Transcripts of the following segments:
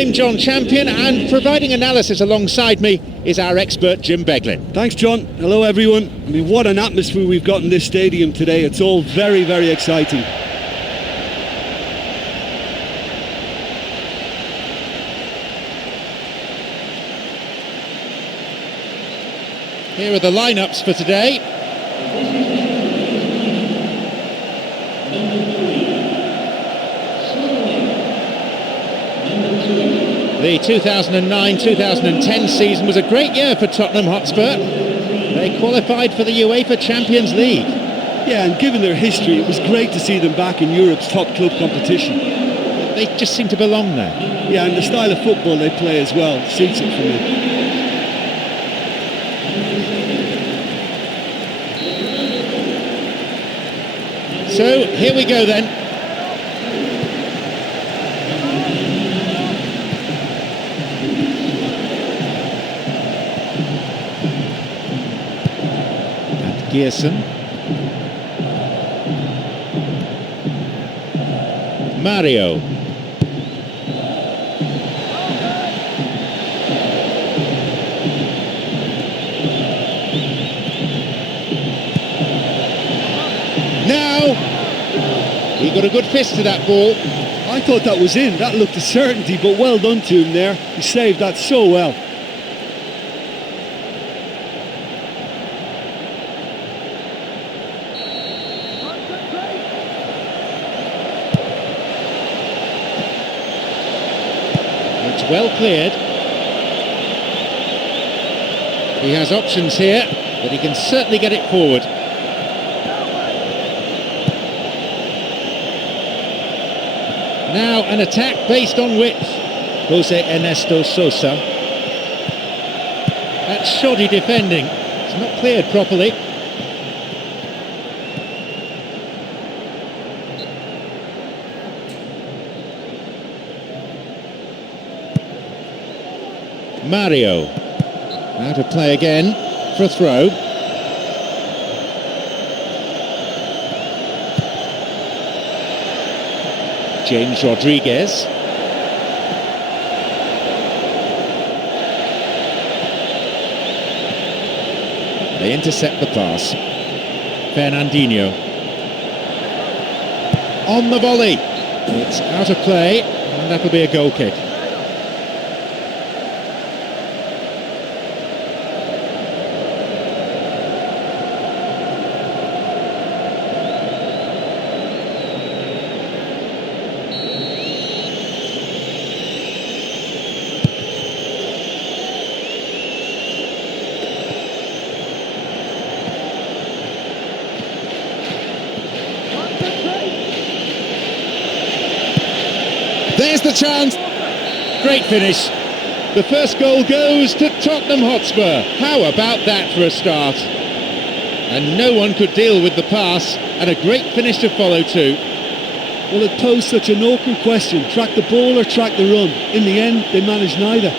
I'm John Champion, and providing analysis alongside me is our expert Jim Beglin. Thanks, John. Hello, everyone. I mean, what an atmosphere we've got in this stadium today. It's all very, very exciting. Here are the lineups for today. The 2009-2010 season was a great year for Tottenham Hotspur. They qualified for the UEFA Champions League. Yeah, and given their history, it was great to see them back in Europe's top club competition. They just seem to belong there. Yeah, and the style of football they play as well suits it for me. So, here we go then. And Gearson. Mario. Now, he got a good fist to that ball. I thought that was in. That looked a certainty, but well done to him there. He saved that so well. It's well cleared. He has options here, but he can certainly get it forward. Now an attack based on width. Jose Ernesto Sosa. That's shoddy defending. It's not cleared properly. Mario. Now to play again for a throw. James Rodriguez. They intercept the pass. Fernandinho. On the volley. It's out of play, and that'll be a goal kick. There's the chance. Great finish. The first goal goes to Tottenham Hotspur. How about that for a start? And no one could deal with the pass, and a great finish to follow too. Well, it posed such an awkward question. Track the ball or track the run? In the end, they managed neither.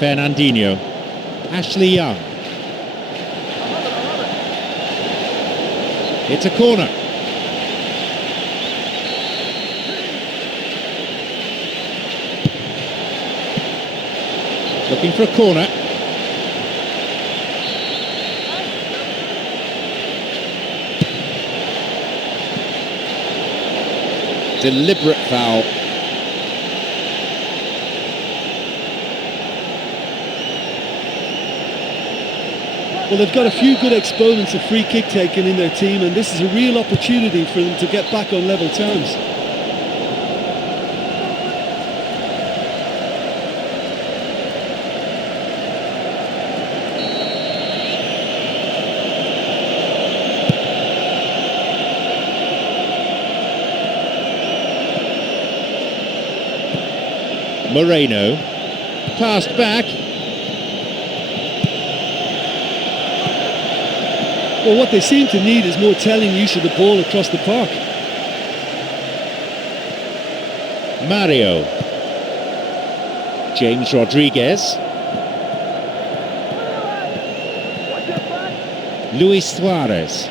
Fernandinho. Ashley Young. It's a corner. Looking for a corner. Deliberate foul. Well, they've got a few good exponents of free kick taking in their team, and this is a real opportunity for them to get back on level terms. Moreno. Passed back. Well, what they seem to need is more telling use of the ball across the park. Mario. James Rodriguez. Luis Suarez.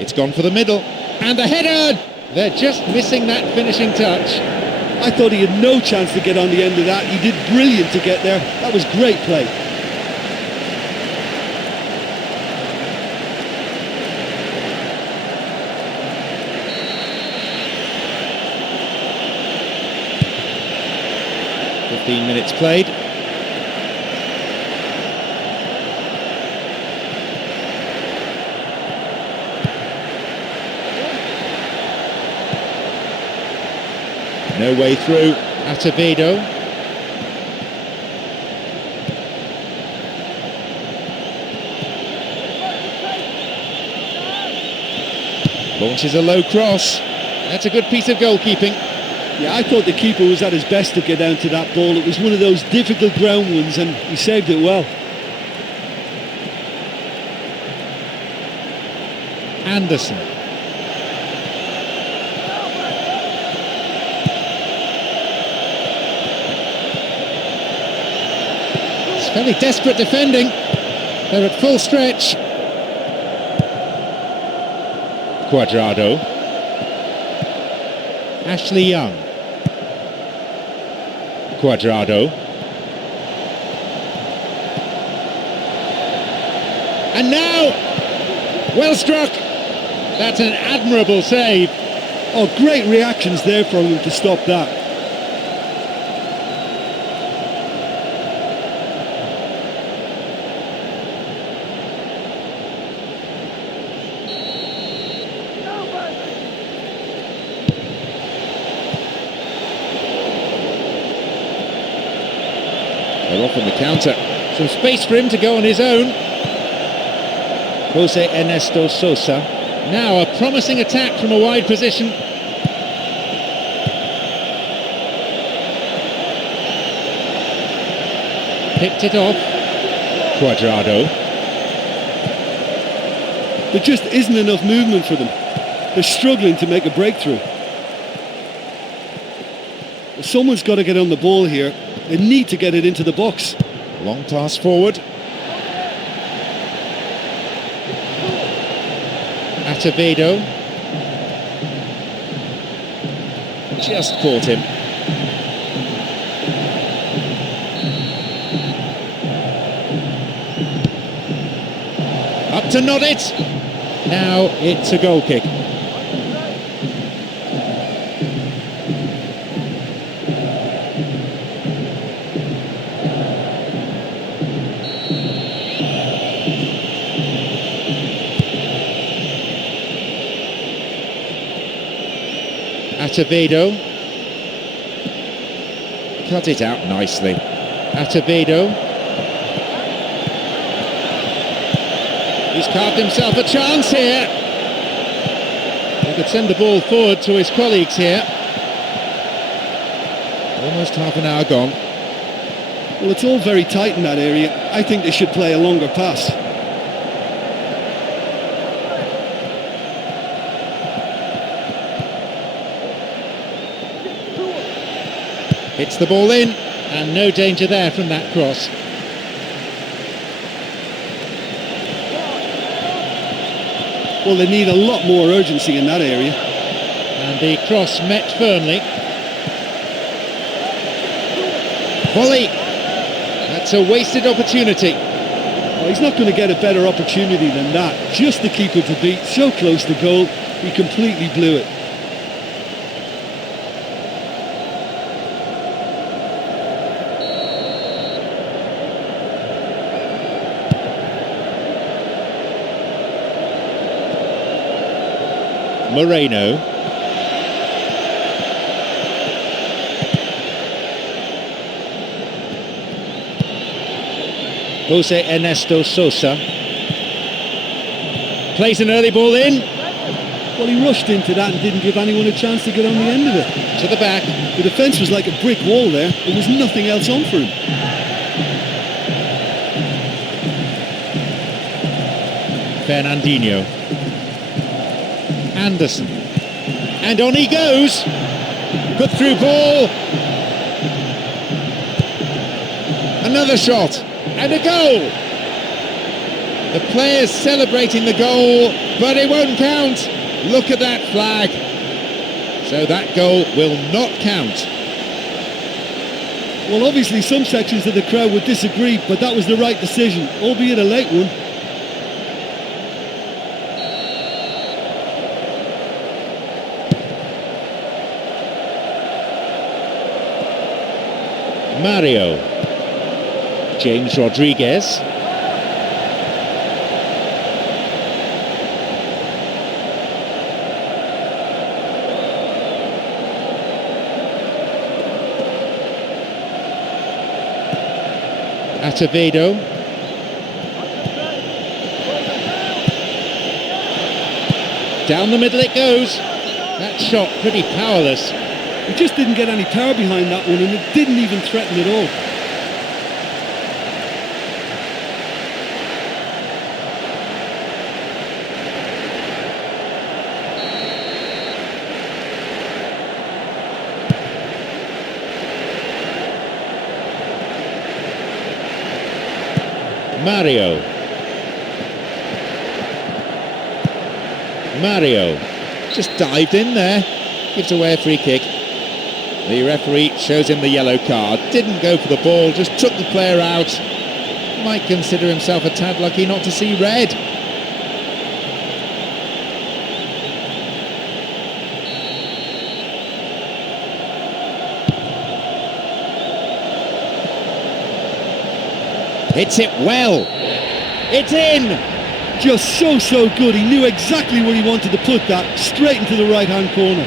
It's gone for the middle. And the header! They're just missing that finishing touch. I thought he had no chance to get on the end of that. He did brilliant to get there. That was great play. Minutes played. No way through. Acevedo. Launches a low cross. That's a good piece of goalkeeping. Yeah, I thought the keeper was at his best to get down to that ball. It was one of those difficult ground ones and he saved it well. Anderson. It's fairly desperate defending. They're at full stretch. Cuadrado. Ashley Young. Cuadrado. And now, well struck. That's an admirable save. Oh, great reactions there from him to stop that. They're off on the counter. Some space for him to go on his own. Jose Ernesto Sosa. Now a promising attack from a wide position. Picked it off. Cuadrado. There just isn't enough movement for them. They're struggling to make a breakthrough. Well, someone's got to get on the ball here. They need to get it into the box. Long pass forward. Acevedo. Just caught him. Up to nod it. Now it's a goal kick. Acevedo. Cut it out nicely. Acevedo. He's carved himself a chance here. He could send the ball forward to his colleagues here. Almost half an hour gone. Well, it's all very tight in that area. I think they should play a longer pass. Hits the ball in, and no danger there from that cross. Well, they need a lot more urgency in that area. And the cross met firmly. Volley. That's a wasted opportunity. Oh, he's not going to get a better opportunity than that. Just the keeper to beat, so close to goal, he completely blew it. Moreno. Jose Ernesto Sosa. Plays an early ball in. Well, he rushed into that and didn't give anyone a chance to get on the end of it. To the back. The defence was like a brick wall there. There was nothing else on for him. Fernandinho. Anderson. And on he goes. Good through ball. Another shot. And a goal. The players celebrating the goal, but it won't count. Look at that flag. So that goal will not count. Well, obviously some sections of the crowd would disagree, but that was the right decision, albeit a late one. Mario. James Rodriguez. Acevedo. Down the middle it goes. That shot pretty powerless. He just didn't get any power behind that one, and it didn't even threaten at all. Mario just dived in there, gives away a free kick. The referee shows him the yellow card. Didn't go for the ball, just took the player out. Might consider himself a tad lucky not to see red. Hits it well. It's in. Just so good. He knew exactly where he wanted to put that, straight into the right-hand corner.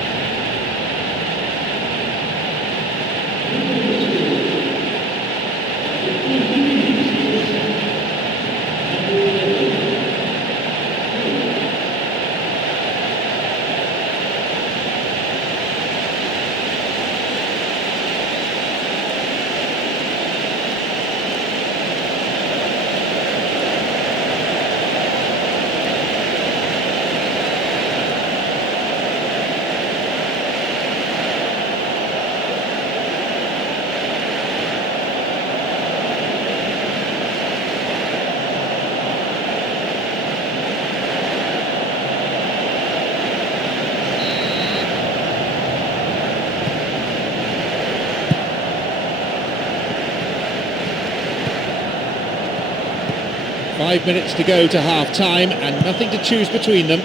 Five minutes to go to half-time and nothing to choose between them.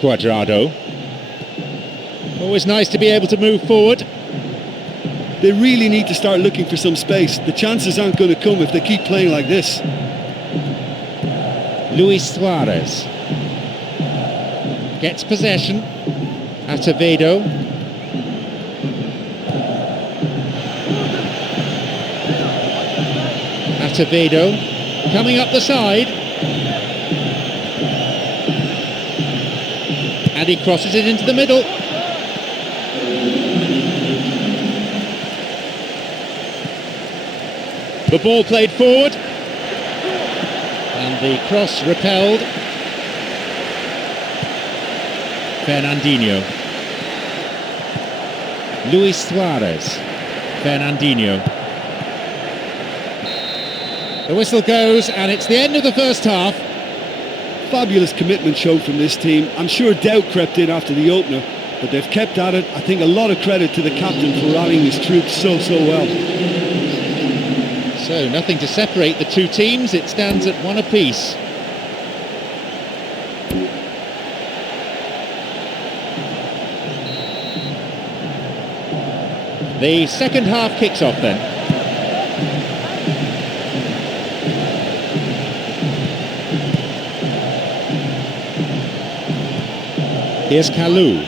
Cuadrado. Always nice to be able to move forward. They really need to start looking for some space. The chances aren't going to come if they keep playing like this. Luis Suarez. Gets possession. Acevedo. Acevedo coming up the side, and he crosses it into the middle. The ball played forward, and the cross repelled. Fernandinho. Luis Suarez. Fernandinho. The whistle goes, and it's the end of the first half. Fabulous commitment shown from this team. I'm sure doubt crept in after the opener, but they've kept at it. I think a lot of credit to the captain for rallying his troops so well. So nothing to separate the two teams. It stands at one apiece. The second half kicks off then. Here's Kalou.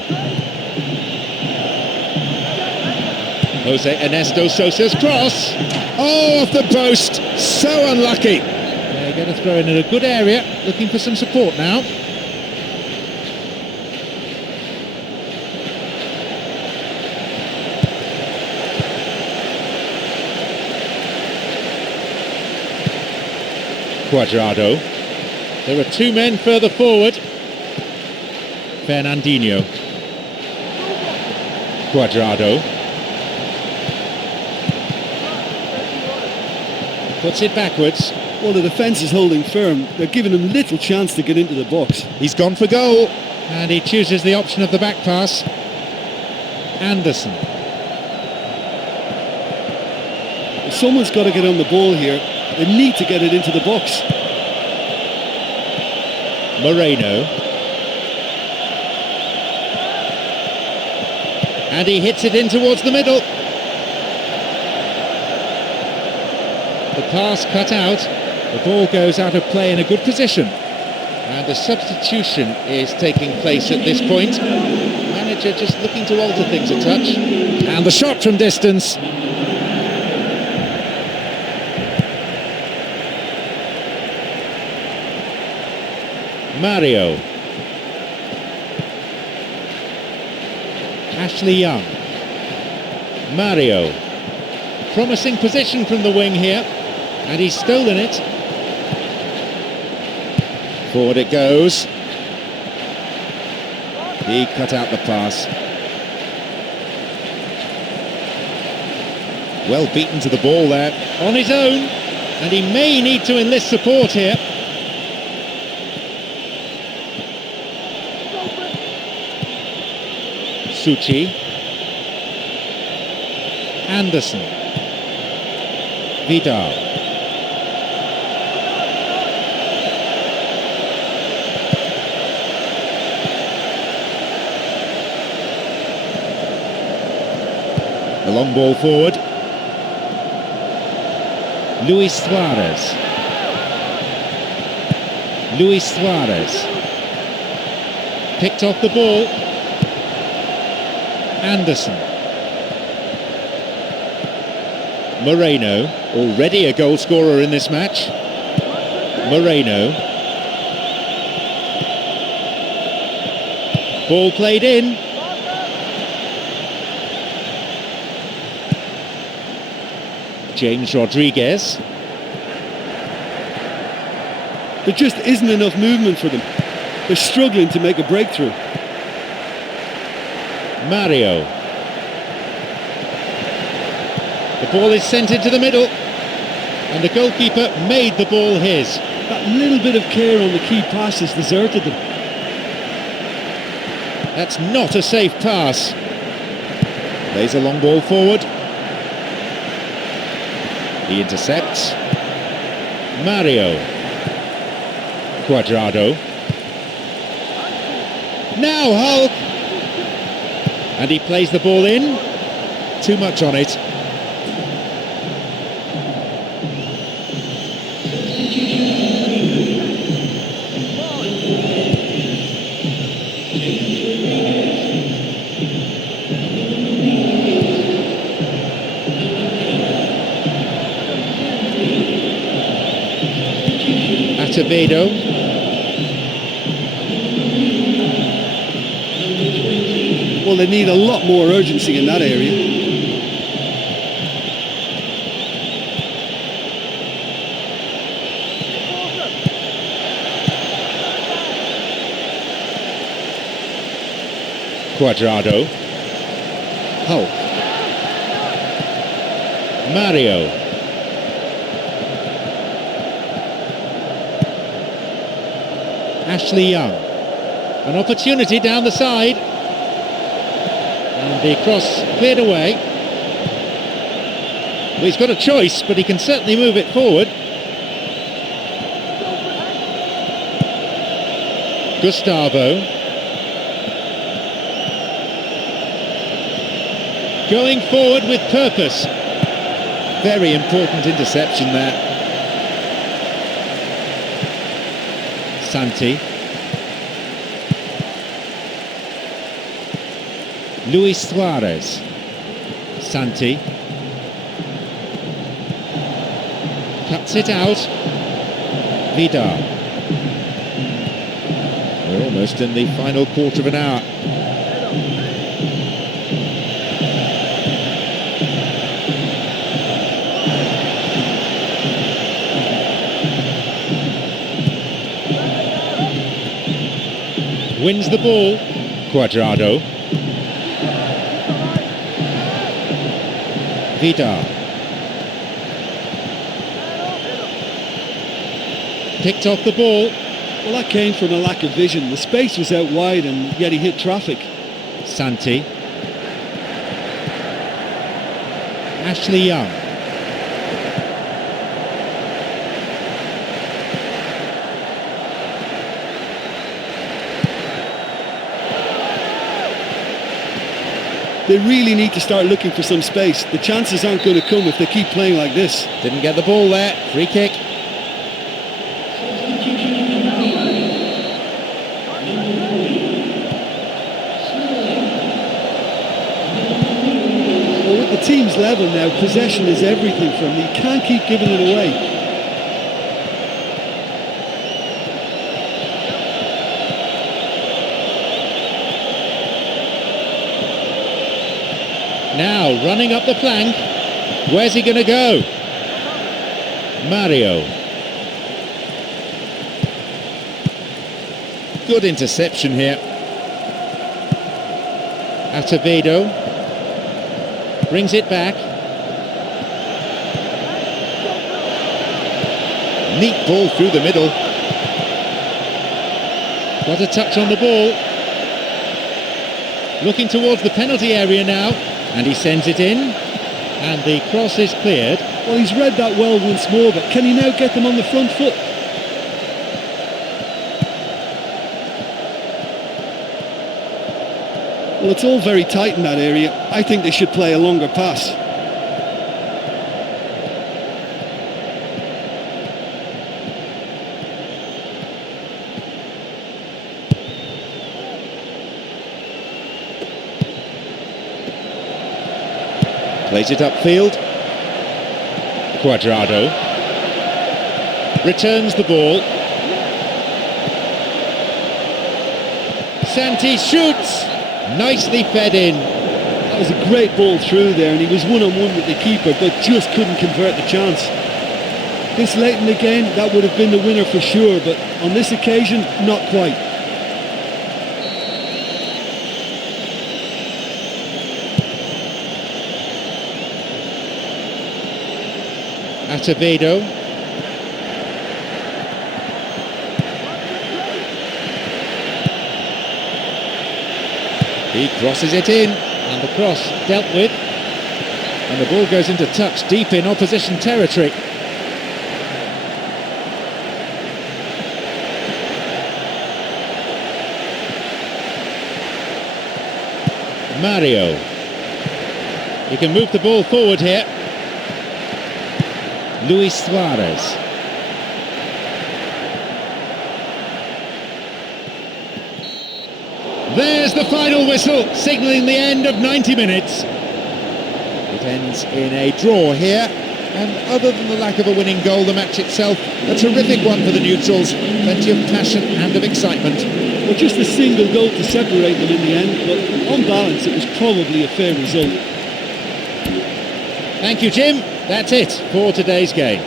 Jose Ernesto Sosa's cross. Oh, off the post. So unlucky. They get a throw in a good area, looking for some support now. Cuadrado. There are two men further forward. Fernandinho. Cuadrado. Puts it backwards. Well, the defence is holding firm. They're giving him little chance to get into the box. He's gone for goal. And he chooses the option of the back pass. Anderson. Someone's got to get on the ball here. They need to get it into the box. Moreno. And he hits it in towards the middle. The pass cut out. The ball goes out of play in a good position. And a substitution is taking place at this point. Manager just looking to alter things a touch. And the shot from distance. Mario. Ashley Young. Mario. Promising position from the wing here. And he's stolen it. Forward it goes. He cut out the pass. Well beaten to the ball there. On his own. And he may need to enlist support here. Suchi. Anderson. Vidal. The long ball forward. Luis Suarez. Luis Suarez. Picked off the ball. Anderson. Moreno, already a goal scorer in this match. Moreno. Ball played in. James Rodriguez. There just isn't enough movement for them. They're struggling to make a breakthrough. Mario. The ball is sent into the middle, and the goalkeeper made the ball his. That little bit of care on the key pass has deserted them. That's not a safe pass. Plays a long ball forward. He intercepts. Mario. Cuadrado. Now Hulk. And he plays the ball in. Too much on it. Acevedo. Well, they need a lot more urgency in that area. Cuadrado. Hulk. Mario. Ashley Young. An opportunity down the side. And the cross cleared away. Well, he's got a choice, but he can certainly move it forward. Gustavo. Going forward with purpose. Very important interception there. Santi. Luis Suarez. Santi. Cuts it out. Vidar. We're almost in the final quarter of an hour. Wins the ball. Cuadrado. Vidar. Picked off the ball. Well, that came from a lack of vision. The space was out wide and yet he hit traffic. Santi. Ashley Young. They really need to start looking for some space. The chances aren't going to come if they keep playing like this. Didn't get the ball there. Free kick. Well, with the team's level now, possession is everything for them. You can't keep giving it away. Now running up the flank. Where's he going to go? Mario. Good interception here. Acevedo. Brings it back. Neat ball through the middle. Got a touch on the ball. Looking towards the penalty area now. And he sends it in, and the cross is cleared. Well, he's read that well once more, but can he now get them on the front foot? Well, it's all very tight in that area. I think they should play a longer pass. Plays it upfield. Cuadrado returns the ball. Santi shoots. Nicely fed in. That was a great ball through there, and he was one-on-one with the keeper, but just couldn't convert the chance. This late in the game, that would have been the winner for sure, but on this occasion, not quite. Acevedo. He crosses it in. And the cross dealt with. And the ball goes into touch deep in opposition territory. Mario. He can move the ball forward here. Luis Suarez. There's the final whistle, signalling the end of 90 minutes. It ends in a draw here, and other than the lack of a winning goal, the match itself, a terrific one for the neutrals. Plenty of passion and of excitement. Well, just a single goal to separate them in the end, but on balance, it was probably a fair result. Thank you, Jim. That's it for today's game.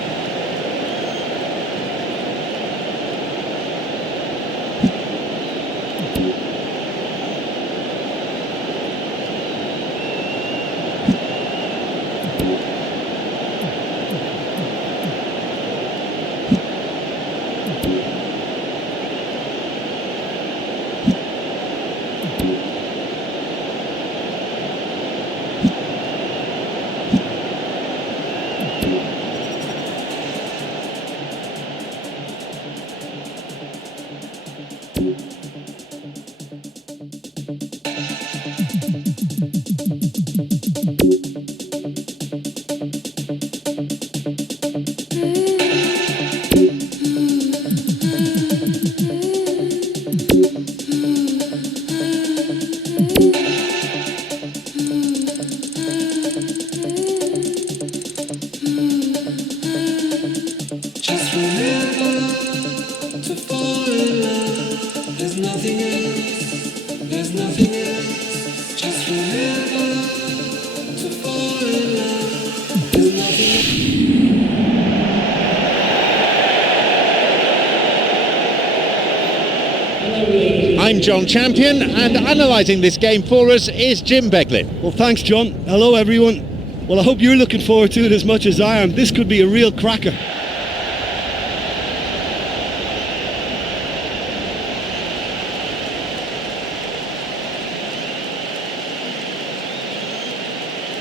I'm John Champion, and analysing this game for us is Jim Beglin. Well, thanks, John. Hello, everyone. Well, I hope you're looking forward to it as much as I am. This could be a real cracker.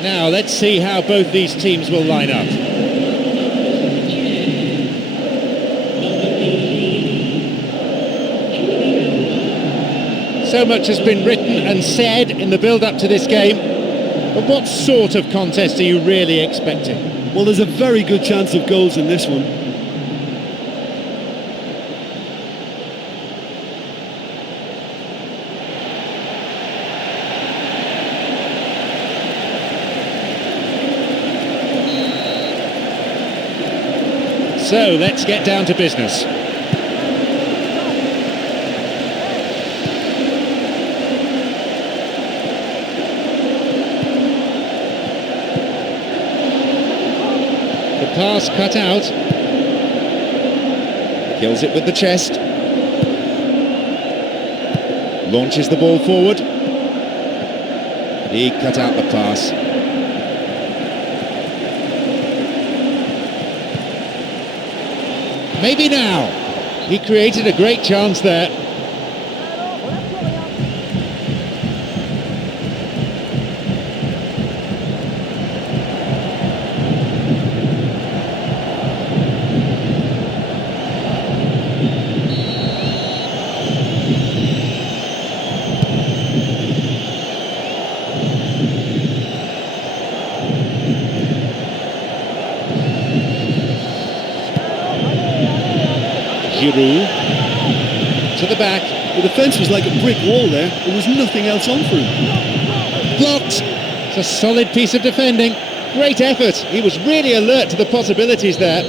Now, let's see how both these teams will line up. So much has been written and said in the build-up to this game, but what sort of contest are you really expecting? Well, there's a very good chance of goals in this one. So, let's get down to business. Pass cut out. Kills it with the chest. Launches the ball forward. He cut out the pass. Maybe now. He created a great chance there. To the back. The defence was like a brick wall there. There was nothing else on for him. Blocked. It's a solid piece of defending. Great effort. He was really alert to the possibilities there.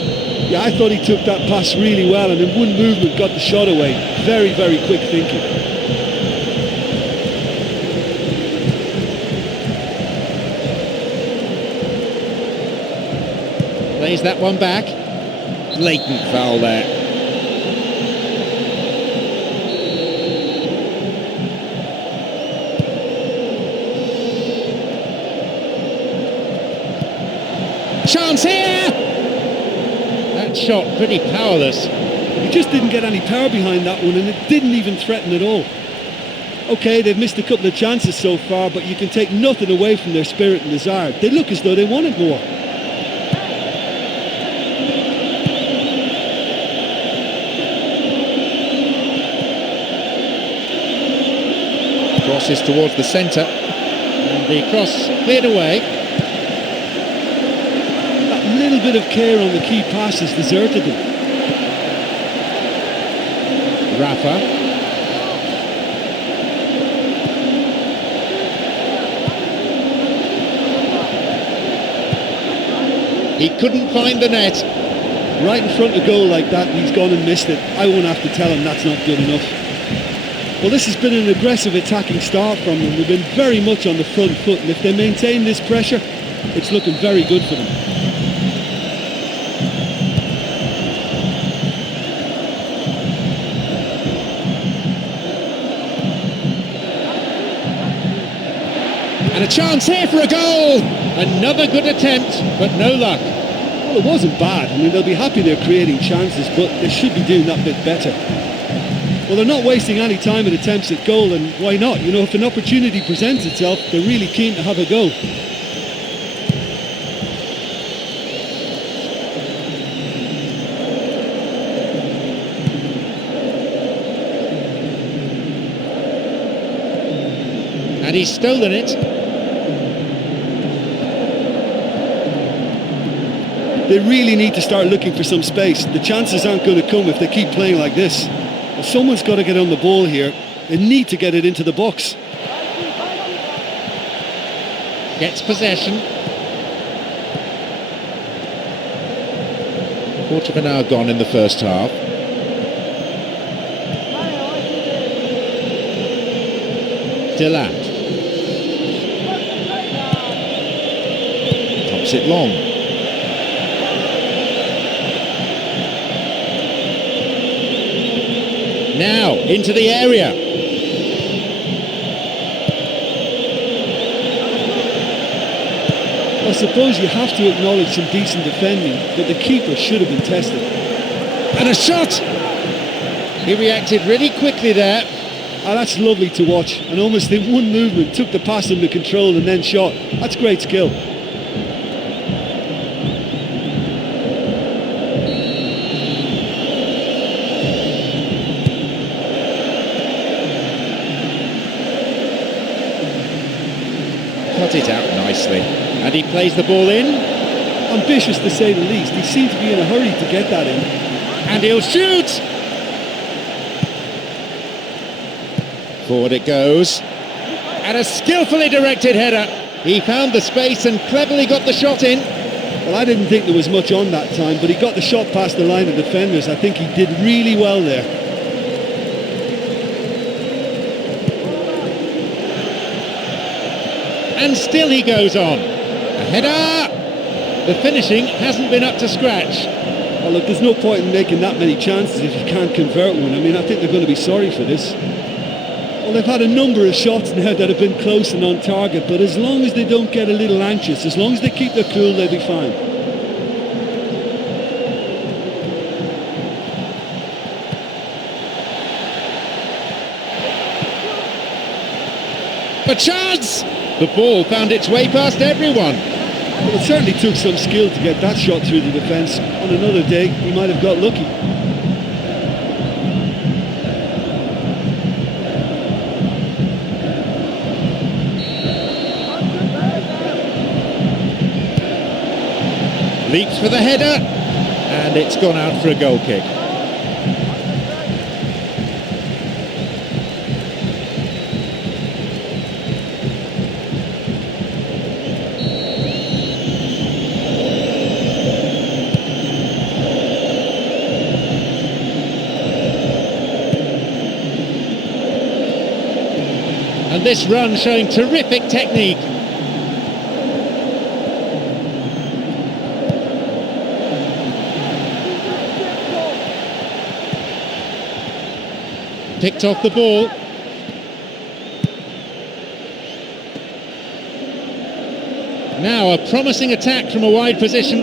Yeah, I thought he took that pass really well, and in one movement got the shot away. Very, very quick thinking. Plays that one back. Blatant foul there. Chance here! That shot pretty powerless. He just didn't get any power behind that one, and it didn't even threaten at all. OK, they've missed a couple of chances so far, but you can take nothing away from their spirit and desire. They look as though they wanted more. Crosses towards the centre, and the cross cleared away. That little bit of care on the key pass has deserted them. Rafa. He couldn't find the net. Right in front of goal like that, he's gone and missed it. I won't have to tell him that's not good enough. Well, this has been an aggressive attacking start from them. They've been very much on the front foot, and if they maintain this pressure, it's looking very good for them. And a chance here for a goal! Another good attempt, but no luck. Well, it wasn't bad. I mean, they'll be happy they're creating chances, but they should be doing that bit better. Well, they're not wasting any time at attempts at goal, and why not? You know, if an opportunity presents itself, they're really keen to have a go. And he's stolen it. They really need to start looking for some space. The chances aren't going to come if they keep playing like this. Well, someone's got to get on the ball here. They need to get it into the box. Gets possession. Quarter of an hour gone in the first half. Delat. Tops it long. Now, into the area. suppose you have to acknowledge some decent defending, but the keeper should have been tested. And a shot! He reacted really quickly there. And that's lovely to watch, and almost in one movement took the pass under control and then shot. That's great skill. Cut it out nicely. And he plays the ball in. Ambitious to say the least. He seemed to be in a hurry to get that in. And he'll shoot! Forward it goes. And a skillfully directed header. He found the space and cleverly got the shot in. Well, I didn't think there was much on that time, but he got the shot past the line of defenders. I think he did really well there. And still he goes on. A header! The finishing hasn't been up to scratch. Well, look, there's no point in making that many chances if you can't convert one. I mean, I think they're going to be sorry for this. Well, they've had a number of shots now that have been close and on target, but as long as they don't get a little anxious, as long as they keep their cool, they'll be fine. A chance! The ball found its way past everyone. Well, it certainly took some skill to get that shot through the defence. On another day, he might have got lucky. Leaps for the header, and it's gone out for a goal kick. And this run showing terrific technique. Picked off the ball. Now a promising attack from a wide position.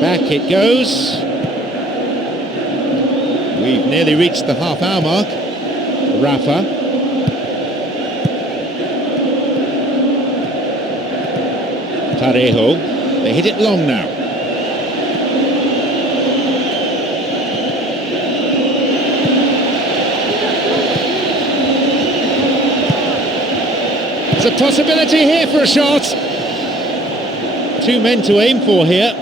Back it goes. We've nearly reached the half-hour mark. Rafa. Parejo. They hit it long now. There's a possibility here for a shot. Two men to aim for here.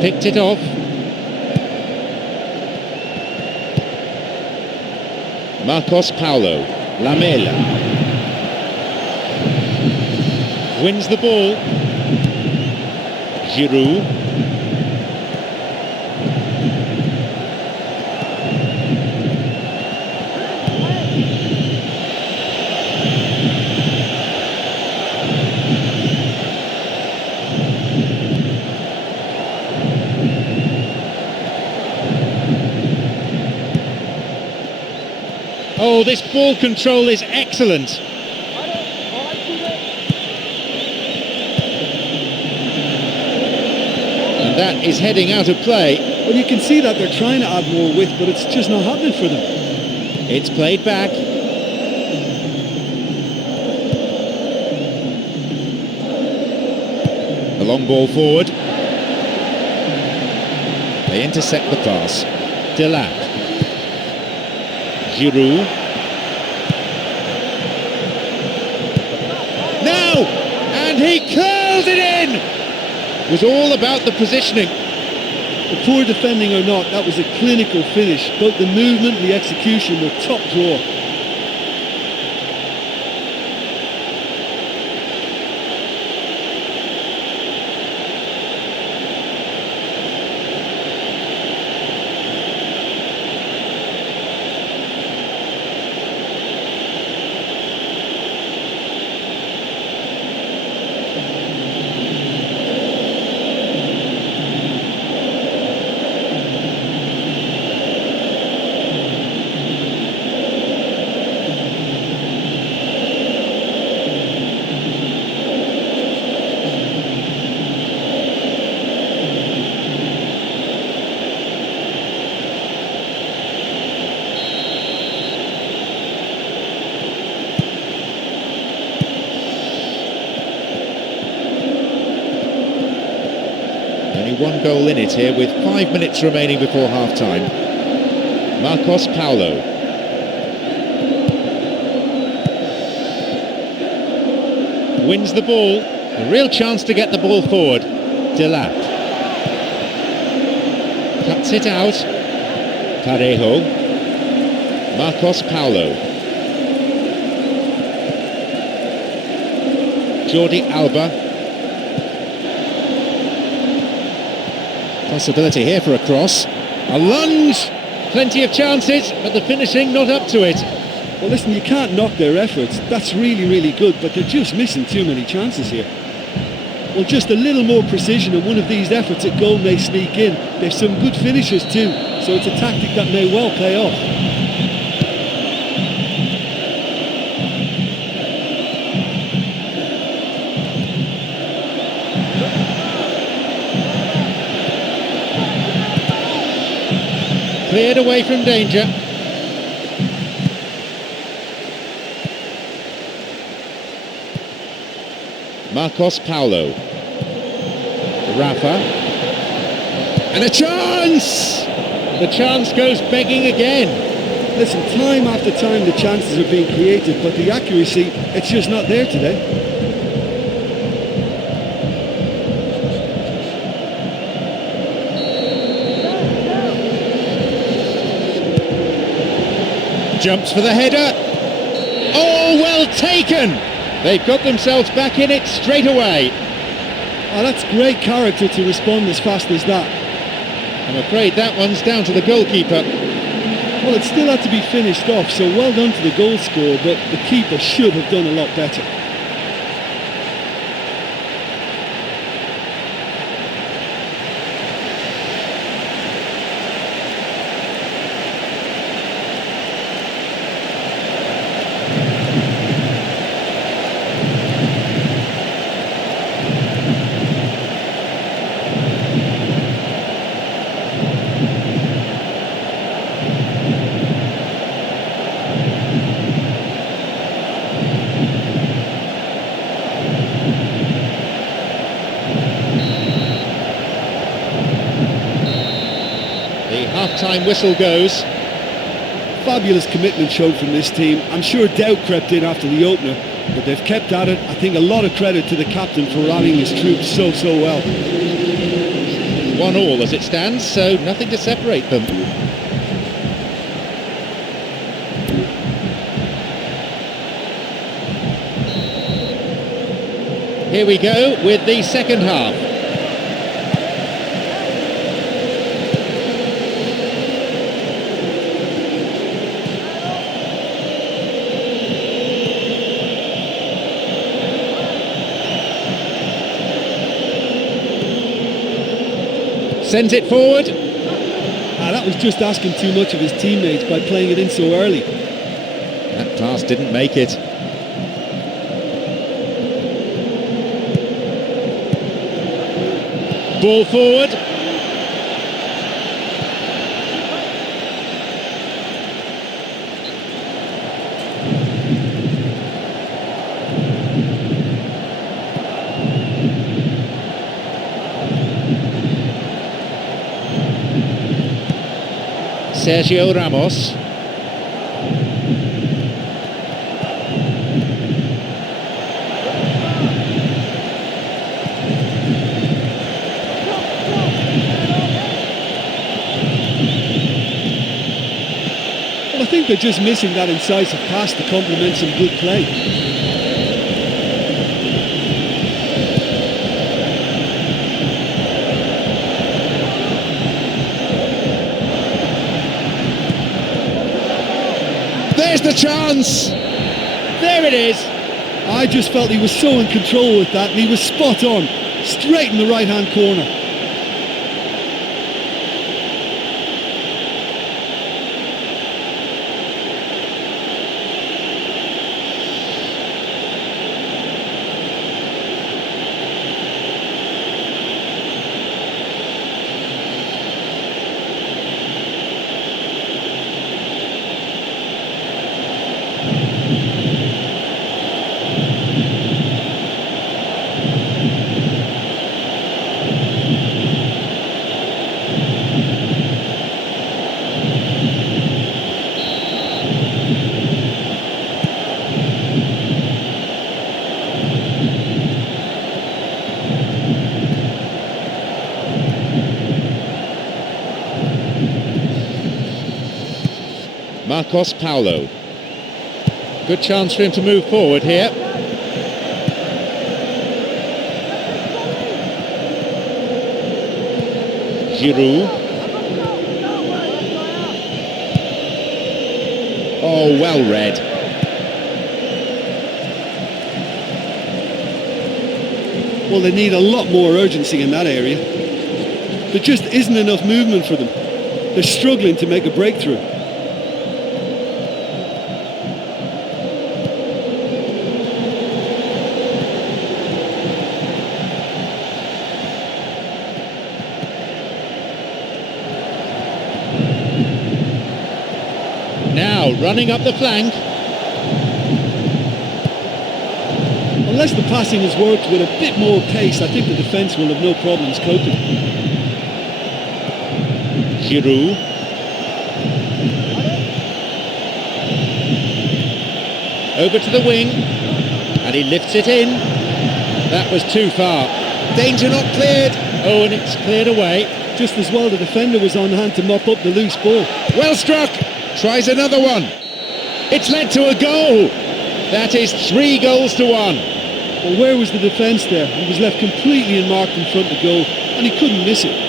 Picked it off. Marcos Paulo. Lamela. Wins the ball. Giroud. Oh, this ball control is excellent. And that is heading out of play. Well, you can see that they're trying to add more width, but it's just not happening for them. It's played back. The long ball forward. They intercept the pass. Delap. Giroud. Now! And he curls it in! It was all about the positioning. The poor defending or not, that was a clinical finish. Both the movement and the execution were top drawer. Only one goal in it here with 5 minutes remaining before half-time. Marcos Paulo. Wins the ball. A real chance to get the ball forward. Delap. Cuts it out. Parejo. Marcos Paulo. Jordi Alba. Possibility here for a cross. A lunge! Plenty of chances, but the finishing not up to it. Well, listen, you can't knock their efforts. That's really, really good, but they're just missing too many chances here. Well, just a little more precision and one of these efforts at goal may sneak in. There's some good finishers too, so it's a tactic that may well pay off. Cleared away from danger. Marcos Paulo. Rafa. And a chance! The chance goes begging again. Listen, time after time the chances are being created, but the accuracy, it's just not there today. Jumps for the header. Oh, well taken! They've got themselves back in it straight away. Oh, that's great character to respond as fast as that. I'm afraid that one's down to the goalkeeper. Well, it still had to be finished off, so well done to the goal scorer, but the keeper should have done a lot better. Half-time whistle goes. Fabulous commitment showed from this team. I'm sure doubt crept in after the opener, but they've kept at it. I think a lot of credit to the captain for rallying his troops so well. 1-1 as it stands, so nothing to separate them. Here we go with the second half. Sends it forward. That was just asking too much of his teammates by playing it in so early. That pass didn't make it. Ball forward. Sergio Ramos. Well, I think they're just missing that incisive pass to complement some good play. There's the chance! There it is! I just felt he was so in control with that, and he was spot on, straight in the right-hand corner. Marcos Paulo. Good chance for him to move forward here. Giroud. Oh, well read. Well, they need a lot more urgency in that area. There just isn't enough movement for them. They're struggling to make a breakthrough. Now running up the flank. Unless the passing has worked with a bit more pace, I think the defence will have no problems coping. Giroud. Over to the wing, and he lifts it in. That was too far. Danger not cleared. Oh, and it's cleared away. Just as well the defender was on hand to mop up the loose ball. Well struck. Tries another one. It's led to a goal. That is 3 goals to 1. Well, where was the defence there? He was left completely unmarked in front of goal, and he couldn't miss it.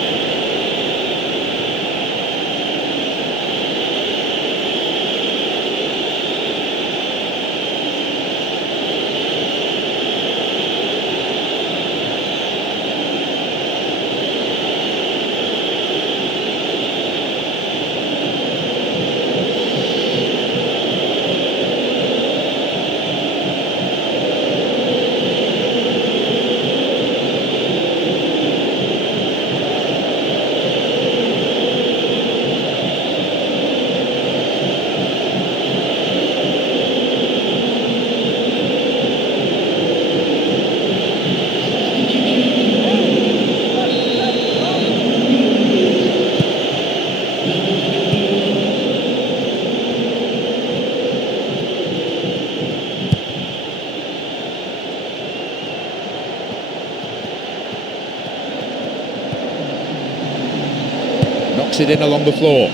It in along the floor.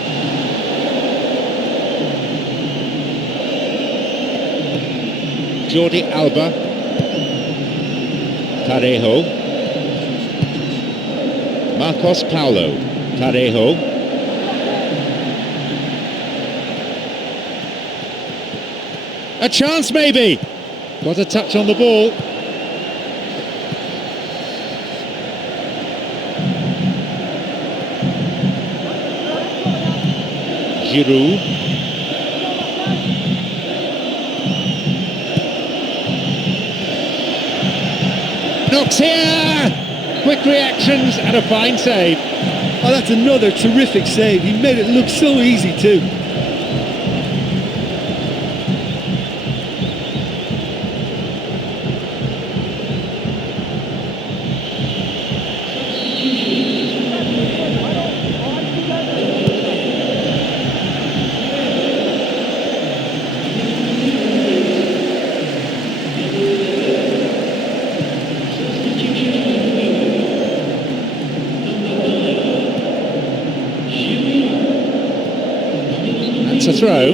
Jordi Alba. Tarejo. Marcos Paulo. Tarejo. A chance maybe. Got a touch on the ball. Giroud. Knocks here! Quick reactions and a fine save. Oh, that's another terrific save. He made it look so easy too. A throw.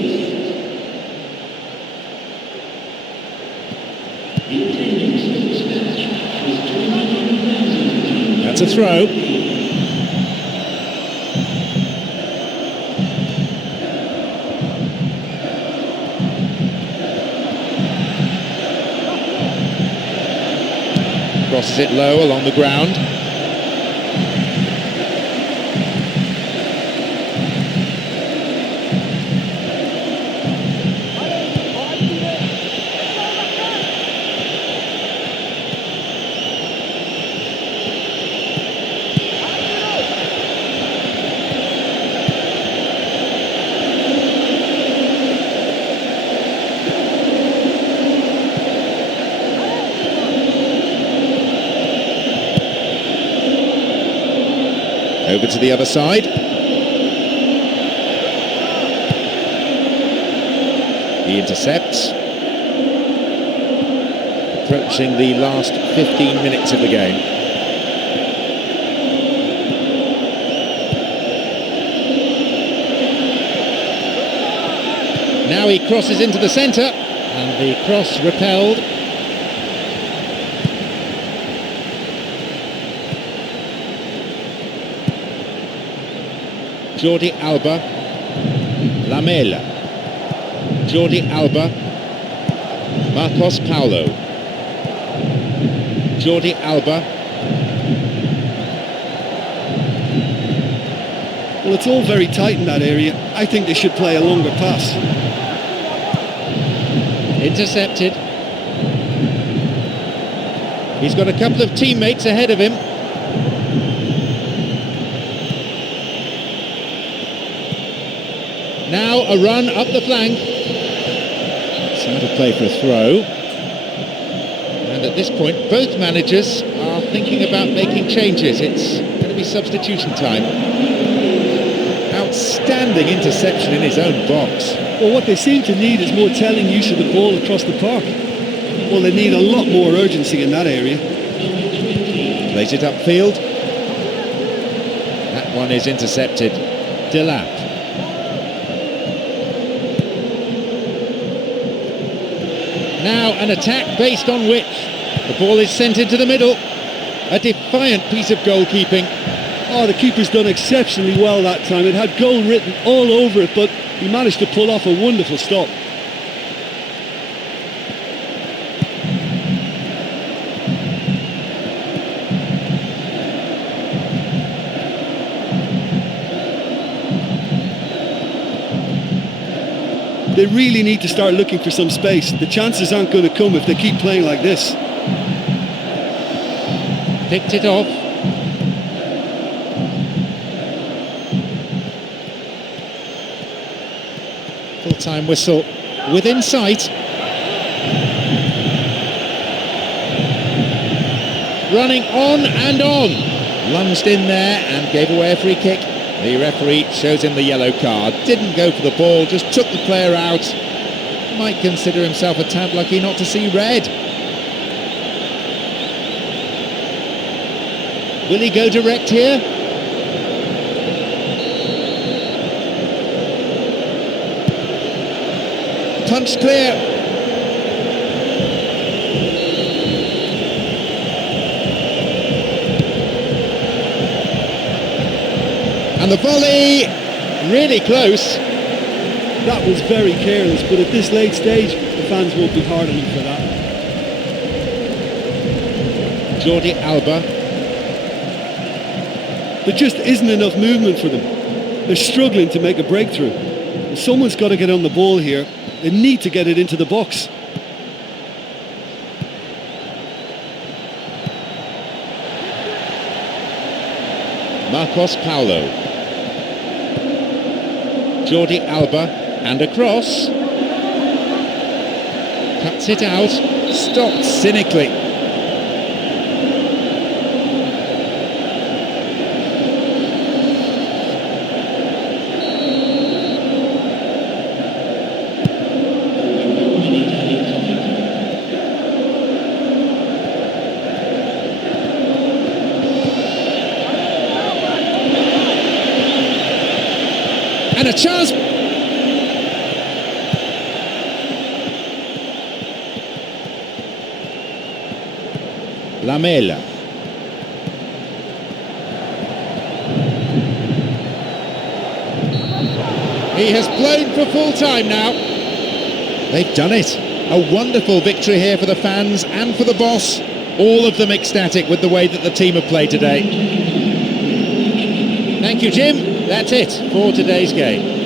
That's a throw. Crosses it low along the ground. Over to the other side. He intercepts. Approaching the last 15 minutes of the game. Now he crosses into the centre, and the cross repelled. Jordi Alba, Lamela, Jordi Alba, Marcos Paulo, Jordi Alba. Well, it's all very tight in that area. I think they should play a longer pass. Intercepted. He's got a couple of teammates ahead of him. Now a run up the flank. It's to play for a throw. And at this point, both managers are thinking about making changes. It's going to be substitution time. Outstanding interception in his own box. Well, what they seem to need is more telling use of the ball across the park. Well, they need a lot more urgency in that area. Plays it upfield. That one is intercepted. Delap. Now an attack based on width. The ball is sent into the middle. A defiant piece of goalkeeping. Oh, the keeper's done exceptionally well that time. It had goal written all over it, but he managed to pull off a wonderful stop. They really need to start looking for some space. The chances aren't going to come if they keep playing like this. Picked it off. Full-time whistle within sight. Running on and on. Lunged in there and gave away a free kick. The referee shows him the yellow card. Didn't go for the ball, just took the player out. Might consider himself a tad lucky not to see red. Will he go direct here? Punched clear. And the volley, really close. That was very careless, but at this late stage, the fans won't be hard on him for that. Jordi Alba. There just isn't enough movement for them. They're struggling to make a breakthrough. Someone's got to get on the ball here. They need to get it into the box. Marcos Paulo. Jordi Alba, and across. Cuts it out. Stopped cynically. And a chance. Lamela. He has blown for full time now. They've done it. A wonderful victory here for the fans and for the boss. All of them ecstatic with the way that the team have played today. Thank you, Jim. That's it for today's game.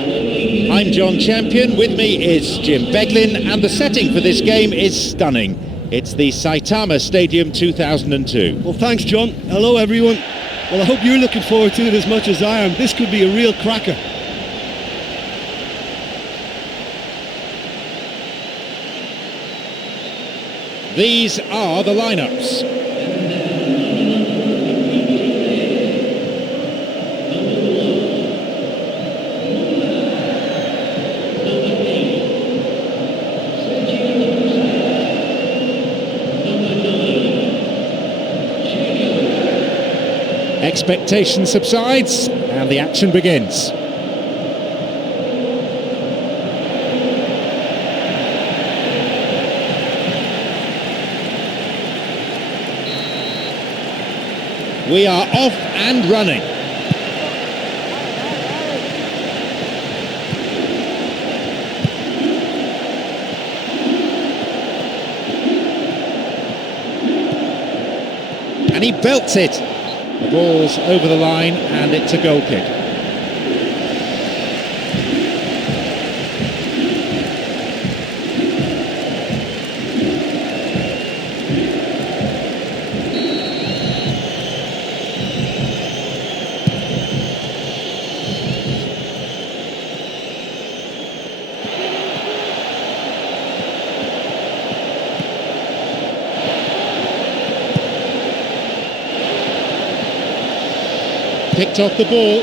I'm John Champion, with me is Jim Beglin, and the setting for this game is stunning. It's the Saitama Stadium 2002. Well, thanks, John. Hello, everyone. Well, I hope you're looking forward to it as much as I am. This could be a real cracker. These are the lineups. Expectation subsides and the action begins. We are off and running. And he belts it. The ball's over the line and it's a goal kick. Picked off the ball.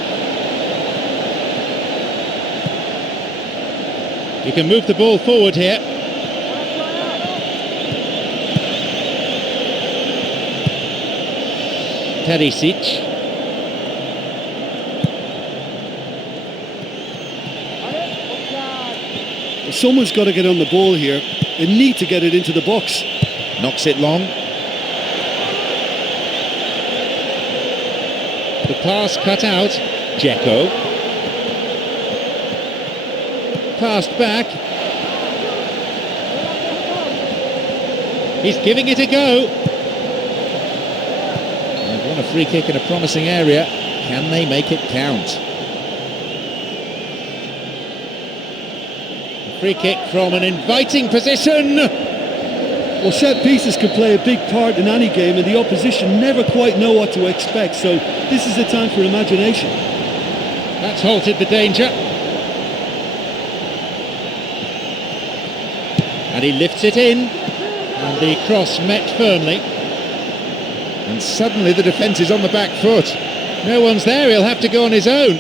He can move the ball forward here. Terisic. Someone's got to get on the ball here. They need to get it into the box. Knocks it long. The pass cut out. Heko. Passed back. He's giving it a go. They've won a free kick in a promising area. Can they make it count? A free kick from an inviting position. Well, set pieces could play a big part in any game, and the opposition never quite know what to expect, so this is a time for imagination. That's halted the danger. And he lifts it in, and the cross met firmly. And suddenly the defence is on the back foot. No one's there, he'll have to go on his own.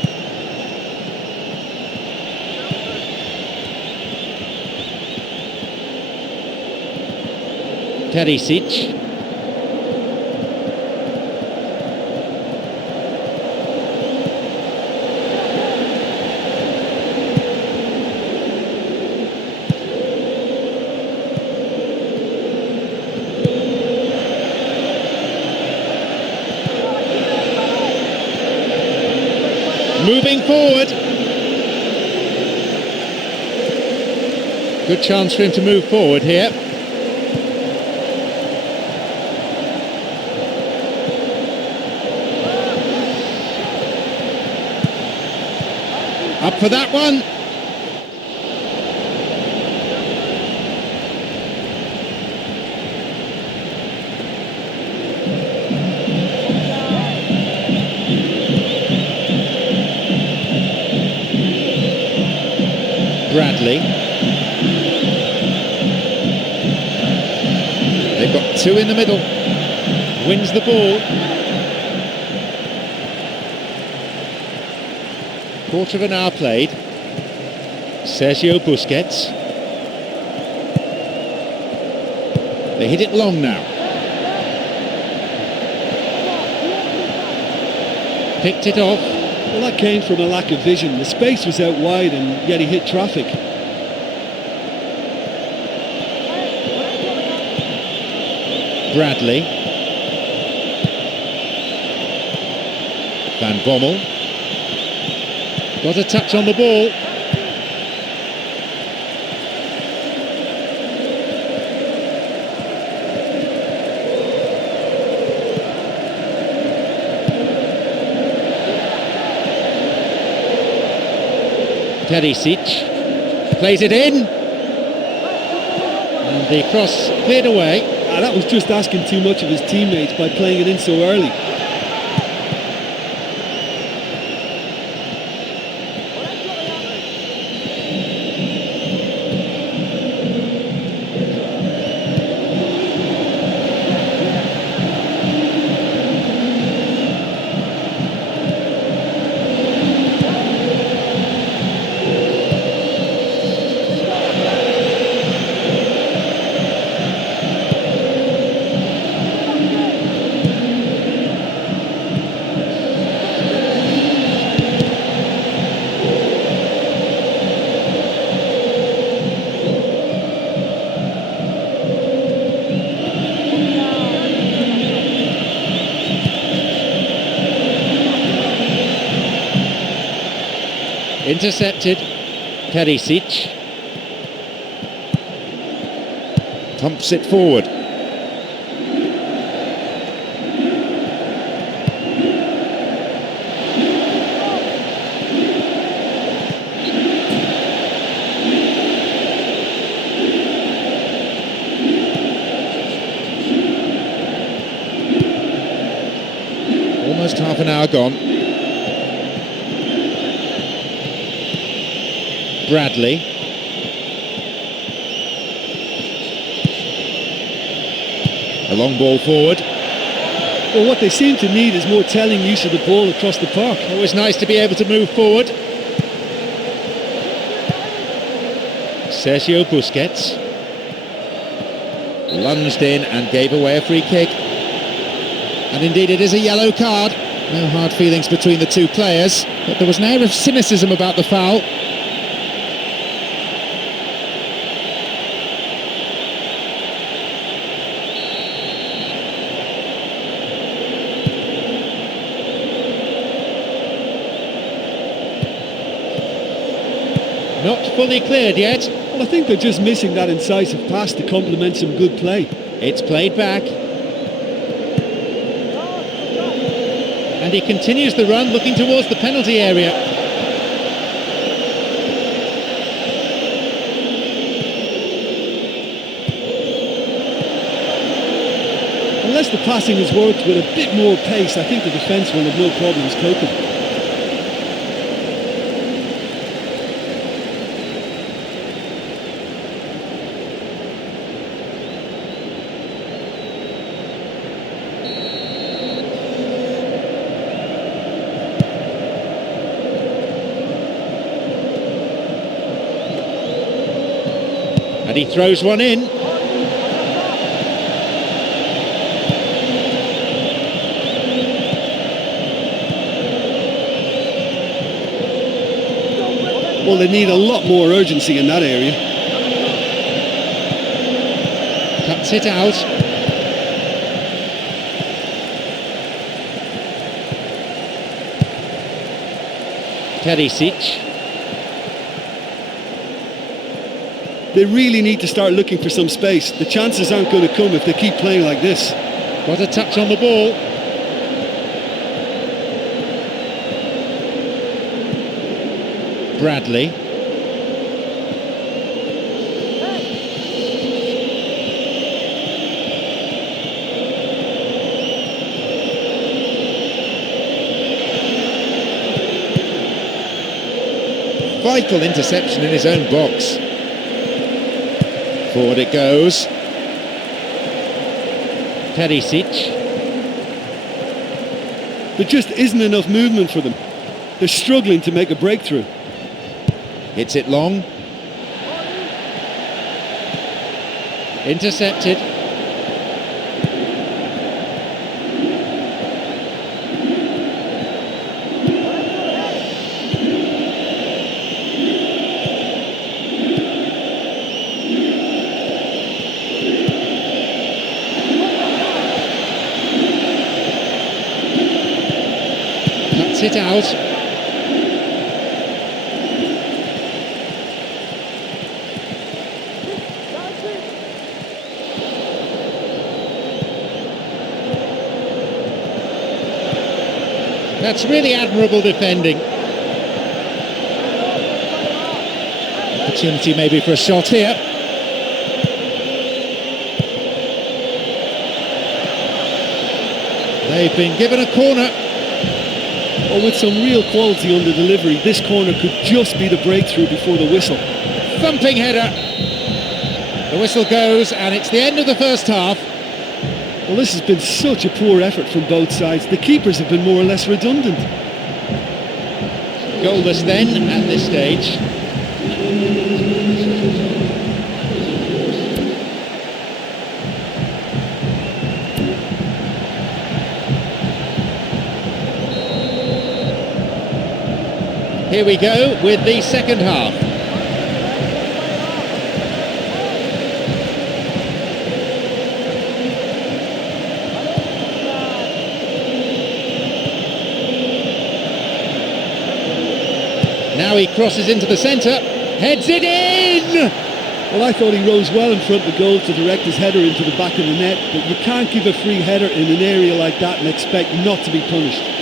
Terisic. Moving forward. Good chance for him to move forward here. Up for that one. Bradley. They've got two in the middle. Wins the ball. Quarter of an hour played. Sergio Busquets. They hit it long now. Picked it off. Well, that came from a lack of vision. The space was out wide and yet he hit traffic. Bradley. Van Bommel. Got a touch on the ball. Perisic plays it in, and the cross cleared away. That was just asking too much of his teammates by playing it in so early. Intercepted. Perisic pumps it forward. Almost half an hour gone. Bradley. A long ball forward. Well, what they seem to need is more telling use of the ball across the park. Always nice to be able to move forward. Sergio Busquets lunged in and gave away a free kick. And indeed it is a yellow card. No hard feelings between the two players, but there was an air of cynicism about the foul. Not fully cleared yet. Well, I think they're just missing that incisive pass to complement some good play. It's played back. And he continues the run, looking towards the penalty area. Unless the passing is worked with a bit more pace, I think the defence will have no problems coping. And he throws one in. Well, they need a lot more urgency in that area. Cuts it out. Perisic. They really need to start looking for some space. The chances aren't going to come if they keep playing like this. Got a touch on the ball. Bradley. Vital interception in his own box. Forward it goes. Perisic. There just isn't enough movement for them. They're struggling to make a breakthrough. Hits it long. Intercepted. Cuts it out. That's really admirable defending. Opportunity maybe for a shot here. They've been given a corner. Well, with some real quality on the delivery, this corner could just be the breakthrough before the whistle. Thumping header. The whistle goes and it's the end of the first half. Well, this has been such a poor effort from both sides. The keepers have been more or less redundant. Goalless then at this stage. Here we go with the second half. Now he crosses into the centre, heads it in! Well, I thought he rose well in front of the goal to direct his header into the back of the net, but you can't give a free header in an area like that and expect not to be punished.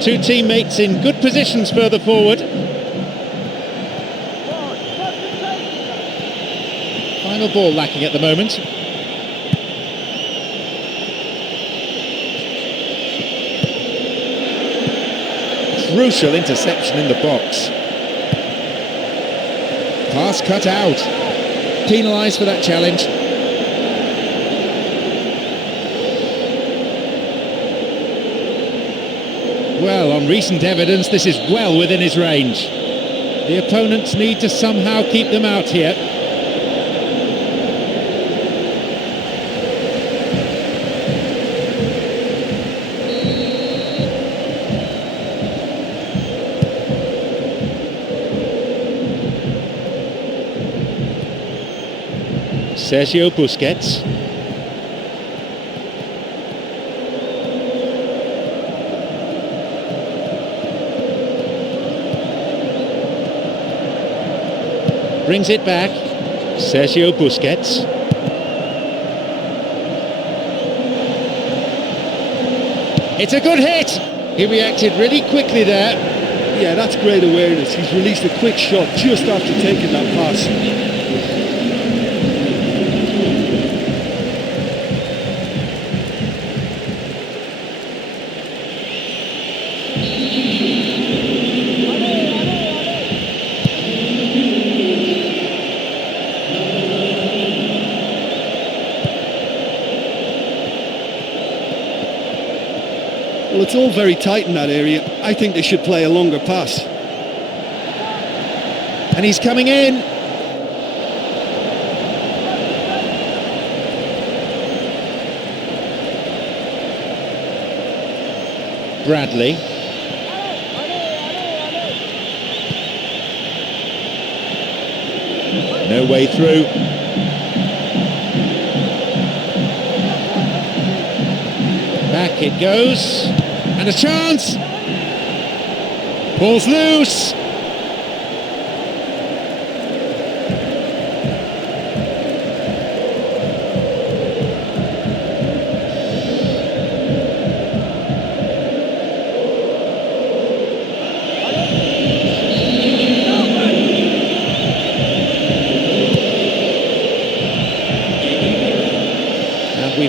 Two teammates in good positions further forward. Final ball lacking at the moment. Crucial interception in the box. Pass cut out. Penalised for that challenge. Well, on recent evidence, this is well within his range. The opponents need to somehow keep them out here. Sergio Busquets. Brings it back. Sergio Busquets. It's a good hit. He reacted really quickly there. Yeah, that's great awareness. He's released a quick shot just after taking that pass. Well, it's all very tight in that area. I think they should play a longer pass. And he's coming in. Bradley. No way through. Back it goes. And a chance. Ball's loose.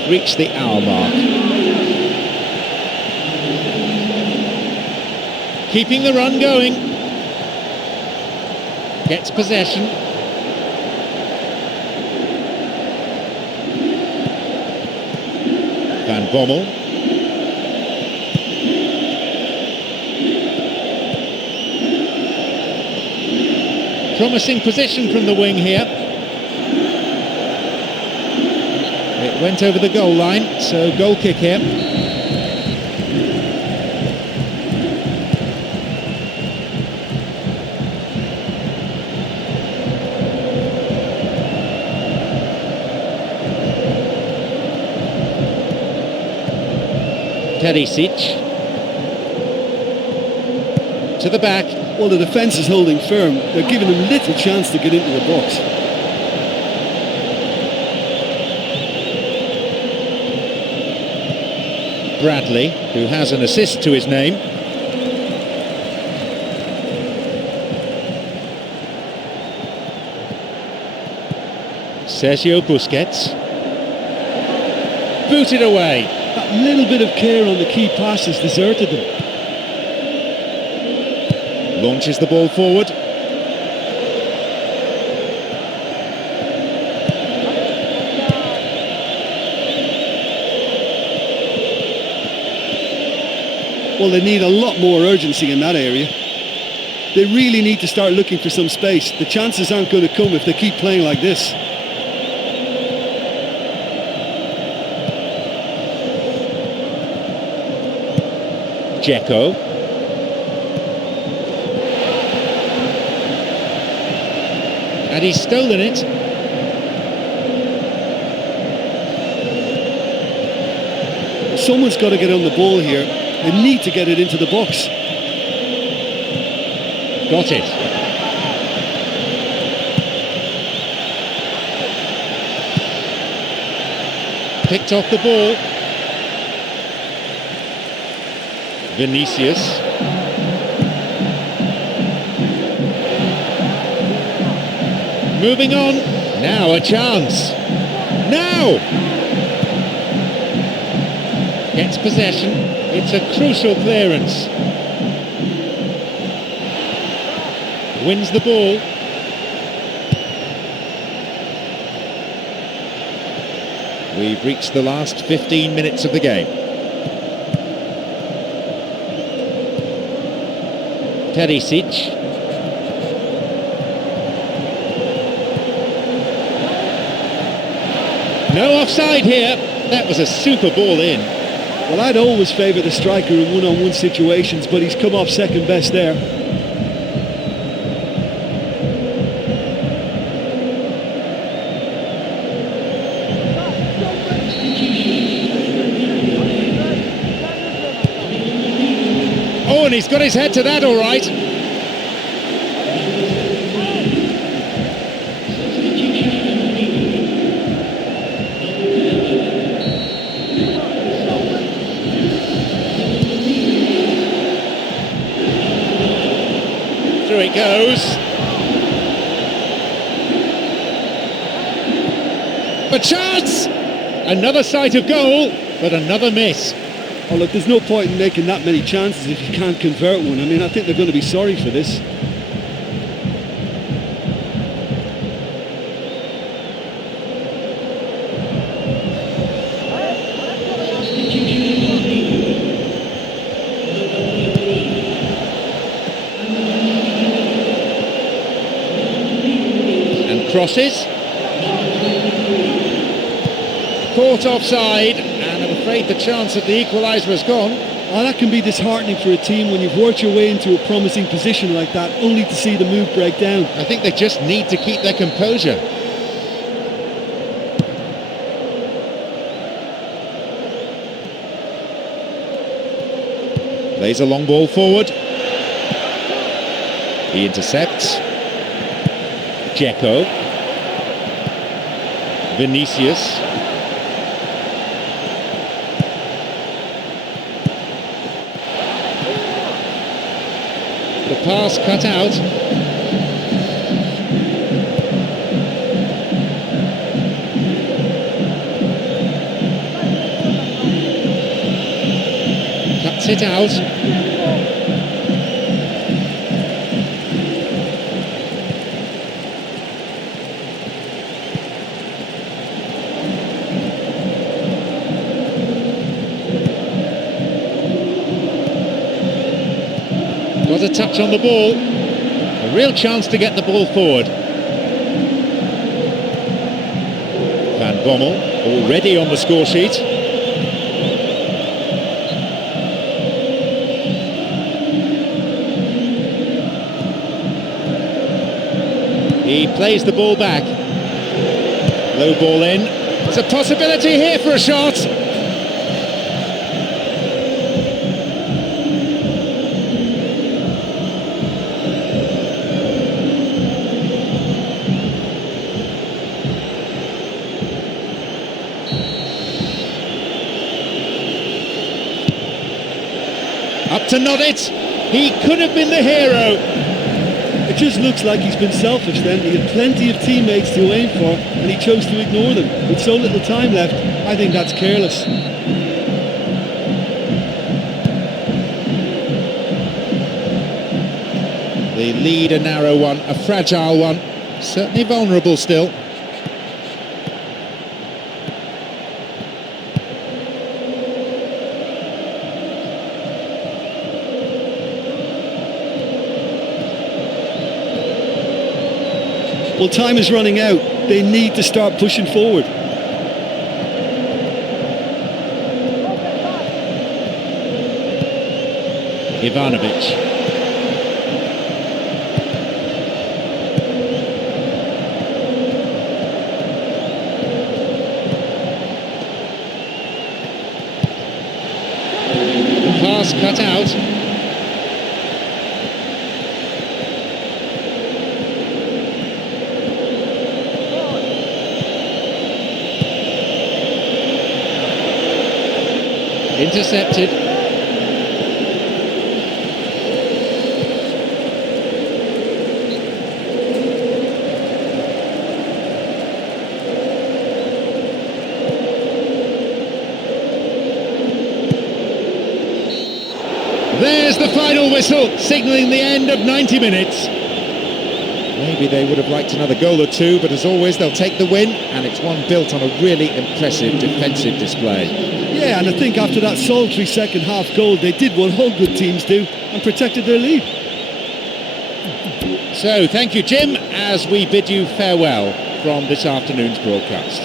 reached the hour mark. Keeping the run going. Gets possession. Van Bommel. Promising position from the wing here. It went over the goal line, so goal kick here. Perisic to the back. Well, the defence is holding firm. They're giving them little chance to get into the box. Bradley, who has an assist to his name. Sergio Busquets. Booted away. That little bit of care on the key pass has deserted them. Launches the ball forward. Well, they need a lot more urgency in that area. They really need to start looking for some space. The chances aren't going to come if they keep playing like this. Heko. And he's stolen it. Someone's got to get on the ball here. They need to get it into the box. Got it. Picked off the ball. Vinicius. Moving on. Now a chance. Now! Gets possession. It's a crucial clearance. Wins the ball. We've reached the last 15 minutes of the game. Perisic. No offside here. That was a super ball in. Well, I'd always favour the striker in one-on-one situations, but he's come off second best there. Oh, and he's got his head to that all right. Through it goes. A chance! Another sight of goal, but another miss. Oh, look, there's no point in making that many chances if you can't convert one. I mean, I think they're going to be sorry for this. And crosses. Caught offside, and I'm afraid the chance at the equaliser has gone. Oh, that can be disheartening for a team when you've worked your way into a promising position like that, only to see the move break down. I think they just need to keep their composure. Plays a long ball forward. He intercepts. Heko. Vinicius. The pass cut out. it out. Got a touch on the ball. A real chance to get the ball forward. Van Bommel already on the score sheet. He plays the ball back. Low ball in. It's a possibility here for a shot. Up to nod it. He could have been the hero. It just looks like he's been selfish then. He had plenty of teammates to aim for and he chose to ignore them. With so little time left, I think that's careless. The lead, a narrow one, a fragile one. Certainly vulnerable still. Well, time is running out. They need to start pushing forward. Ivanovic. The pass cut out. Intercepted. There's the final whistle, signalling the end of 90 minutes. Maybe they would have liked another goal or two, but as always, they'll take the win, and it's one built on a really impressive defensive display. Yeah, and I think after that solitary second half goal, they did what all good teams do and protected their lead. So, thank you, Jim, as we bid you farewell from this afternoon's broadcast.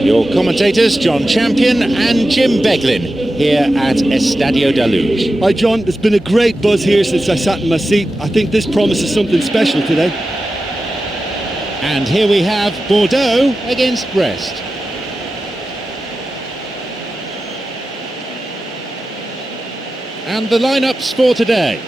Your commentators, John Champion and Jim Beglin, here at Estadio da Luz. Hi John, there's been a great buzz here since I sat in my seat. I think this promises something special today. And here we have Bordeaux against Brest. And the lineups for today.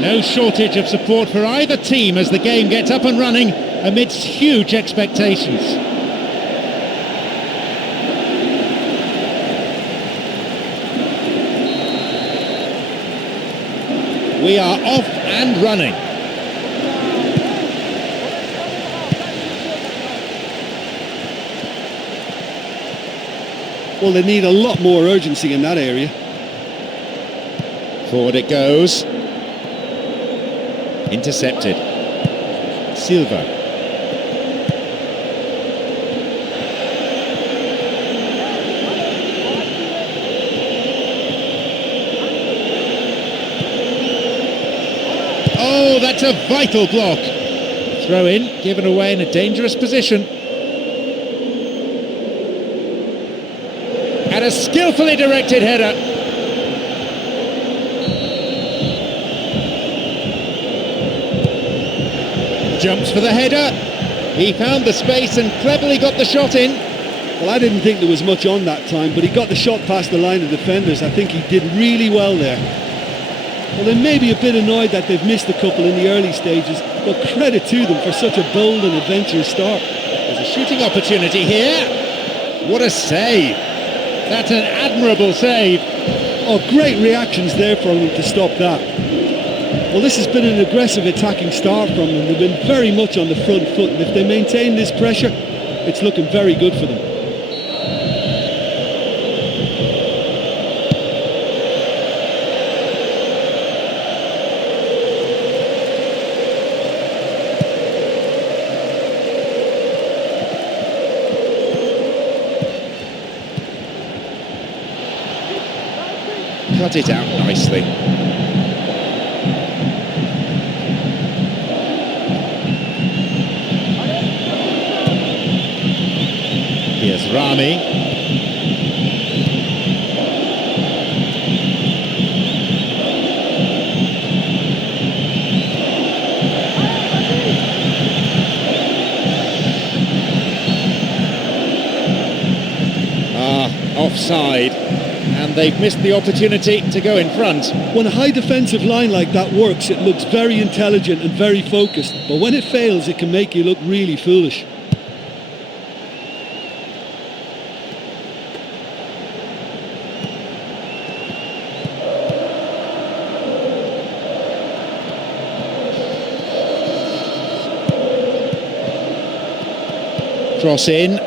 No shortage of support for either team as the game gets up and running amidst huge expectations. We are off and running. Well, they need a lot more urgency in that area. Forward it goes. Intercepted. Silva. Oh, that's a vital block. Throw in, given away in a dangerous position. And a skillfully directed header. Jumps for the header. He found the space and cleverly got the shot in. Well, I didn't think there was much on that time, but he got the shot past the line of defenders. I think he did really well there. Well, they may be a bit annoyed that they've missed a couple in the early stages, but credit to them for such a bold and adventurous start. There's a shooting opportunity here. What a save. That's an admirable save. Oh, great reactions there from them to stop that. Well, this has been an aggressive attacking start from them. They've been very much on the front foot, and if they maintain this pressure, it's looking very good for them. Cut it out nicely. Here's Rami. Offside. And they've missed the opportunity to go in front. When a high defensive line like that works, it looks very intelligent and very focused. But when it fails, it can make you look really foolish. Cross in.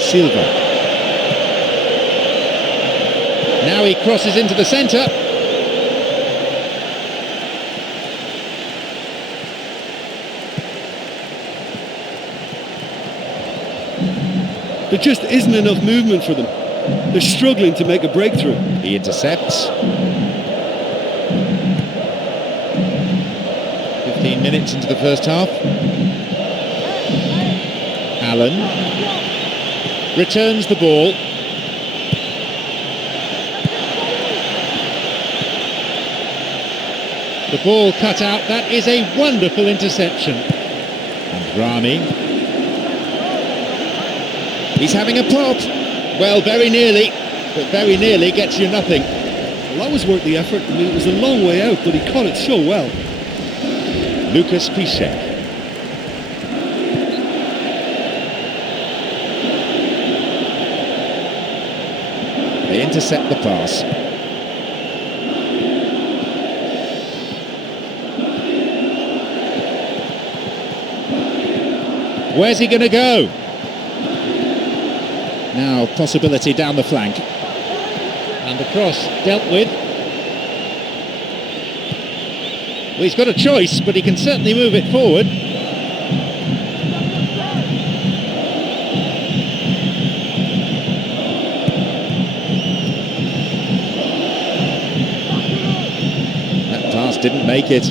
Silva. Now he crosses into the centre. There just isn't enough movement for them. They're struggling to make a breakthrough. He intercepts. 15 minutes into the first half. Allen returns the ball. The ball cut out. That is a wonderful interception. And Rami. He's having a pop. Well, very nearly, but very nearly gets you nothing. Well, that was worth the effort. I mean, it was a long way out, but he caught it so well. Lucas Piszczek. They intercept the pass. Where's he going to go? Now possibility down the flank. And the cross dealt with. Well, he's got a choice, but he can certainly move it forward. That pass didn't make it.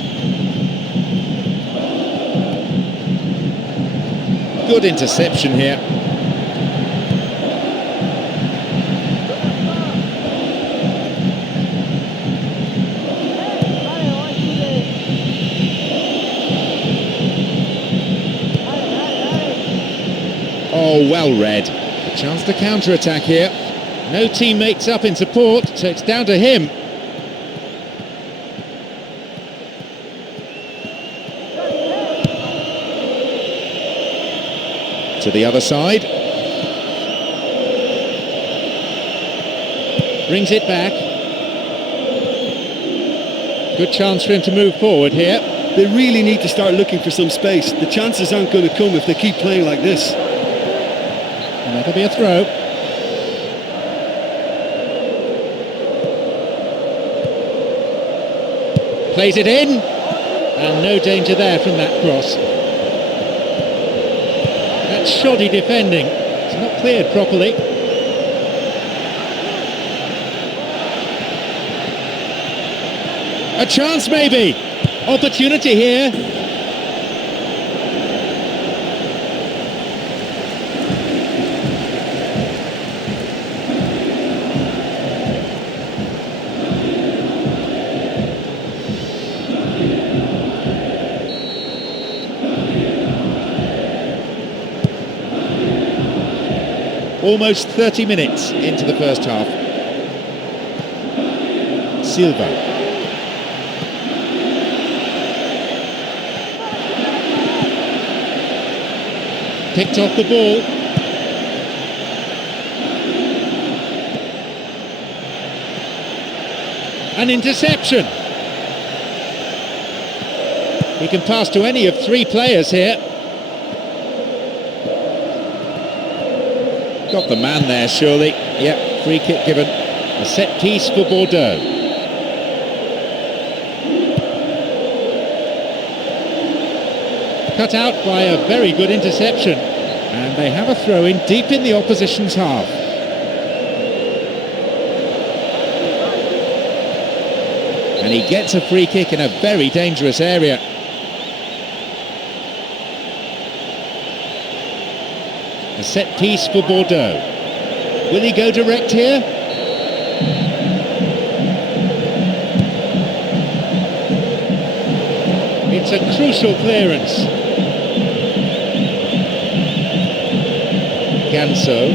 Good interception here. well read. A chance to counter-attack here. No teammates up in support, so it's down to him. To the other side. Brings it back. Good chance for him to move forward here. They really need to start looking for some space. The chances aren't going to come if they keep playing like this. And that'll be a throw. Plays it in. And no danger there from that cross. That's shoddy defending. It's not cleared properly. A chance maybe. Opportunity here. Almost 30 minutes into the first half. Silva. Picked off the ball. An interception. He can pass to any of three players here. Got the man there, surely. Yep, free kick given. A set piece for Bordeaux. Cut out by a very good interception. And they have a throw-in deep in the opposition's half. And he gets a free kick in a very dangerous area. A set piece for Bordeaux. Will he go direct here? It's a crucial clearance. Ganso.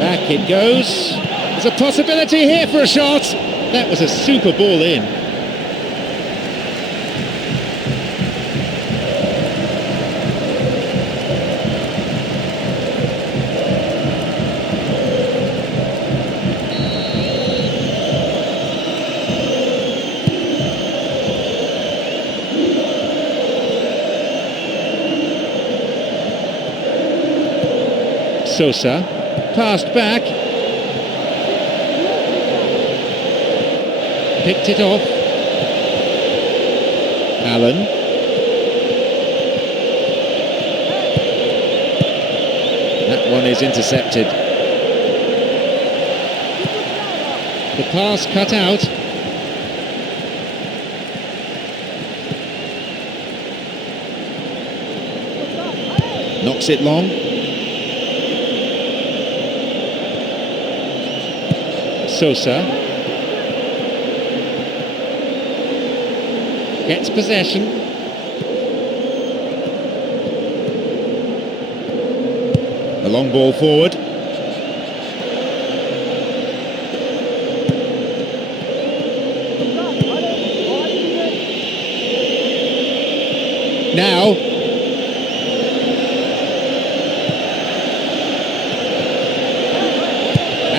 Back it goes. There's a possibility here for a shot. That was a super ball in. Sosa, passed back, picked it off, Allen, that one is intercepted, the pass cut out, knocks it long. Sosa gets possession. The long ball forward. Now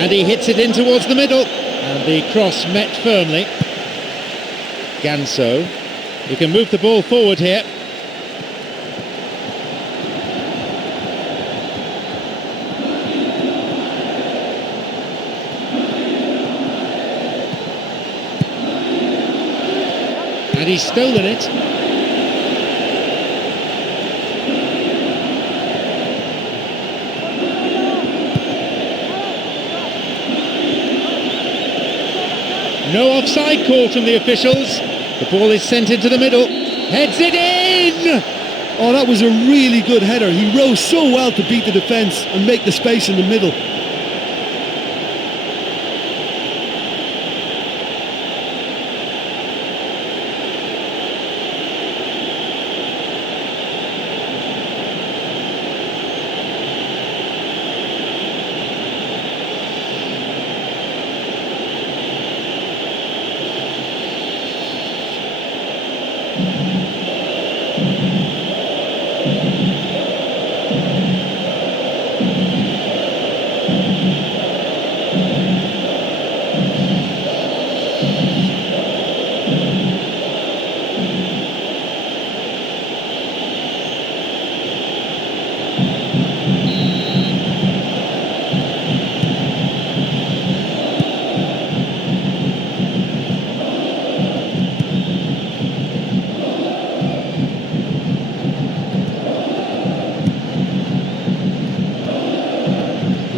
and he hits it in towards the middle, and the cross met firmly. Ganso, he can move the ball forward here. And he's stolen it. No offside call from the officials. The ball is sent into the middle. Heads it in! Oh, that was a really good header. He rose so well to beat the defence and make the space in the middle.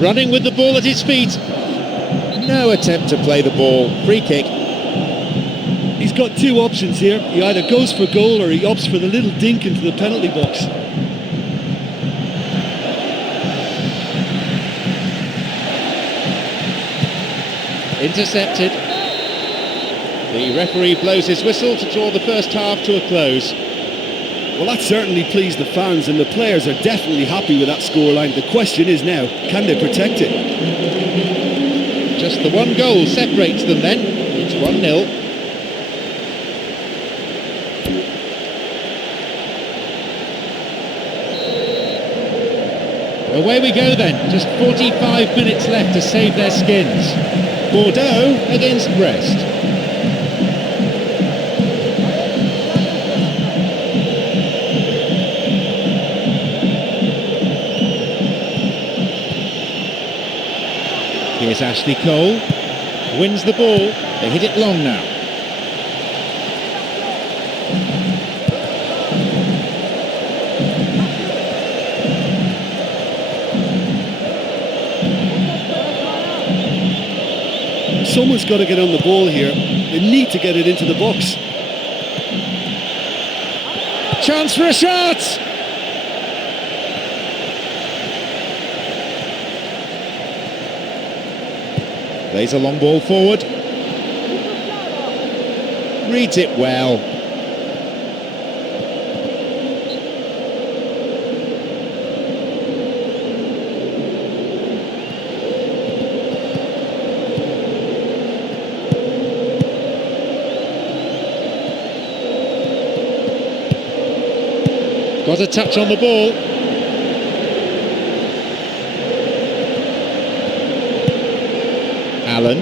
running with the ball at his feet. No attempt to play the ball. Free kick. He's got two options here. He either goes for goal or he opts for the little dink into the penalty box. Intercepted. The referee blows his whistle to draw the first half to a close. Well, that certainly pleased the fans, and the players are definitely happy with that scoreline. The question is now, can they protect it? Just the one goal separates them then. It's 1-0. Away we go then. Just 45 minutes left to save their skins. Bordeaux against Brest. Here's Ashley Cole, wins the ball, they hit it long now. Someone's got to get on the ball here. They need to get it into the box. Chance for a shot! Plays a long ball forward. Reads it well. Got a touch on the ball. Allen.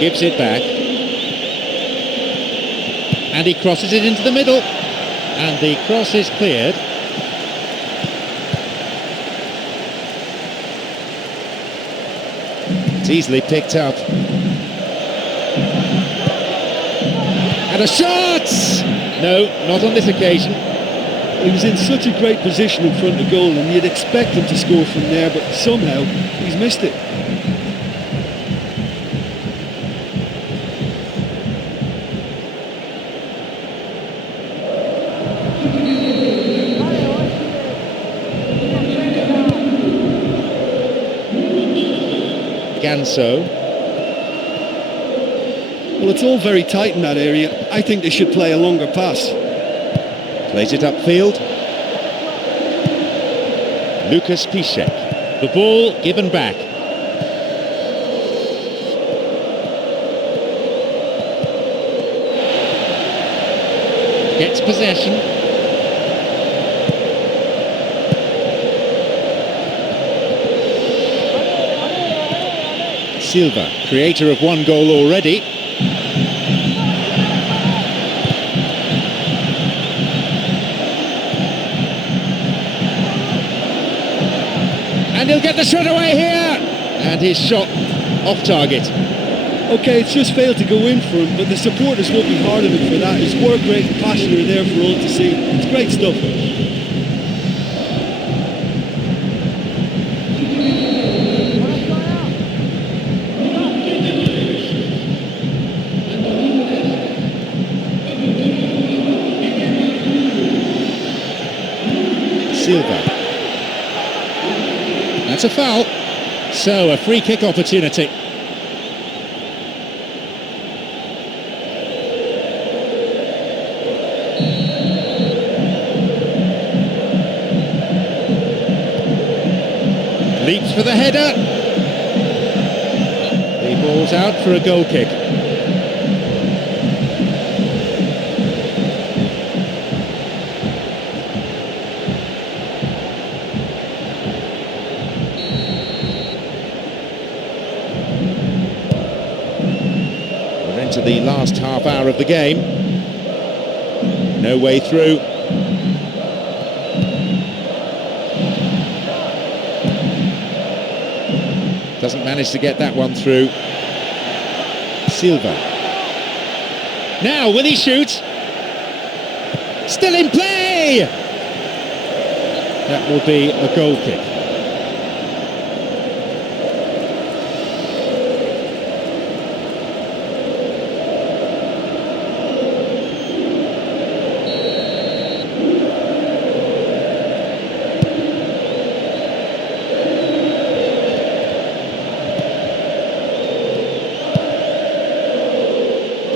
Gives it back. And he crosses it into the middle. And the cross is cleared. It's easily picked up. And a shot! No, not on this occasion. He was in such a great position in front of goal, and you'd expect him to score from there, but somehow he's missed it. Ganso. Well, it's all very tight in that area. I think they should play a longer pass. Plays it upfield. Lucas Piszek. The ball given back. Gets possession. Silva, creator of one goal already. And he'll get the shot away here! And his shot off target. Okay, it's just failed to go in for him, but the supporters will be hard on him for that. His work rate and passion are there for all to see. It's great stuff. Silva. That's a foul. So a free kick opportunity. Leaps for the header. The ball's out for a goal kick. To the last half hour of the game. No way through. Doesn't manage to get that one through. Silva. Now, will he shoot? Still in play! That will be a goal kick.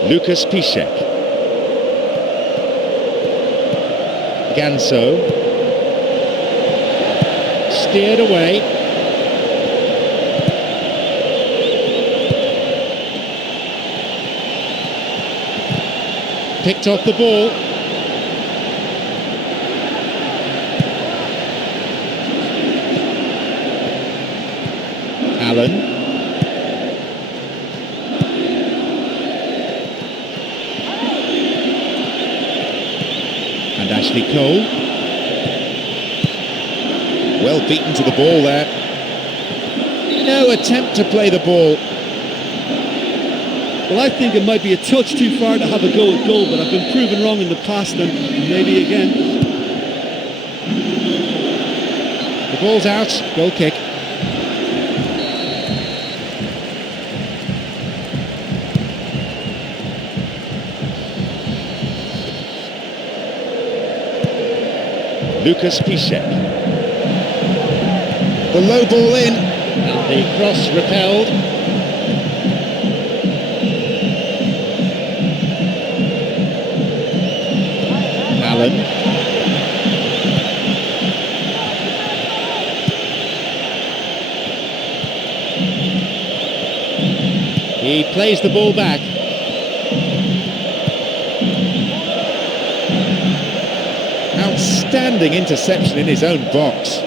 Lucas Piszek. Ganso. Steered away. Picked off the ball. Allen. And Ashley Cole. Well beaten to the ball there. No attempt to play the ball. Well, I think it might be a touch too far to have a go at goal, but I've been proven wrong in the past, and maybe again. The ball's out, goal kick. Lucas Piszek. The low ball in. And the cross repelled. Allen. He plays the ball back. Outstanding interception in his own box.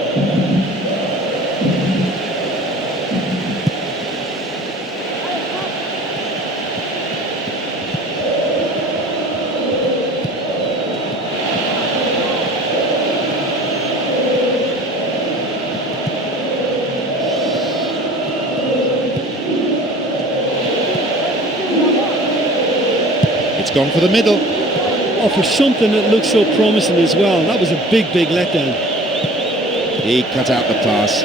It's gone for the middle. Oh, for something that looks so promising as well. That was a big letdown. He cut out the pass.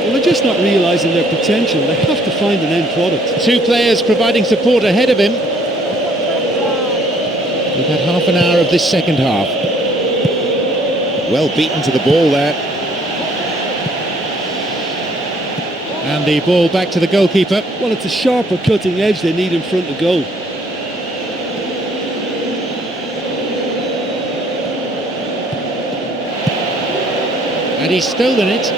Well, they're just not realising their potential. They have to find an end product. Two players providing support ahead of him. We've had half an hour of this second half. Well beaten to the ball there. And the ball back to the goalkeeper. Well, it's a sharper cutting edge they need in front of goal. And he's stolen it.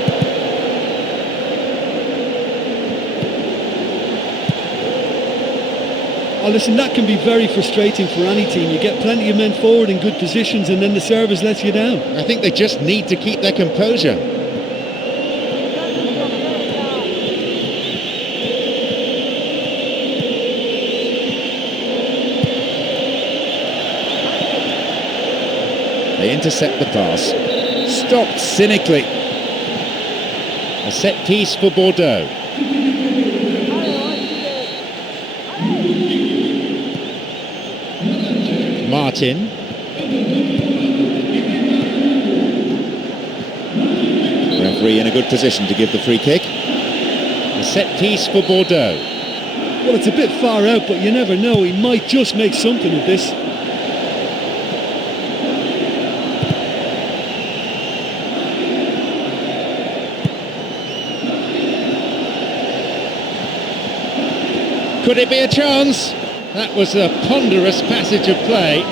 Oh, listen, that can be very frustrating for any team. You get plenty of men forward in good positions and then the service lets you down. I think they just need to keep their composure. They intercept the pass. Stopped cynically. A set piece for Bordeaux. Martin. Referee in a good position to give the free kick. A set piece for Bordeaux. Well, it's a bit far out, but you never know. He might just make something of this. Could it be a chance? That was a ponderous passage of play.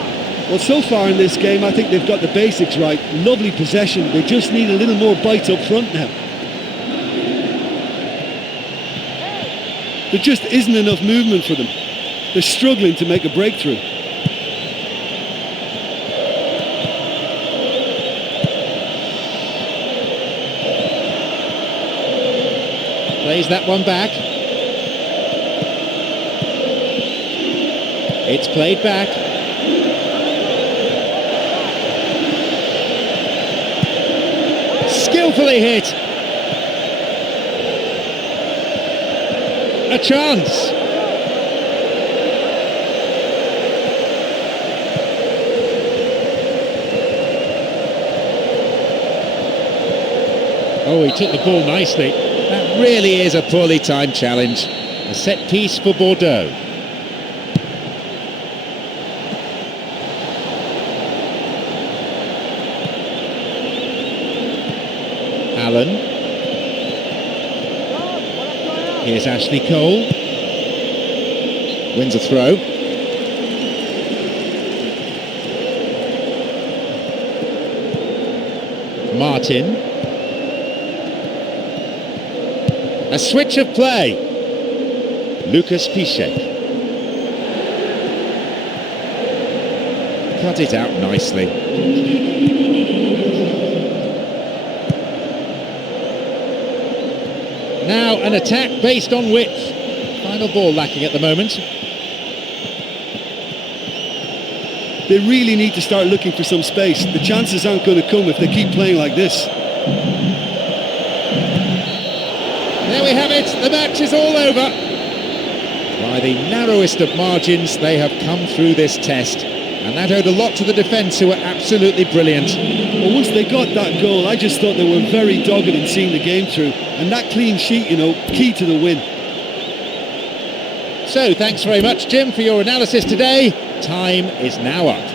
Well, so far in this game, I think they've got the basics right. Lovely possession. They just need a little more bite up front now. There just isn't enough movement for them. They're struggling to make a breakthrough. Plays that one back. It's played back. Skillfully hit. A chance. Oh, he took the ball nicely. That really is a poorly timed challenge. A set piece for Bordeaux. Allen. Here's Ashley Cole. Wins a throw. Martin. A switch of play. Lucas Piszek. Cut it out nicely. Now an attack based on width. Final ball lacking at the moment. They really need to start looking for some space. The chances aren't going to come if they keep playing like this. There we have it, the match is all over. By the narrowest of margins, they have come through this test. And that owed a lot to the defence, who were absolutely brilliant. Well, once they got that goal, I just thought they were very dogged in seeing the game through. And that clean sheet, you know, key to the win. So, thanks very much, Jim, for your analysis today. Time is now up.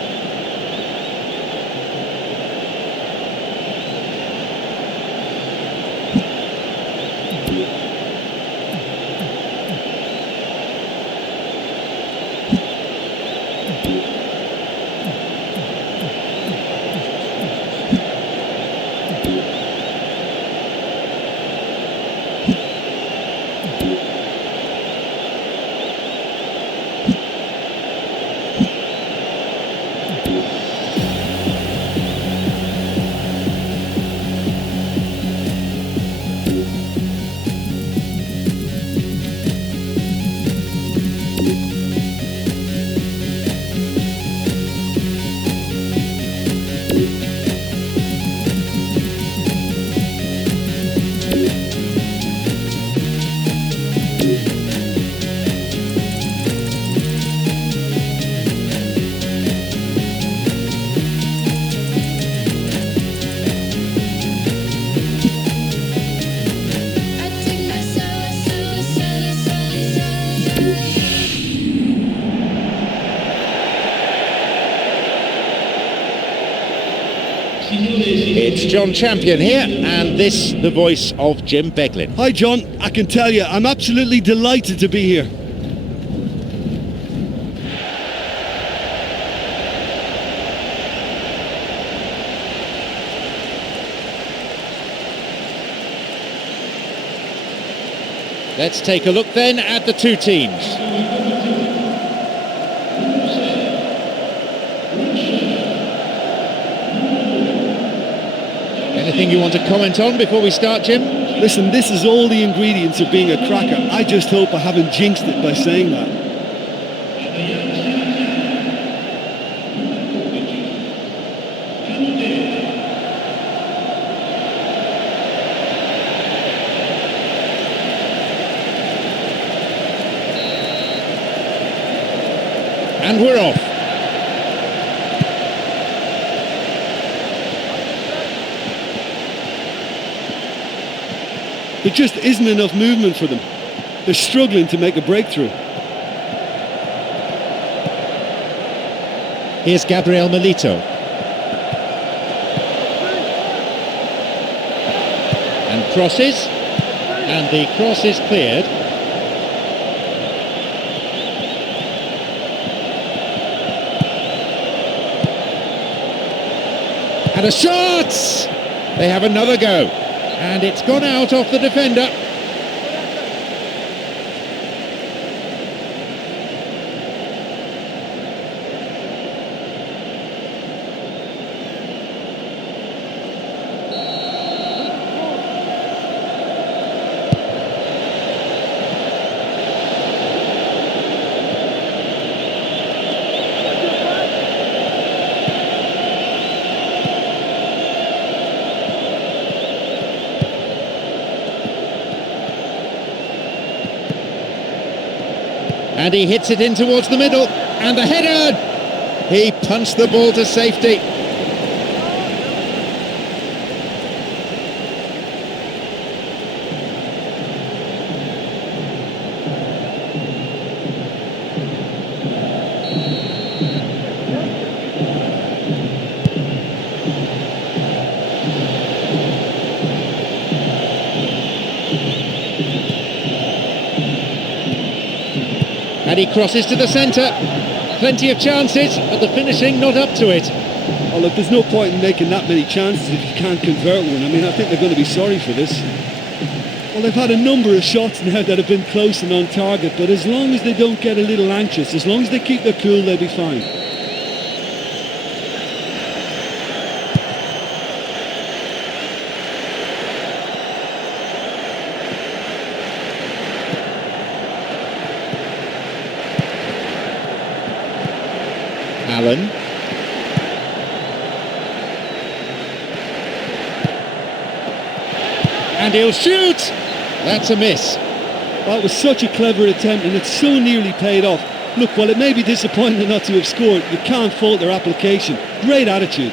It's John Champion here, and this the voice of Jim Beglin. Hi John, I can tell you, I'm absolutely delighted to be here. Let's take a look then at the two teams. Anything you want to comment on before we start, Jim? Listen, this is all the ingredients of being a cracker. I just hope I haven't jinxed it by saying that. And we're off. There just isn't enough movement for them. They're struggling to make a breakthrough. Here's Gabriel Milito. And crosses. And the cross is cleared. And a shot! They have another go. And it's gone out off the defender. And he hits it in towards the middle, and a header! He punched the ball to safety. And he crosses to the centre. Plenty of chances, but the finishing not up to it. Oh, look, there's no point in making that many chances if you can't convert one. I mean, I think they're going to be sorry for this. Well, they've had a number of shots now that have been close and on target, but as long as they don't get a little anxious, as long as they keep their cool, they'll be fine. Allen. And he'll shoot! That's a miss. That was such a clever attempt, and it's so nearly paid off. Look, while it may be disappointing not to have scored, you can't fault their application. Great attitude.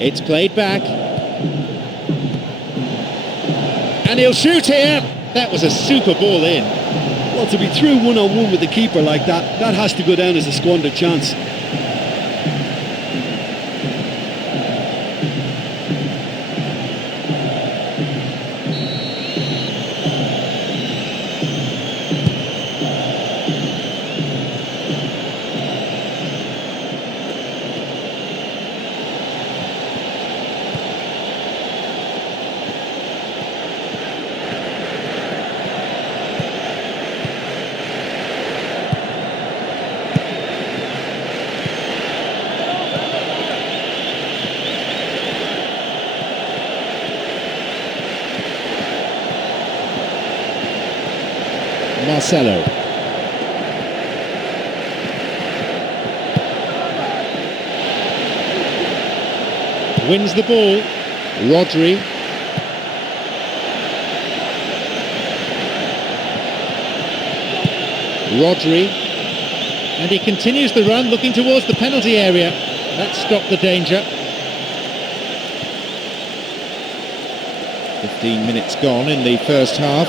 It's played back. And he'll shoot here. That was a super ball in. Well, to be through one-on-one with the keeper like that, that has to go down as a squandered chance. Marcelo. Wins the ball. Rodri. And he continues the run, looking towards the penalty area. That stopped the danger. 15 minutes gone in the first half.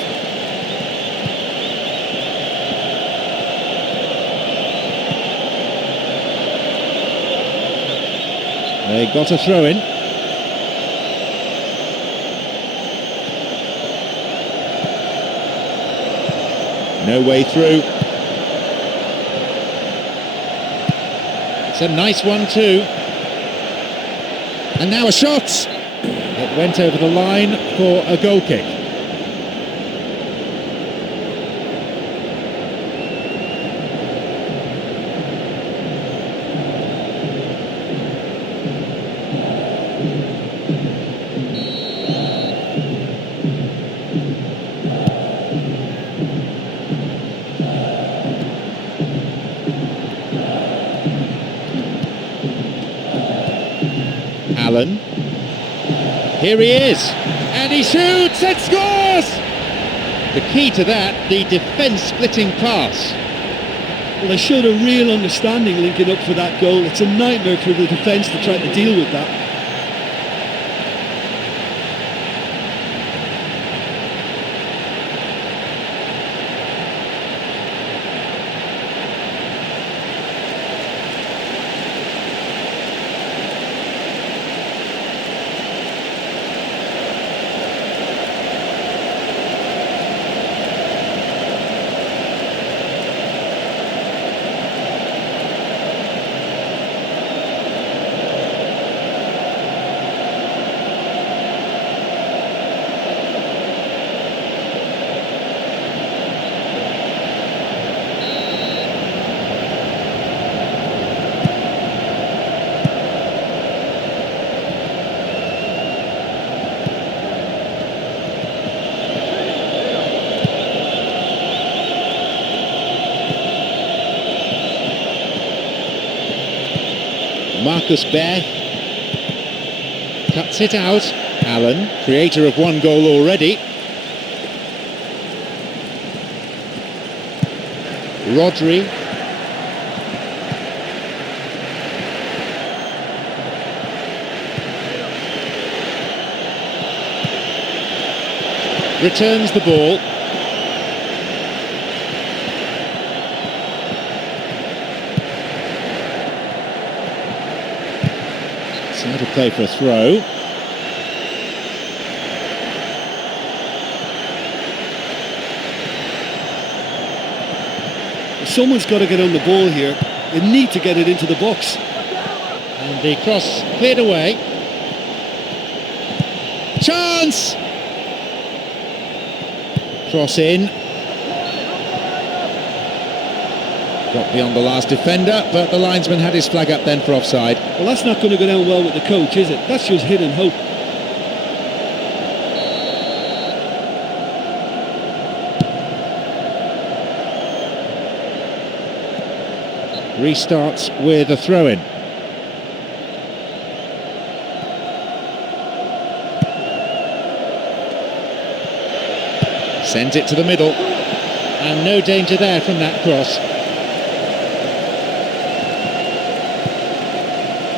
They got a throw in. No way through. It's a nice one too. And now a shot. It went over the line for a goal kick. Allen. Here he is, and he shoots and scores! The key to that, the defence-splitting pass. Well, they showed a real understanding linking up for that goal. It's a nightmare for the defence to try to deal with that. Marcus Bear cuts it out. Allen, creator of one goal already. Rodri. Returns the ball. So it'll play for a throw. Someone's got to get on the ball here. They need to get it into the box. And the cross cleared away. Chance! Cross in. Got beyond the last defender, but the linesman had his flag up then for offside. Well, that's not going to go down well with the coach, is it? That's just hit and hope. Restarts with a throw-in. Sends it to the middle. And no danger there from that cross.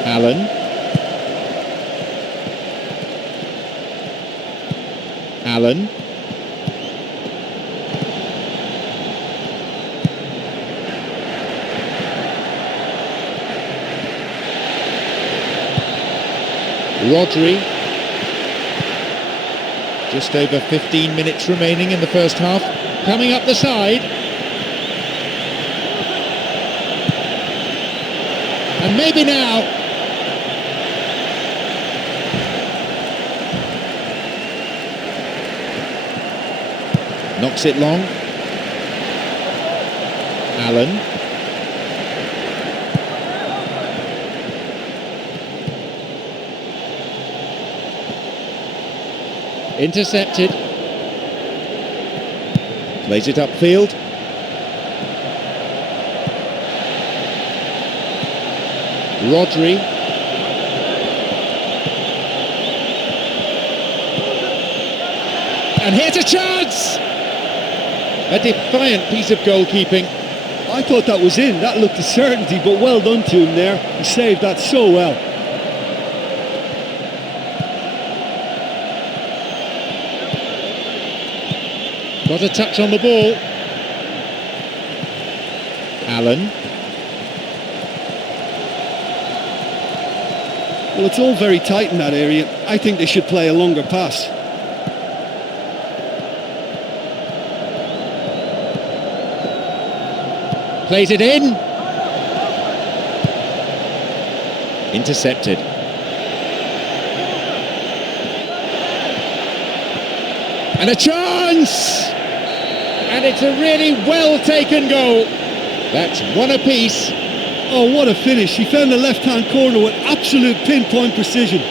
Allen. Allen. Rodri. Just over 15 minutes remaining in the first half. Coming up the side. And maybe now. Knocks it long. Allen. Intercepted. Plays it upfield. Rodri. And here's a chance! A defiant piece of goalkeeping. I thought that was in. That looked a certainty, but well done to him there. He saved that so well. Got a touch on the ball. Allen. Well, it's all very tight in that area. I think they should play a longer pass. Plays it in. Intercepted. And a chance! And it's a really well-taken goal. That's one apiece. Oh, what a finish. He found the left-hand corner with absolute pinpoint precision.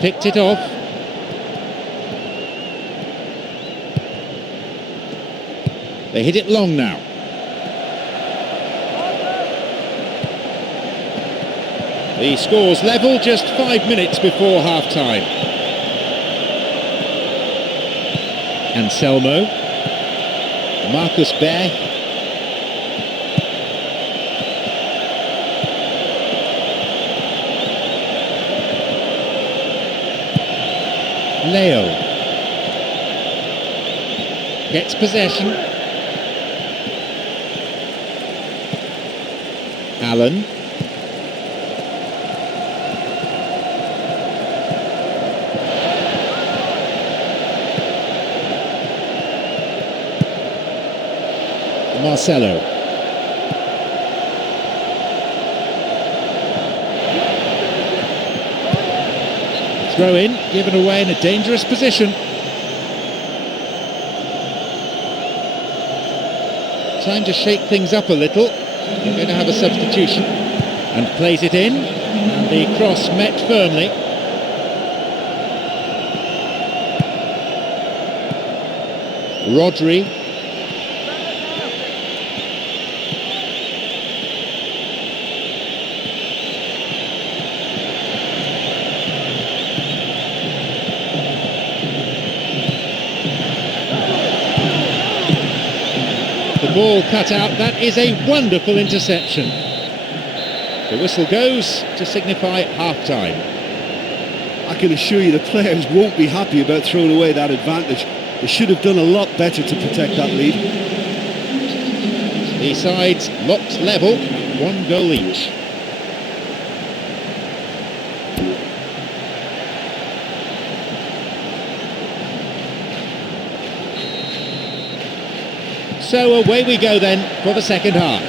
Picked it off. They hit it long now. The score's level just 5 minutes before half-time. Anselmo. Marcus Bear. Leo gets possession. Allen. Marcelo. Throw in, given away in a dangerous position. time to shake things up a little. We're going to have a substitution. And plays it in. And the cross met firmly. Rodri. The ball cut out. That is a wonderful interception. The whistle goes to signify half-time. I can assure you the players won't be happy about throwing away that advantage. They should have done a lot better to protect that lead. The sides locked level, 1 goal each. So away we go then for the second half.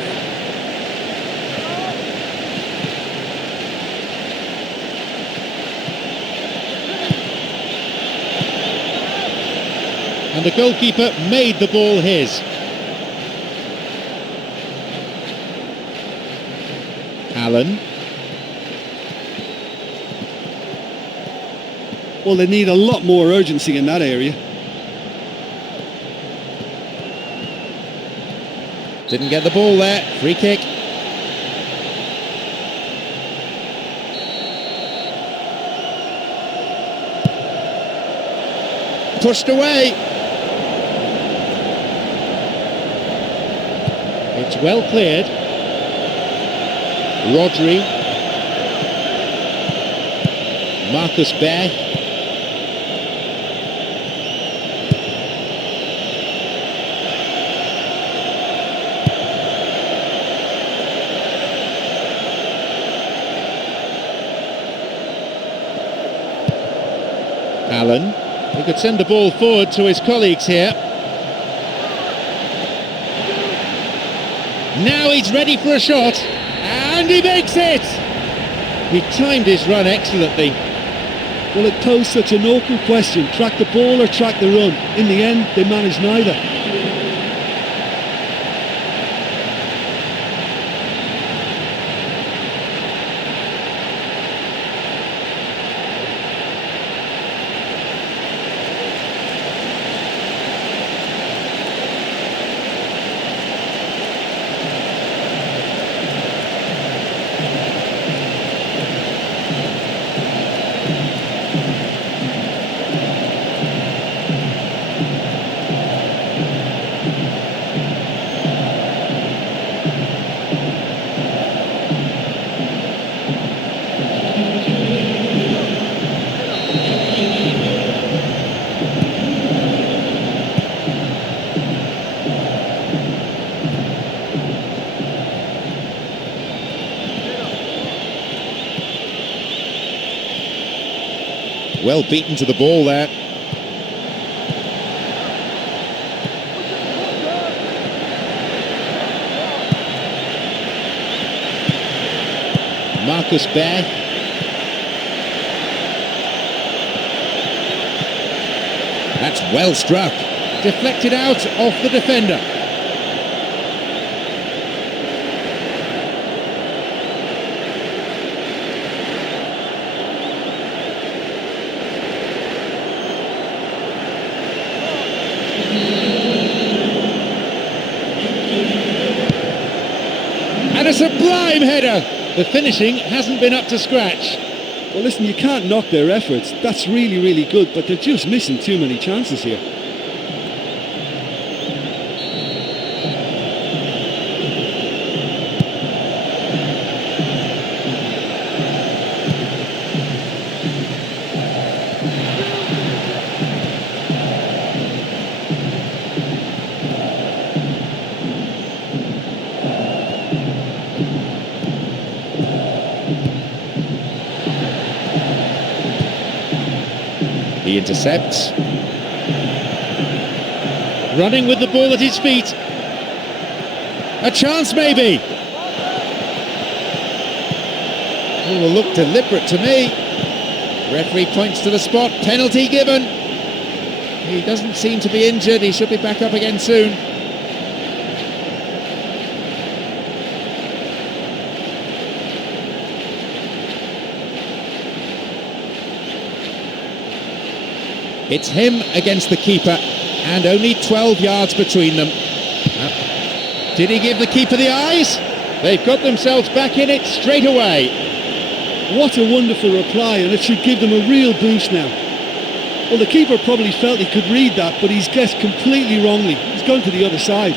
And the goalkeeper made the ball his. Allen. Well, they need a lot more urgency in that area. Didn't get the ball there. Free kick. Pushed away. It's well cleared. Rodri. Marcus Bear. Allen. He could send the ball forward to his colleagues here. Now he's ready for a shot, and he makes it! He timed his run excellently. Well, it posed such an awkward question, track the ball or track the run. In the end, they managed neither. Well beaten to the ball there. Marcus Bear. That's well struck. Deflected out off the defender. And a sublime header. The finishing hasn't been up to scratch. Well, listen, you can't knock their efforts. That's really, really good, but they're just missing too many chances here. He intercepts. Running with the ball at his feet. A chance maybe. It will look deliberate to me. Referee points to the spot. Penalty given. He doesn't seem to be injured. He should be back up again soon. It's him against the keeper, and only 12 yards between them. Did he give the keeper the eyes? They've got themselves back in it straight away. What a wonderful reply, and it should give them a real boost now. Well, the keeper probably felt he could read that, but he's guessed completely wrongly. He's gone to the other side.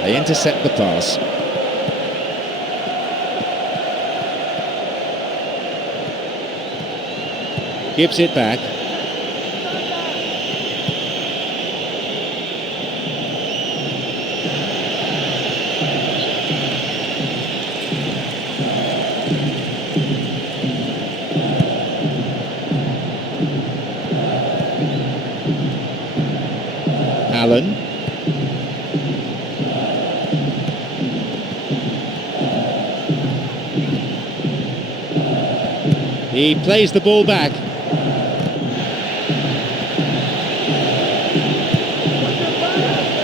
They intercept the pass. Gives it back. Allen. He plays the ball back.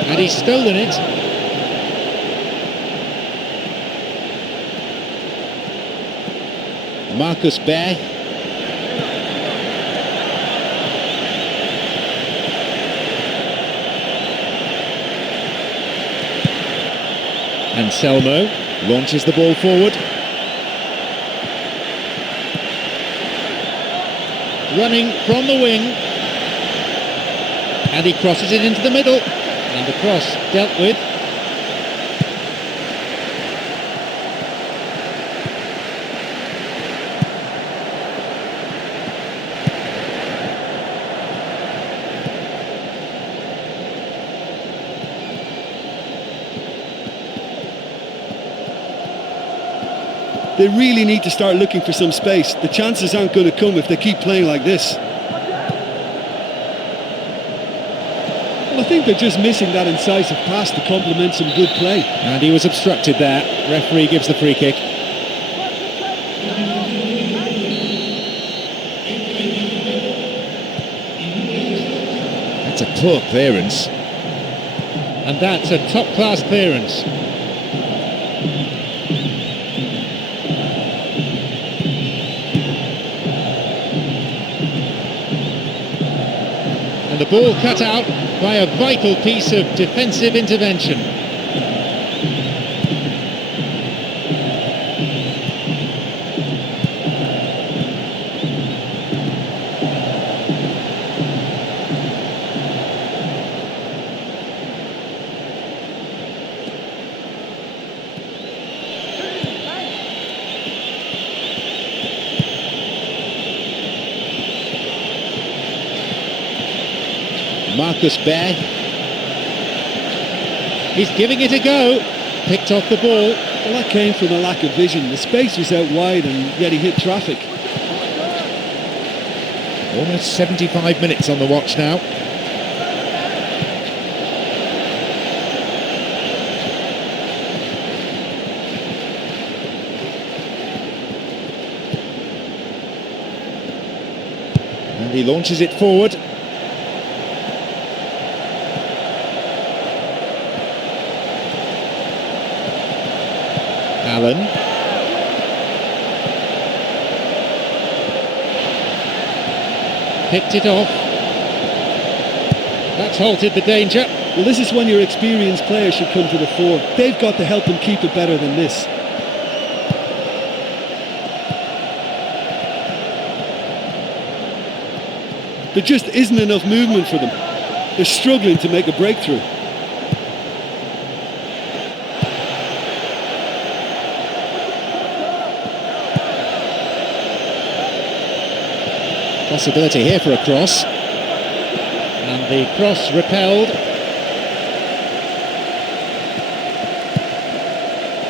And he's stolen it. Marcus Bear. Anselmo launches the ball forward. Running from the wing, and he crosses it into the middle, and the cross dealt with. They really need to start looking for some space. The chances aren't going to come if they keep playing like this. Well, I think they're just missing that incisive pass to complement some good play. And he was obstructed there. Referee gives the free kick. That's a poor clearance. And that's a top-class clearance. And the ball cut out by a vital piece of defensive intervention. Marcus Bear. He's giving it a go. Picked off the ball. Well, that came from a lack of vision. The space was out wide and yet he hit traffic. Almost 75 minutes on the watch now. And he launches it forward. Allen. Picked it off. That's halted the danger. Well, this is when your experienced players should come to the fore. They've got to help them keep it better than this. There just isn't enough movement for them. They're struggling to make a breakthrough. Possibility here for a cross. And the cross repelled.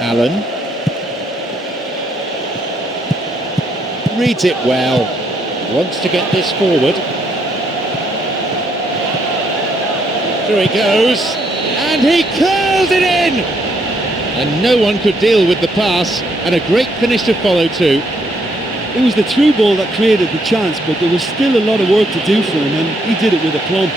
Allen. Reads it well. Wants to get this forward. Through he goes. And he curls it in! And no one could deal with the pass. And a great finish to follow too. It was the through ball that created the chance, but there was still a lot of work to do for him, and he did it with aplomb.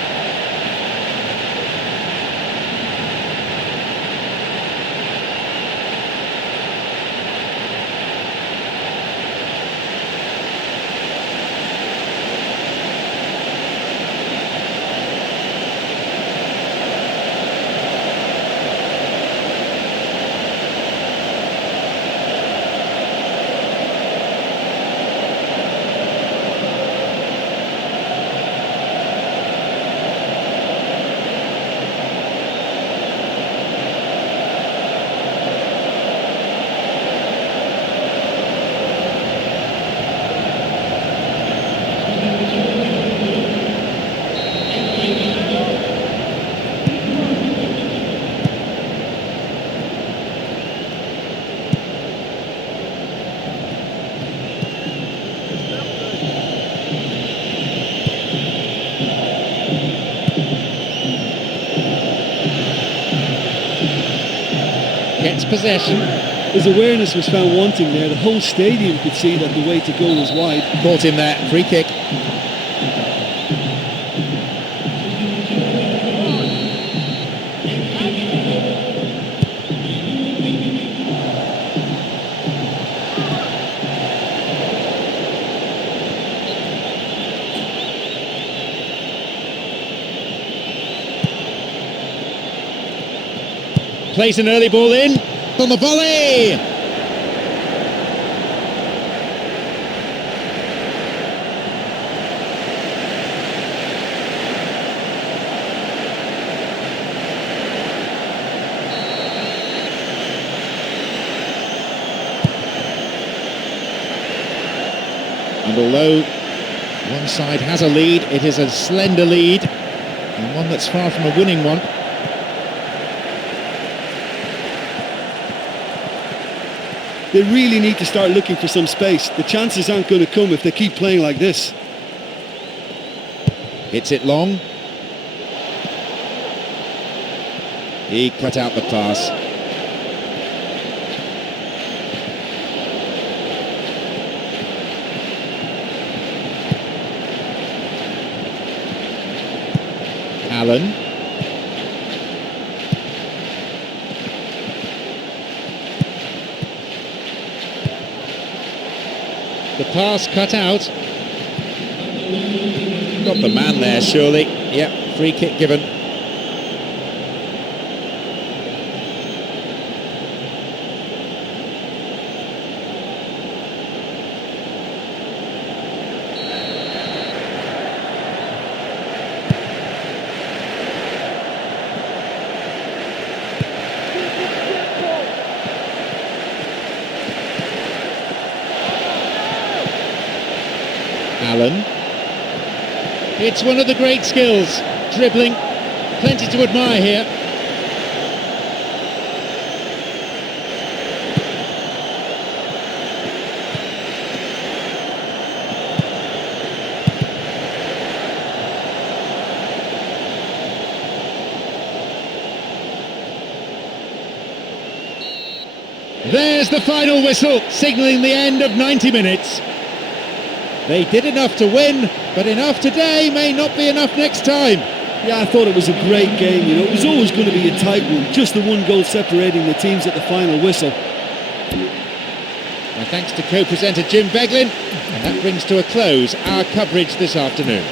Gets possession. His awareness was found wanting there. The whole stadium could see that the way to go was wide. Caught him there. Free kick. Plays an early ball in. On the volley! And although one side has a lead, it is a slender lead, and one that's far from a winning one. They really need to start looking for some space. The chances aren't going to come if they keep playing like this. Hits it long. He cut out the pass. Allen. The pass cut out. Got the man there, surely. Yep, free kick given. Allen. It's one of the great skills, dribbling, plenty to admire here. There's the final whistle, signalling the end of 90 minutes. They did enough to win, but enough today may not be enough next time. Yeah, I thought it was a great game. You know, it was always going to be a tight one. Just the one goal separating the teams at the final whistle. My thanks to co-presenter Jim Beglin, and that brings to a close our coverage this afternoon.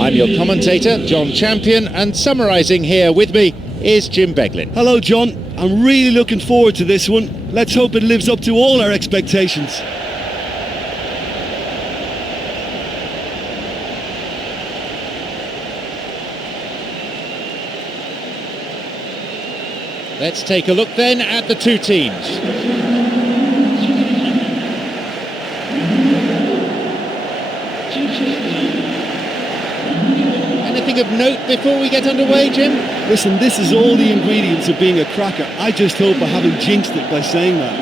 I'm your commentator, John Champion, and summarising here with me is Jim Beglin. Hello, John. I'm really looking forward to this one. Let's hope it lives up to all our expectations. Let's take a look then at the two teams. Anything of note before we get underway, Jim? Listen, this is all the ingredients of being a cracker. I just hope I haven't jinxed it by saying that.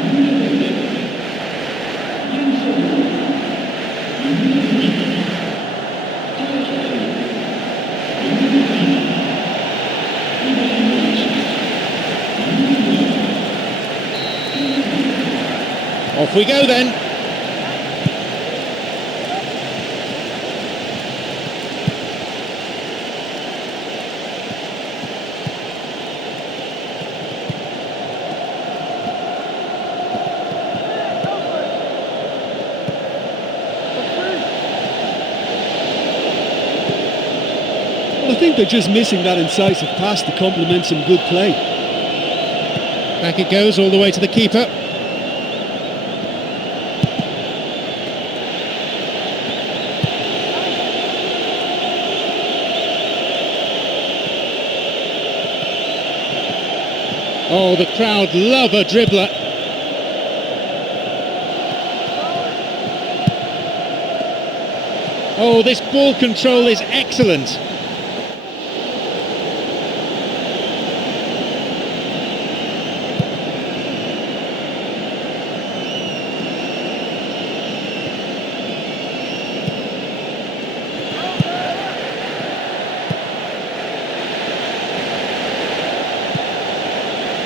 Off we go then. I think they're just missing that incisive pass to complement some good play. Back it goes all the way to the keeper. Oh, the crowd love a dribbler. Oh, this ball control is excellent.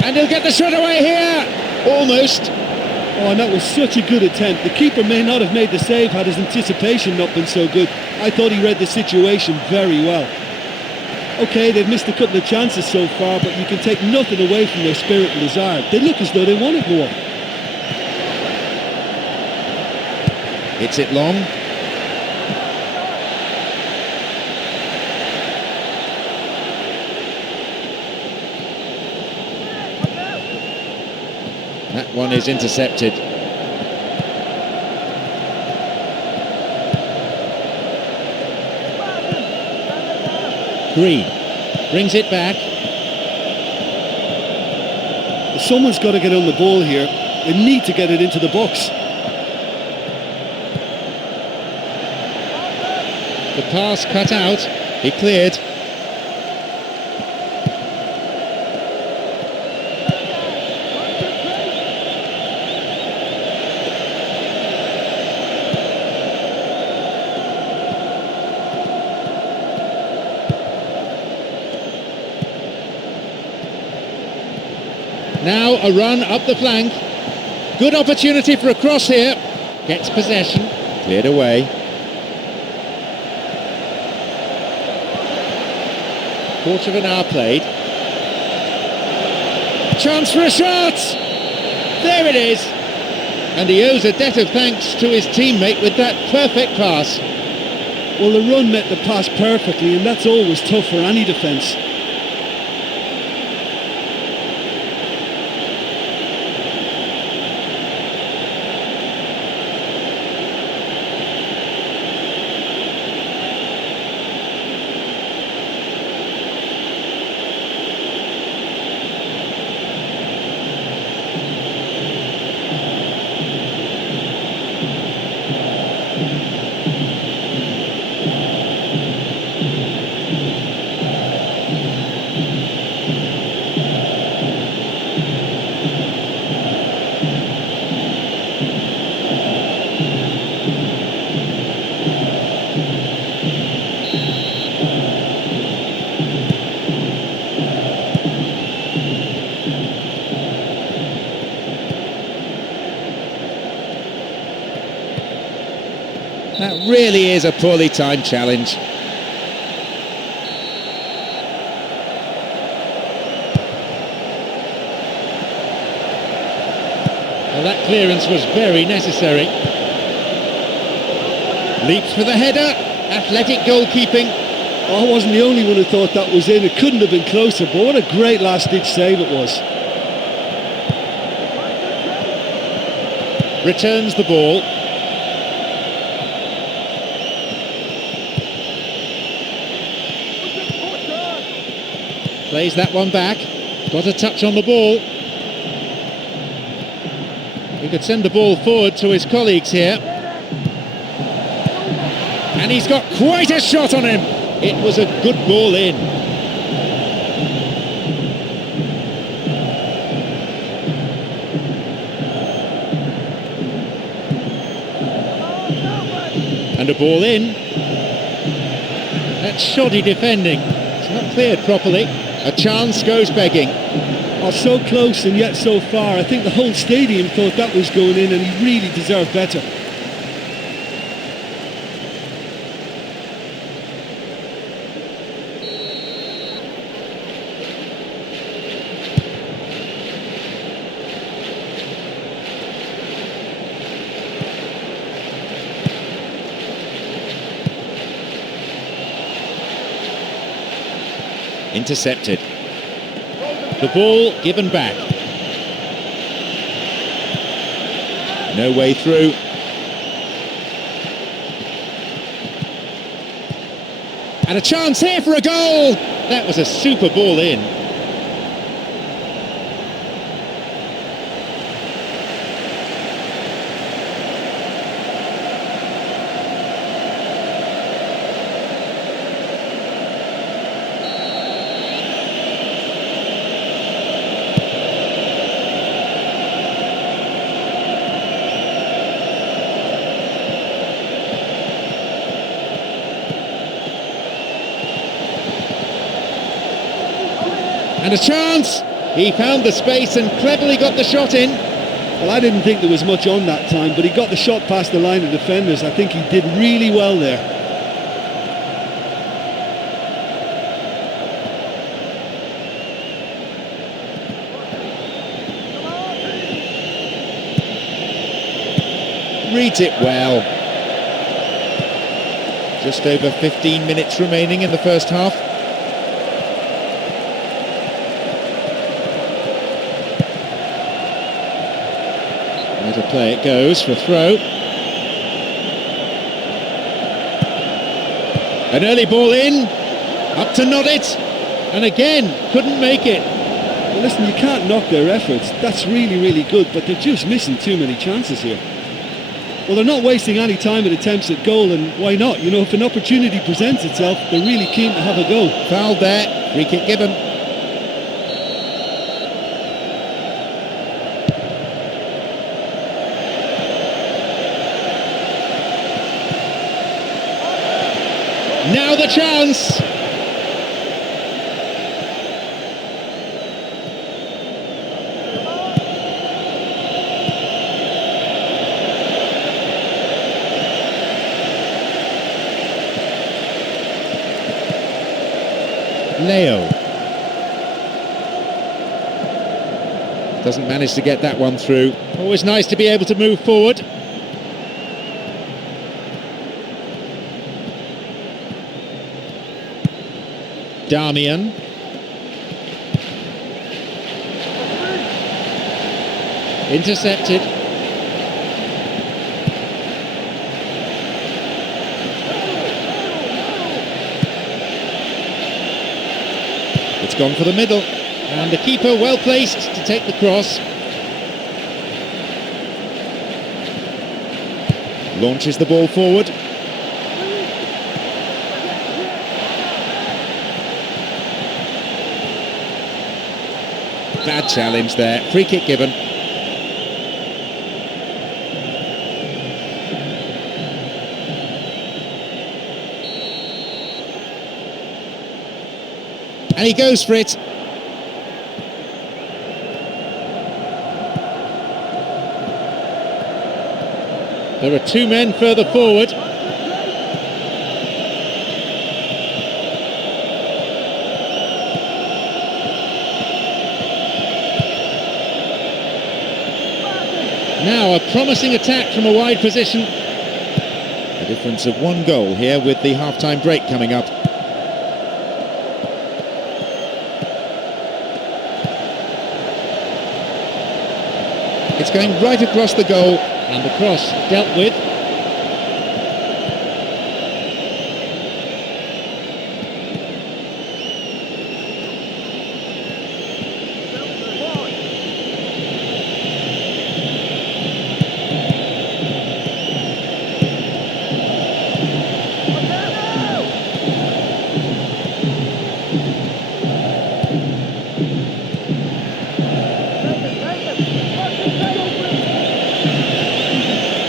And he'll get the shot away here! Almost. Oh, and that was such a good attempt. The keeper may not have made the save had his anticipation not been so good. I thought he read the situation very well. OK, they've missed a couple of chances so far, but you can take nothing away from their spirit and desire. They look as though they want it more. Hits it long. That one is intercepted. Green brings it back. Someone's got to get on the ball here. They need to get it into the box. The pass cut out. He cleared. Now a run up the flank. Good opportunity for a cross here. Gets possession. Cleared away. Quarter of an hour played. Chance for a shot! There it is! And he owes a debt of thanks to his teammate with that perfect pass. Well, the run met the pass perfectly, and that's always tough for any defence. That really is a poorly timed challenge. Well, that clearance was very necessary. Leaps for the header. Athletic goalkeeping. I wasn't the only one who thought that was in. It couldn't have been closer, but what a great last-ditch save it was. Returns the ball. Plays that one back. Got a touch on the ball. He could send the ball forward to his colleagues here. And he's got quite a shot on him. It was a good ball in. And a ball in. That's shoddy defending. It's not cleared properly. A chance goes begging. Oh, so close and yet so far. I think the whole stadium thought that was going in, and he really deserved better. Intercepted. The ball given back. No way through. And a chance here for a goal. That was a super ball in. And a chance! He found the space and cleverly got the shot in. Well, I didn't think there was much on that time, but he got the shot past the line of defenders. I think he did really well there. Reads it well. Just over 15 minutes remaining in the first half. Where to play it goes for throw. An early ball in, up to nod it, and again, couldn't make it. Well, listen, you can't knock their efforts. That's really, really good, but they're just missing too many chances here. Well, they're not wasting any time at attempts at goal, and why not? You know, if an opportunity presents itself, they're really keen to have a go. Fouled there, free kick given. Now the chance! Leo doesn't manage to get that one through. Always nice to be able to move forward. Damian. Intercepted. It's gone for the middle, and the keeper well placed to take the cross. Launches the ball forward. Bad challenge there, free kick given. And he goes for it. There are two men further forward. Now a promising attack from a wide position. A difference of 1 goal here with the half-time break coming up. It's going right across the goal. And the cross dealt with.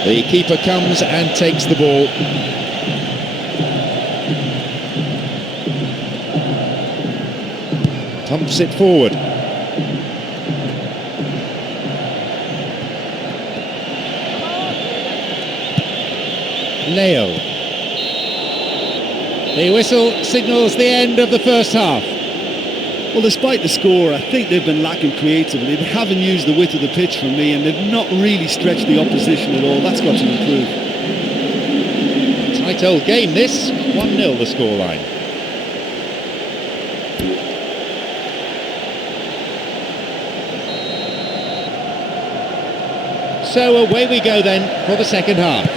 The keeper comes and takes the ball. Pumps it forward. Leo. The whistle signals the end of the first half. Well, despite the score, I think they've been lacking creatively. They haven't used the width of the pitch for me, and they've not really stretched the opposition at all. That's got to improve. Tight old game this, 1-0 the scoreline. So away we go then for the second half.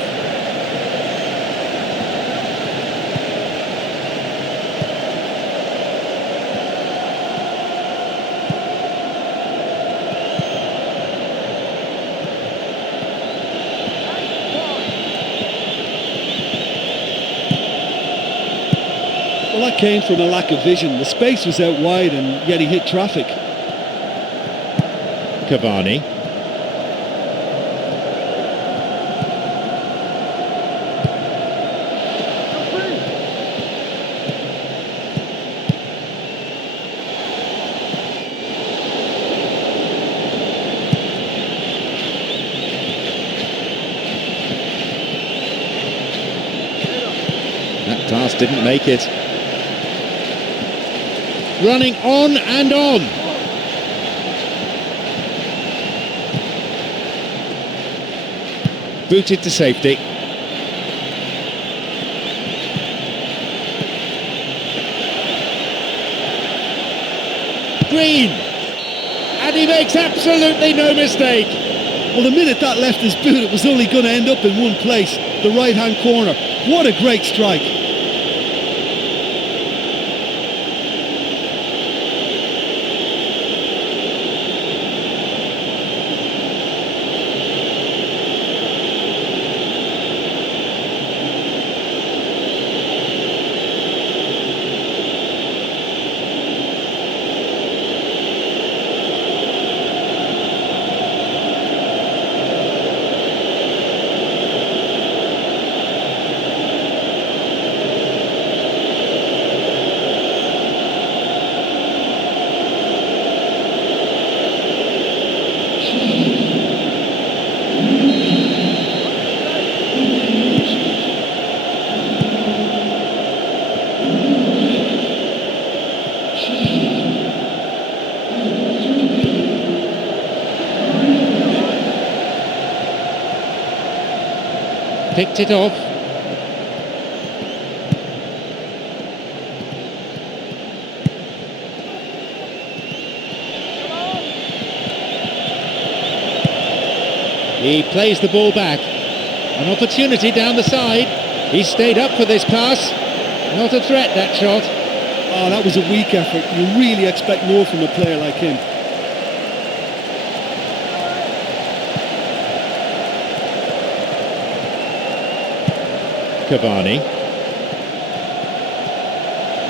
Well, that came from a lack of vision. The space was out wide, and yet he hit traffic. Cavani. That pass didn't make it. Running on and on. Booted to safety. Green. And he makes absolutely no mistake. Well, the minute that left his boot, it was only going to end up in one place, the right-hand corner. What a great strike. Picked it off. He plays the ball back. An opportunity down the side. He stayed up for this pass. Not a threat, that shot. Oh, that was a weak effort. You really expect more from a player like him. Cavani.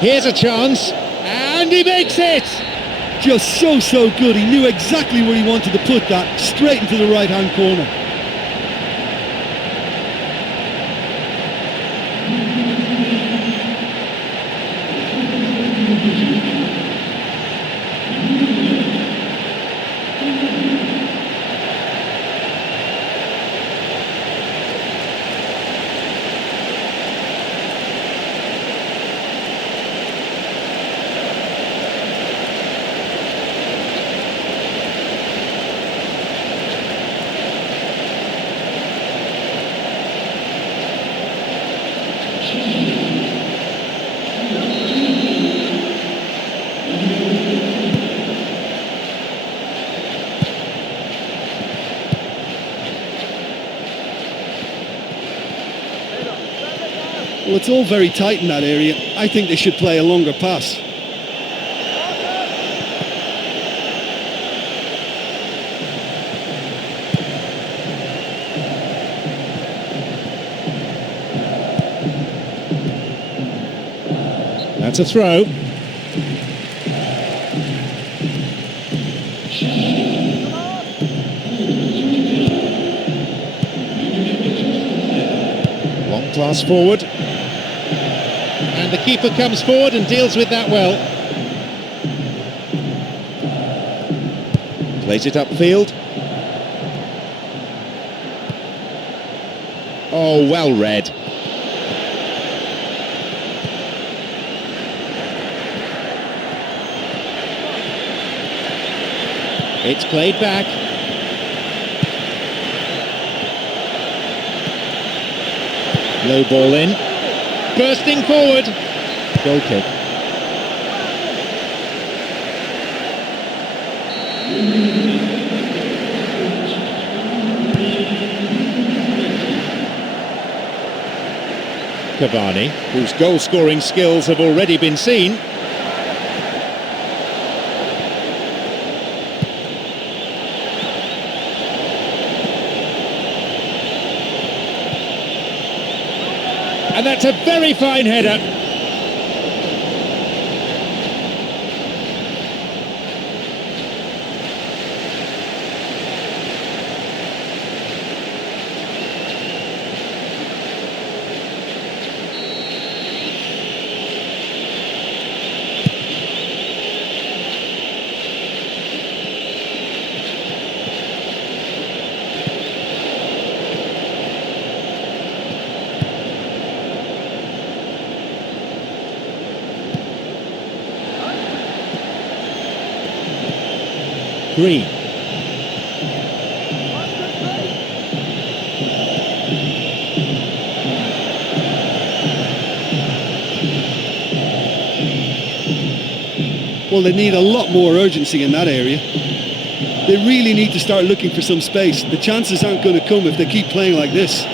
Here's a chance, and he makes it! Just so good. He knew exactly where he wanted to put that, straight into the right-hand corner. Well, it's all very tight in that area. I think they should play a longer pass. That's a throw. Long pass forward. And the keeper comes forward and deals with that well. Plays it upfield. Oh, well read. It's played back. Low ball in. Bursting forward. Goal kick. Cavani, whose goal-scoring skills have already been seen. And that's a very fine header. Green. Well, they need a lot more urgency in that area. They really need to start looking for some space. The chances aren't going to come if they keep playing like this.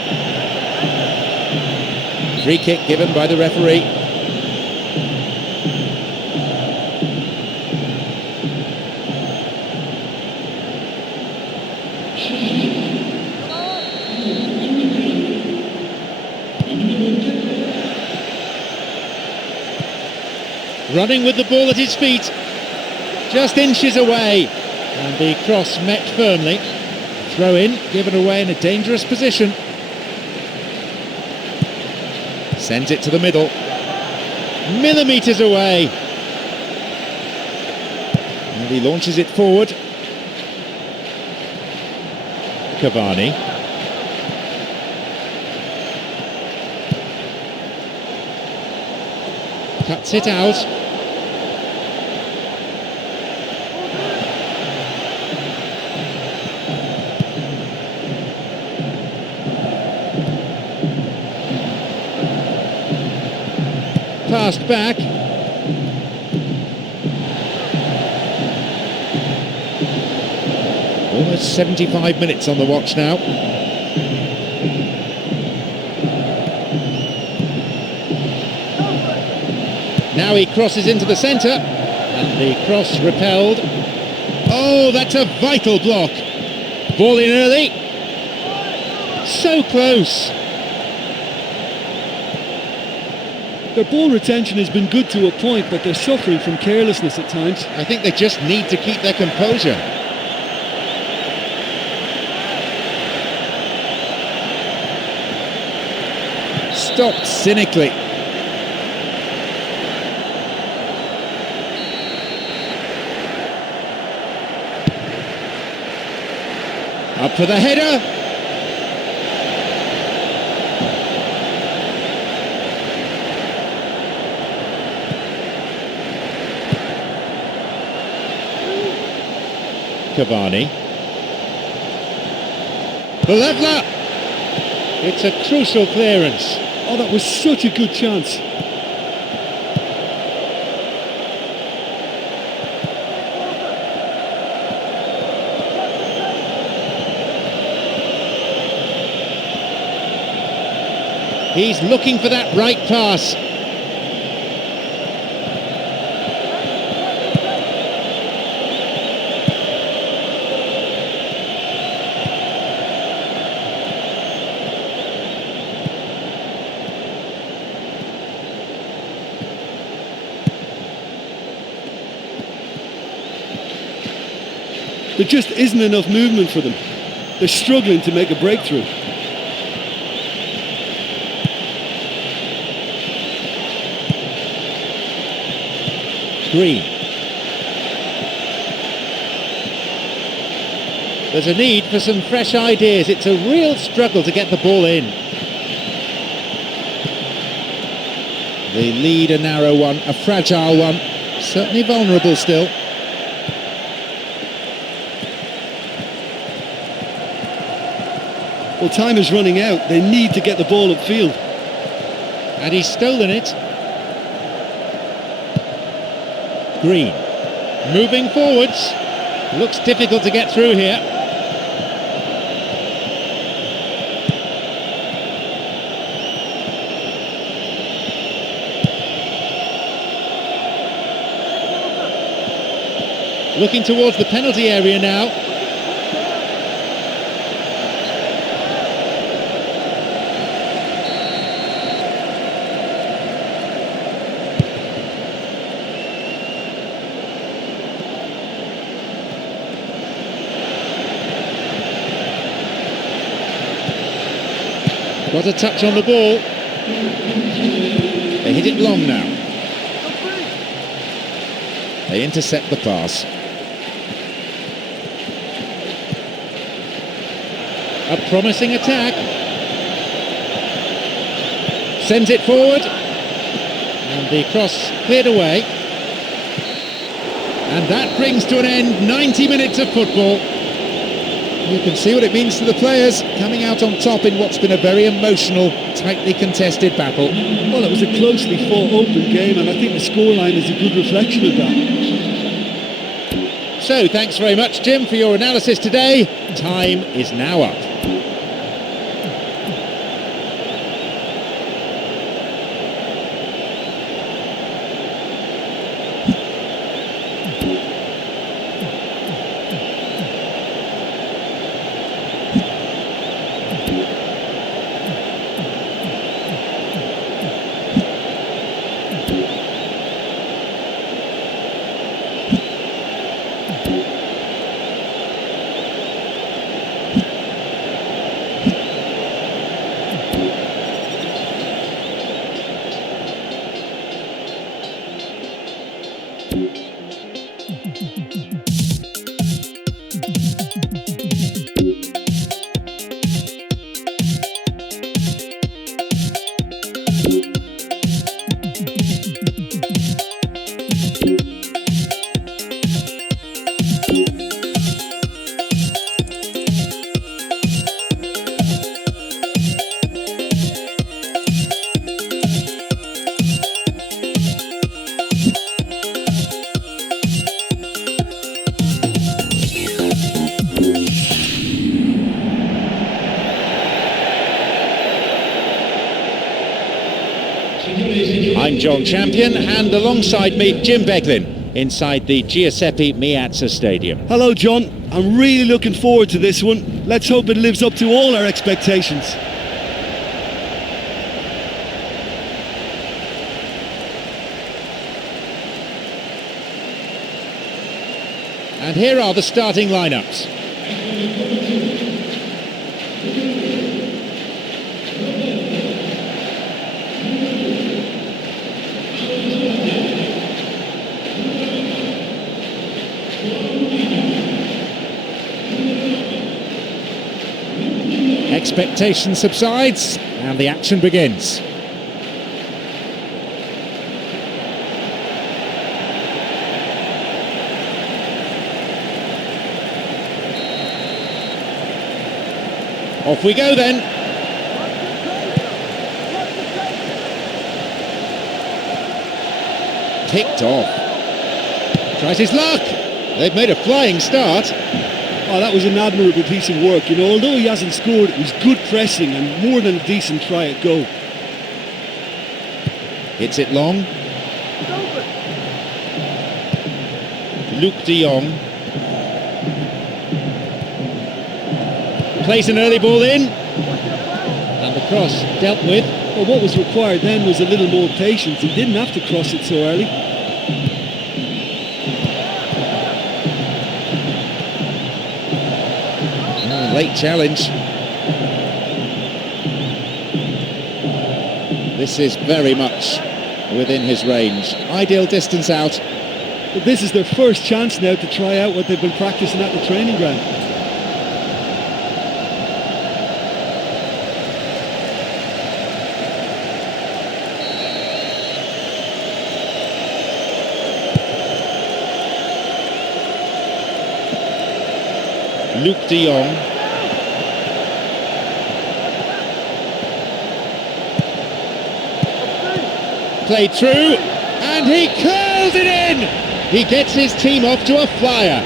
Free kick given by the referee. Running with the ball at his feet, just inches away, and the cross met firmly. Throw in, given away in a dangerous position. Sends it to the middle. Millimetres away. And he launches it forward. Cavani. Cuts it out. Passed back. Almost 75 minutes on the watch now. Now he crosses into the centre, and the cross repelled. Oh, that's a vital block. Ball in early. So close. Their ball retention has been good to a point, but they're suffering from carelessness at times. I think they just need to keep their composure. Stopped cynically. Up for the header. Cavani. The leveller. It's a crucial clearance. Oh, that was such a good chance. He's looking for that right pass. There just isn't enough movement for them. They're struggling to make a breakthrough. Green. There's a need for some fresh ideas. It's a real struggle to get the ball in. The lead, a narrow one, a fragile one, certainly vulnerable still. Well, time is running out. They need to get the ball upfield. And he's stolen it. Green. Moving forwards. Looks difficult to get through here. Looking towards the penalty area now. Got a touch on the ball. They hit it long now. They intercept the pass. A promising attack. Sends it forward. And the cross cleared away. And that brings to an end 90 minutes of football. You can see what it means to the players coming out on top in what's been a very emotional, tightly contested battle. Well, it was a closely fought open game, and I think the scoreline is a good reflection of that. So, thanks very much, Jim, for your analysis today. Time is now up. I'm John Champion, and alongside me, Jim Beglin, inside the Giuseppe Meazza Stadium. Hello, John. I'm really looking forward to this one. Let's hope it lives up to all our expectations. And here are the starting lineups. Expectation subsides and the action begins. Off we go then. Picked off. Tries his luck. They've made a flying start. Oh, that was an admirable piece of work. You know, although he hasn't scored, it was good pressing and more than a decent try at goal. Hits it long. Luc de Jong. Plays an early ball in. And the cross dealt with. Well, what was required then was a little more patience. He didn't have to cross it so early. Late challenge. This is very much within his range. Ideal distance out. But this is their first chance now to try out what they've been practicing at the training ground. Luc de Jong. Played through, and he curls it in! He gets his team off to a flyer.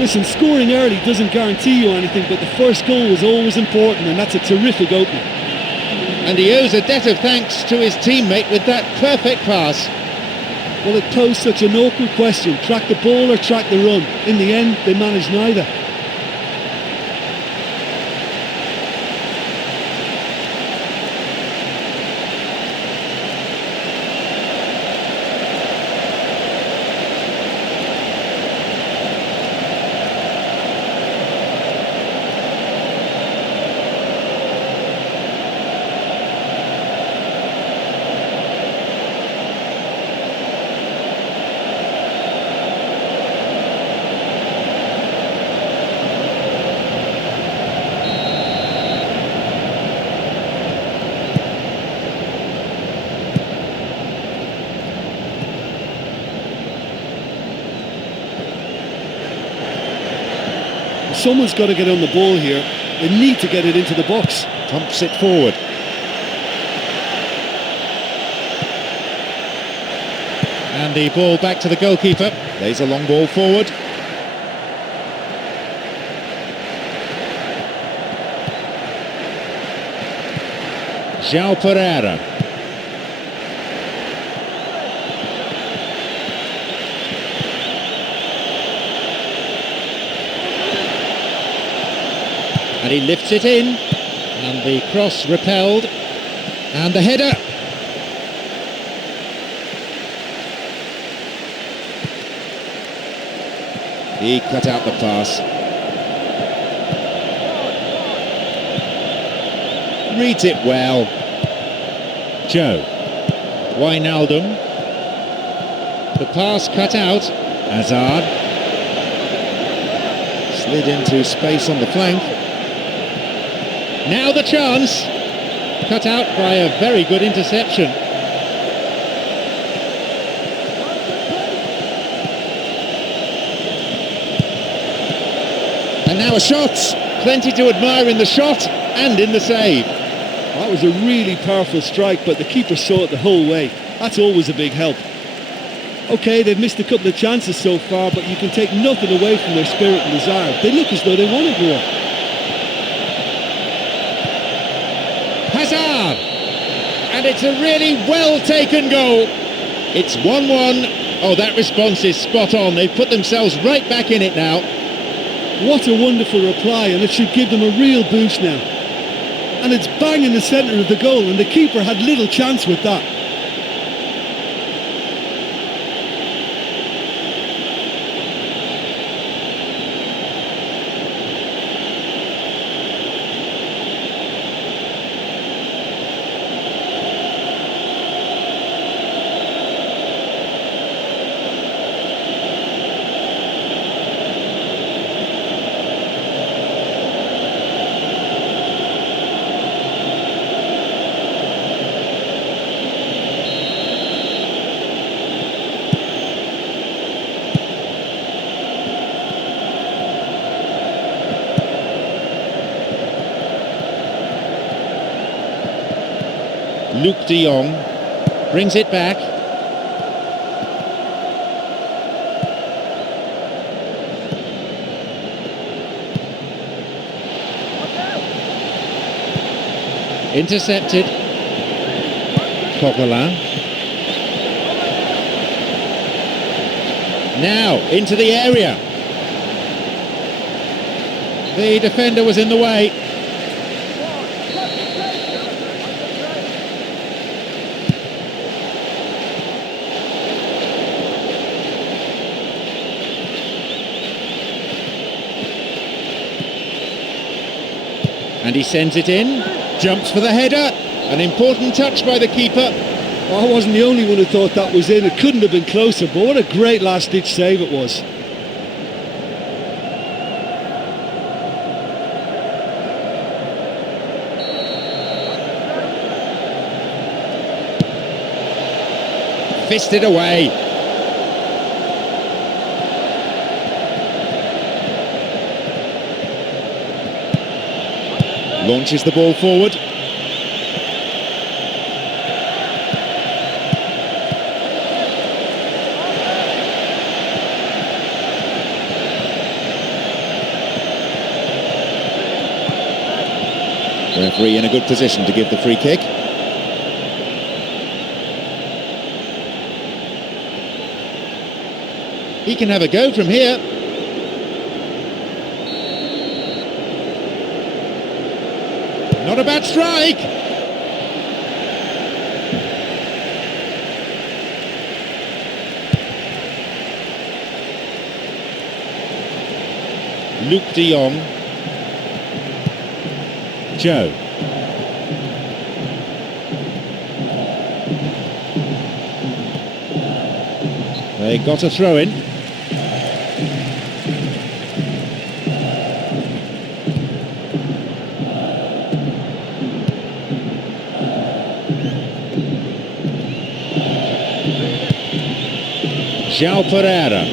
Listen, scoring early doesn't guarantee you anything, but the first goal was always important, and that's a terrific opening. And he owes a debt of thanks to his teammate with that perfect pass. Well, it posed such an awkward question, track the ball or track the run. In the end, they managed neither. Someone's got to get on the ball here. They need to get it into the box. Pumps it forward. And the ball back to the goalkeeper. Plays a long ball forward. João Pereira. And he lifts it in, and the cross repelled, and the header. He cut out the pass. Reads it well. Joe. Wijnaldum. The pass cut out. Hazard. Slid into space on the flank. Now the chance, cut out by a very good interception. And now a shot, plenty to admire in the shot and in the save. That was a really powerful strike, but the keeper saw it the whole way. That's always a big help. OK, they've missed a couple of chances so far, but you can take nothing away from their spirit and desire. They look as though they wanted more. Hazard! And it's a really well-taken goal. It's 1-1. Oh, that response is spot on. They've put themselves right back in it now. What a wonderful reply, and it should give them a real boost now. And it's bang in the centre of the goal, and the keeper had little chance with that. Luc de Jong brings it back. Intercepted. Coquelin. Now, into the area. The defender was in the way. And he sends it in, jumps for the header. An important touch by the keeper. I wasn't the only one who thought that was in. It couldn't have been closer, but what a great last-ditch save it was. Fisted away. Launches the ball forward. Referee in a good position to give the free kick. He can have a go from here. Not a bad strike. Luke de Jong. Joe. They got a throw in. João Pereira.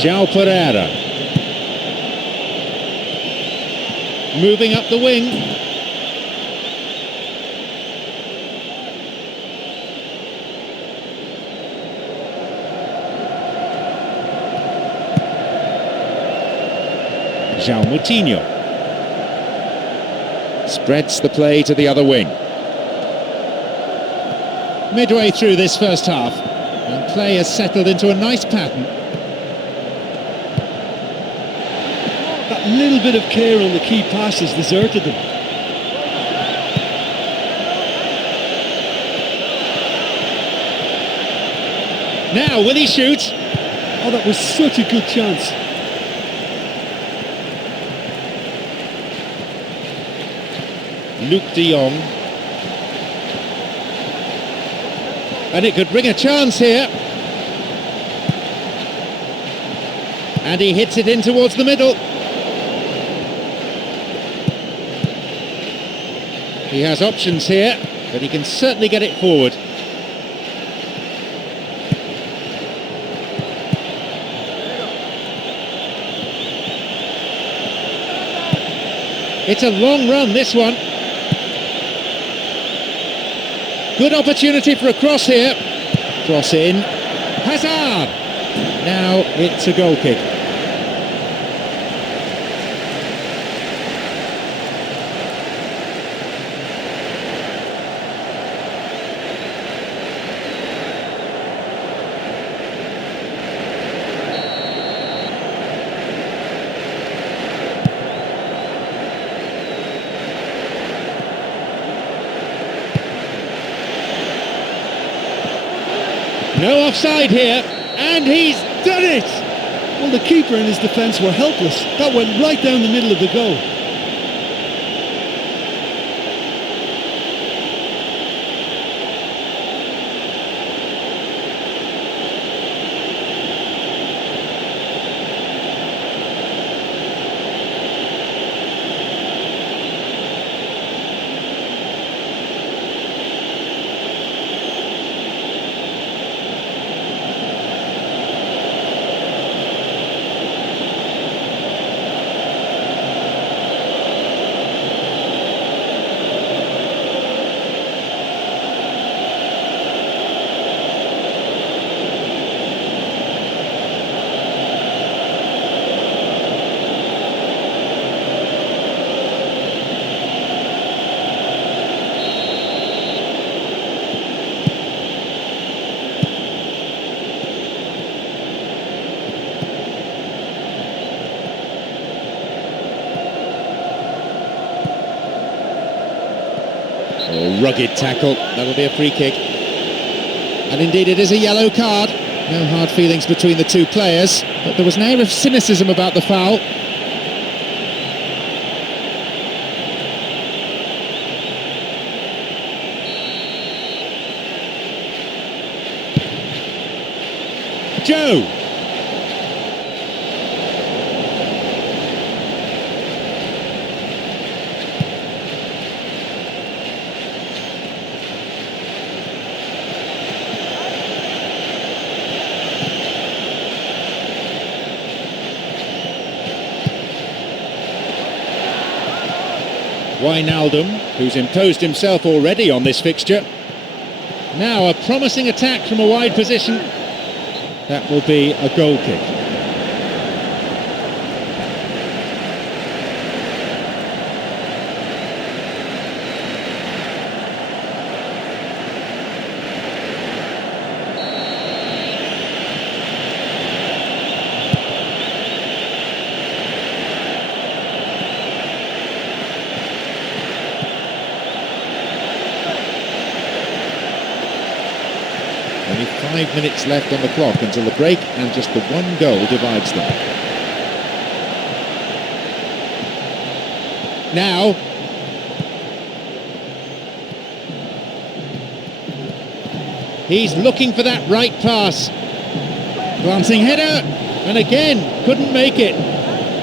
João Pereira. Moving up the wing. João Moutinho. Spreads the play to the other wing. Midway through this first half, and play has settled into a nice pattern. That little bit of care on the key pass has deserted them. Now, will he shoot? Oh, that was such a good chance. Luke de Jong. And it could bring a chance here. And he hits it in towards the middle. He has options here, but he can certainly get it forward. It's a long run, this one. Good opportunity for a cross here. Cross in. Hazard! Now it's a goal kick. No offside here, and he's done it! Well, the keeper and his defence were helpless. That went right down the middle of the goal. Oh, rugged tackle. That will be a free kick. And indeed it is a yellow card. No hard feelings between the two players, but there was an air of cynicism about the foul. Joe. Wijnaldum, who's imposed himself already on this fixture. Now a promising attack from a wide position. That will be a goal kick. Only 5 minutes left on the clock until the break, and just the one goal divides them. Now, he's looking for that right pass. Glancing header, and again, couldn't make it.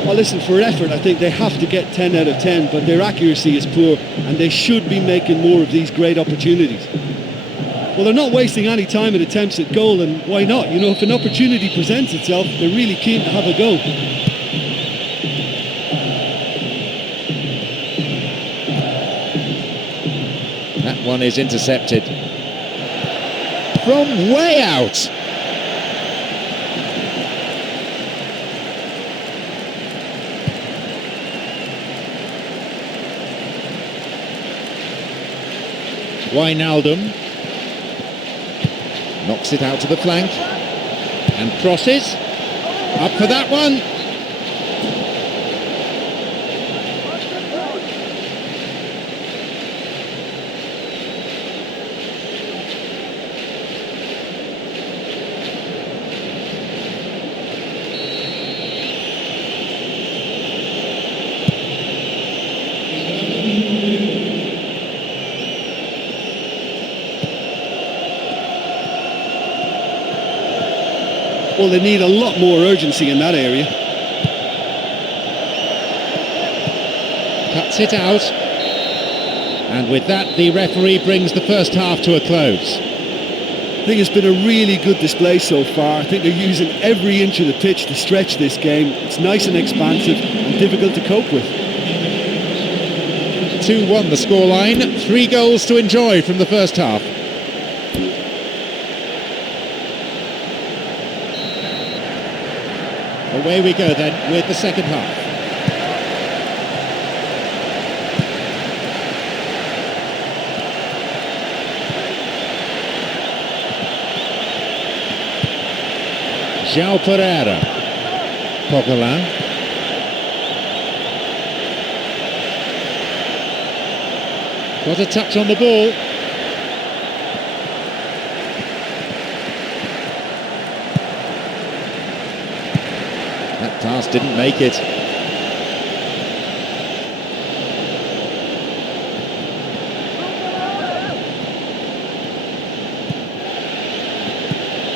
Well, listen, for effort, I think they have to get 10 out of 10, but their accuracy is poor, and they should be making more of these great opportunities. Well, they're not wasting any time in attempts at goal, and why not? You know, if an opportunity presents itself, they're really keen to have a go. That one is intercepted. From way out. Wijnaldum knocks it out to the flank and crosses up for that one. Well, they need a lot more urgency in that area. Cuts it out. And with that, the referee brings the first half to a close. I think it's been a really good display so far. I think they're using every inch of the pitch to stretch this game. It's nice and expansive and difficult to cope with. 2-1 the scoreline. 3 goals to enjoy from the first half. Away we go then with the second half. João Pereira. Pogolan. Got a touch on the ball. That pass didn't make it.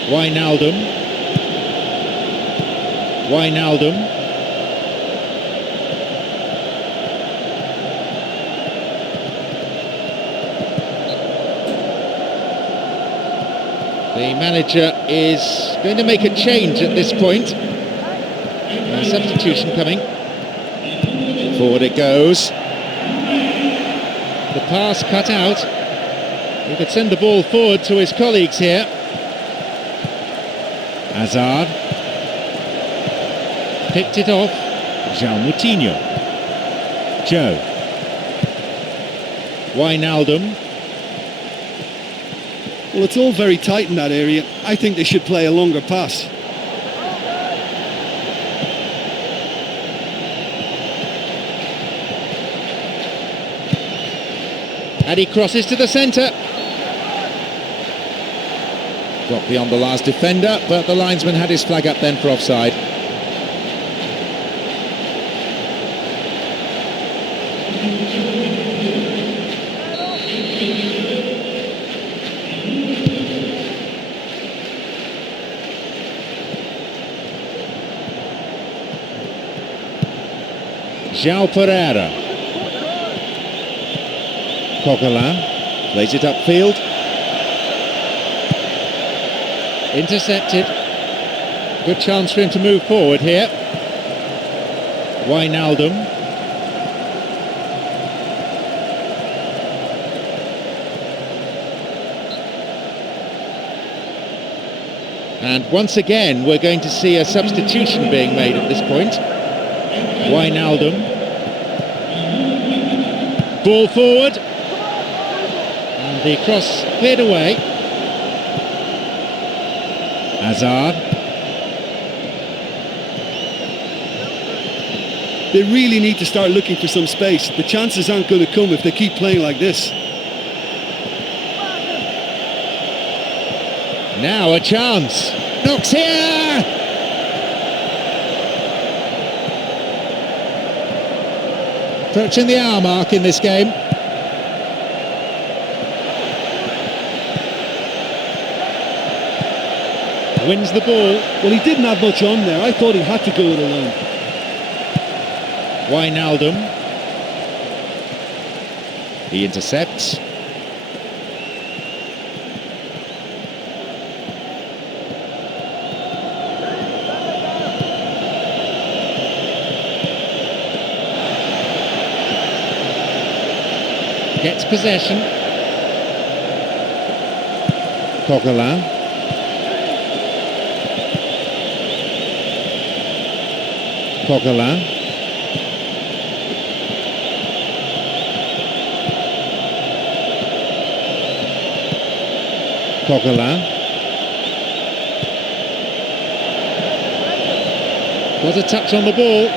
Wijnaldum. The manager is going to make a change at this point. Substitution coming. Forward it goes. The pass cut out. He could send the ball forward to his colleagues here. Hazard. Picked it off. João Moutinho. Joe. Wijnaldum. Well, it's all very tight in that area. I think they should play a longer pass. And he crosses to the centre. Got beyond the last defender, but the linesman had his flag up then for offside. João Pereira. Coquelin plays it upfield. Intercepted. Good chance for him to move forward here. Wijnaldum. And once again, we're going to see a substitution being made at this point. Wijnaldum. Ball forward. And the cross cleared away. Hazard. They really need to start looking for some space. The chances aren't going to come if they keep playing like this. Now a chance. Knocks here! Approaching the hour mark in this game. Wins the ball. Well, he didn't have much on there. I thought he had to go it alone. Wijnaldum. He intercepts. Gets possession. Coquelin. Coquelin. Coquelin. Got a touch on the ball.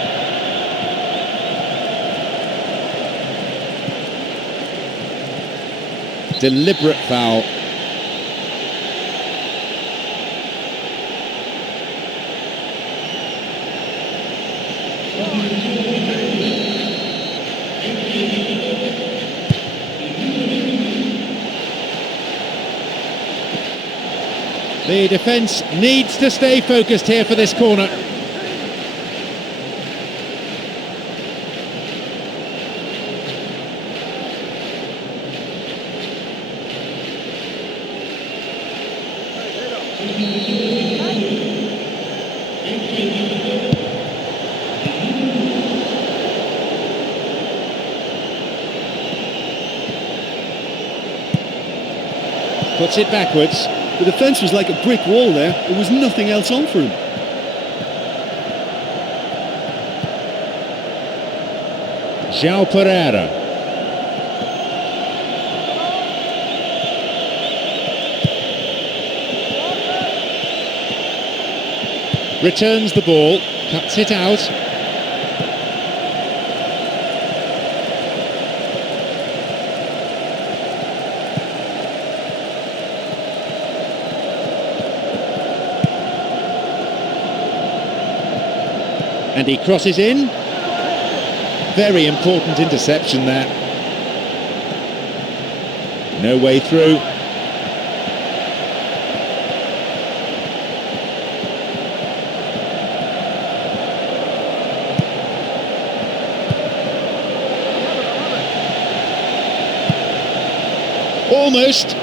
Deliberate foul. The defence needs to stay focused here for this corner. Puts it backwards. The defence was like a brick wall there. There was nothing else on for him. João Pereira. Returns the ball, cuts it out. And he crosses in. Very important interception there. No way through. Almost.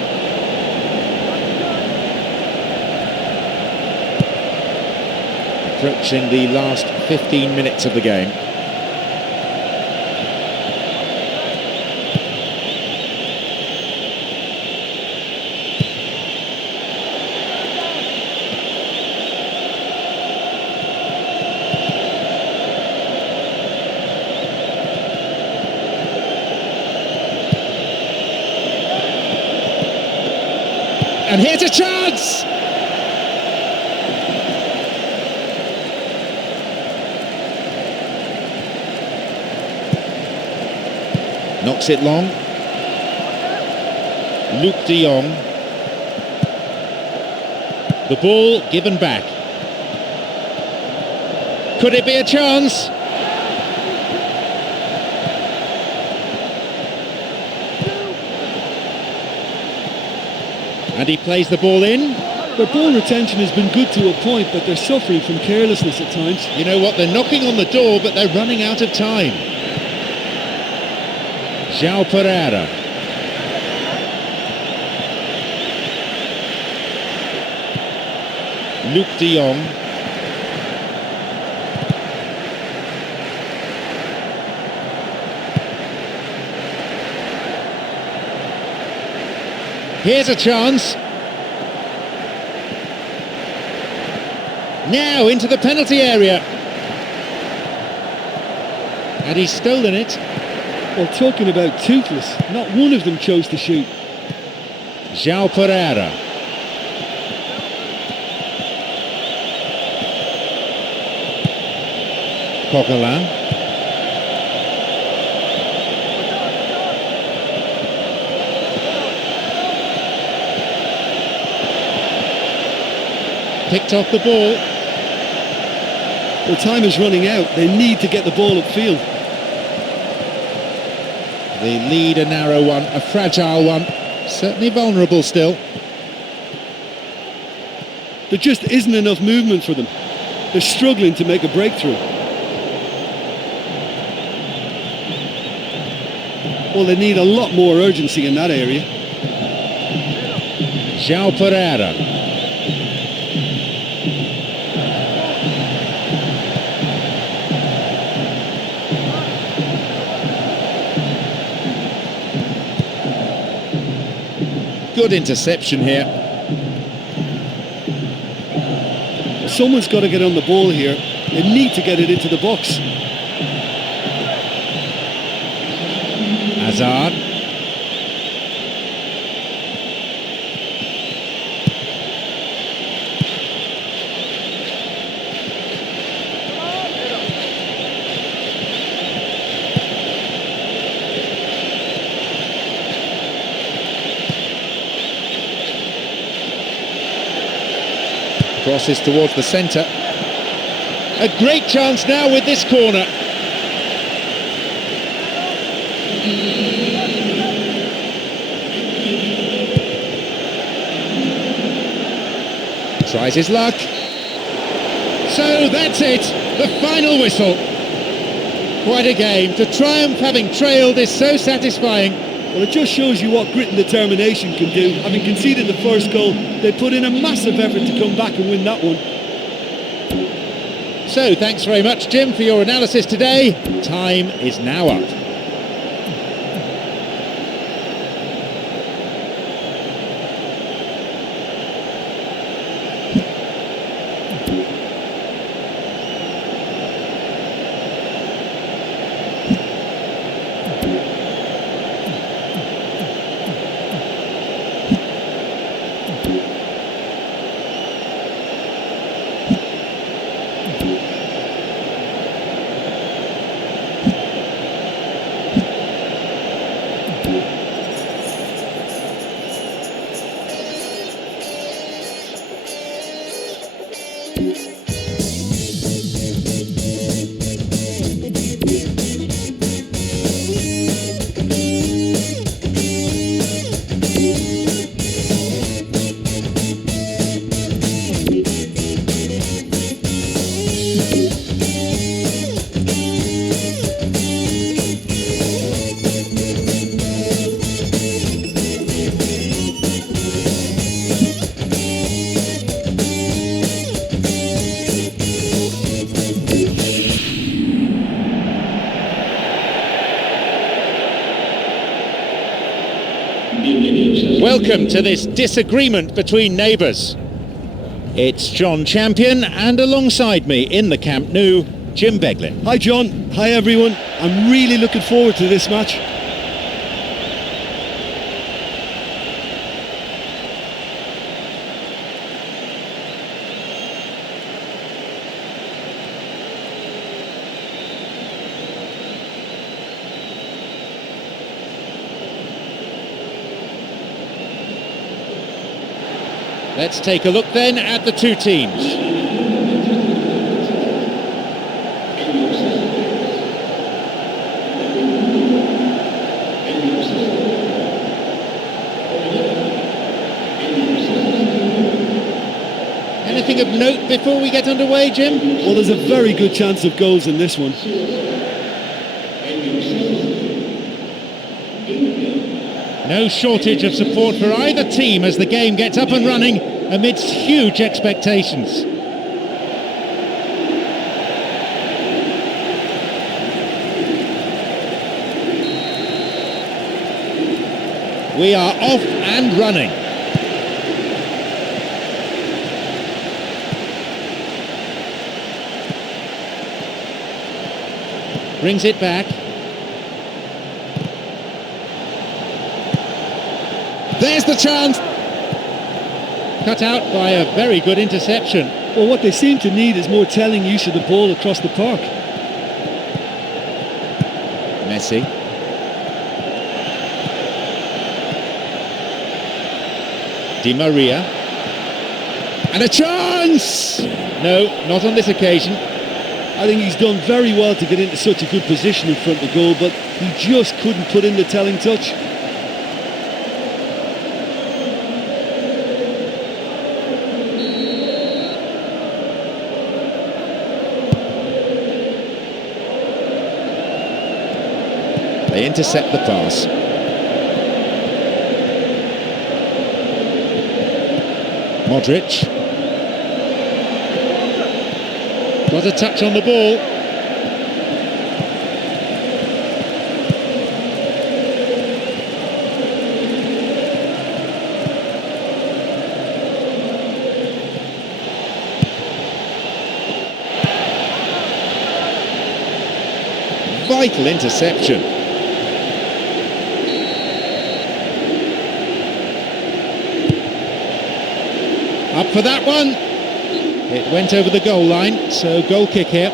Approaching the last 15 minutes of the game. And here's a chance! Knocks it long. Luke de Jong. The ball given back. Could it be a chance? And he plays the ball in. Their ball retention has been good to a point, but they're suffering from carelessness at times. You know what, they're knocking on the door, but they're running out of time. João Pereira. Luke de Jong. Here's a chance. Now into the penalty area. And he's stolen it. Well, talking about toothless, not one of them chose to shoot. João Pereira. Coquelin. Picked off the ball. Well, time is running out. They need to get the ball upfield. The lead a narrow one, a fragile one, certainly vulnerable still. There just isn't enough movement for them. They're struggling to make a breakthrough. Well, they need a lot more urgency in that area. João Pereira. Good interception here. Someone's got to get on the ball here. They need to get it into the box. Hazard. Crosses towards the centre. A great chance now with this corner. Tries his luck. So that's it, the final whistle. Quite a game. To triumph having trailed is so satisfying. Well, it just shows you what grit and determination can do. Having conceded the first goal, they put in a massive effort to come back and win that one. So, thanks very much, Jim, for your analysis today. Time is now up. Welcome to this disagreement between neighbours. It's John Champion, and alongside me in the Camp Nou, Jim Beglin. Hi John, hi everyone. I'm really looking forward to this match. Let's take a look then at the two teams. Anything of note before we get underway, Jim? Well, there's a very good chance of goals in this one. No shortage of support for either team as the game gets up and running amidst huge expectations. We are off and running. Brings it back. There's the chance. Cut out by a very good interception. Well, what they seem to need is more telling use of the ball across the park. Messi. Di Maria. And a chance! No, not on this occasion. I think he's done very well to get into such a good position in front of goal, but he just couldn't put in the telling touch. They intercept the pass. Modric. Got a touch on the ball. Vital interception. Up for that one. It went over the goal line, so goal kick here.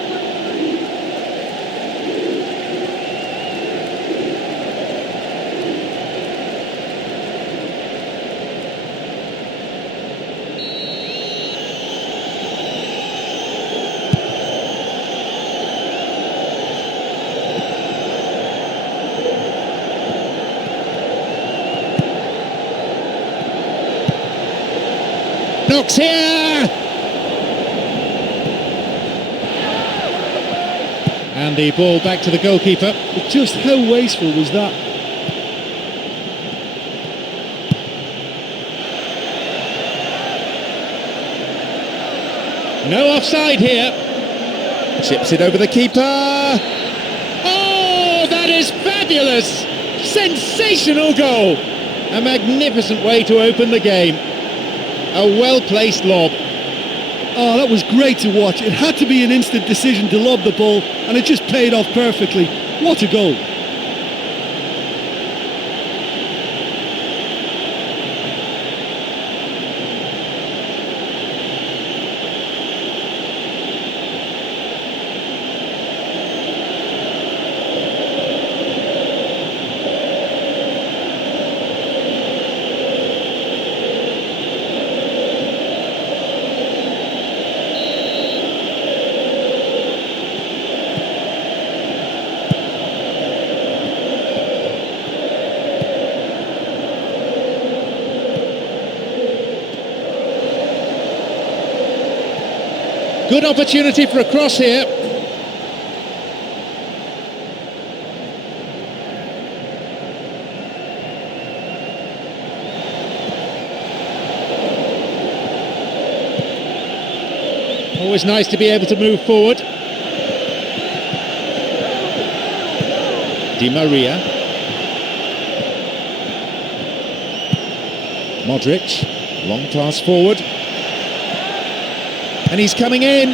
Knocks here! And the ball back to the goalkeeper. But just how wasteful was that? No offside here. Chips it over the keeper. Oh, that is fabulous! Sensational goal! A magnificent way to open the game. A well-placed lob. Oh, that was great to watch. It had to be an instant decision to lob the ball, and it just paid off perfectly. What a goal. Good opportunity for a cross here. Always nice to be able to move forward. Di Maria. Modric. Long pass forward. And he's coming in.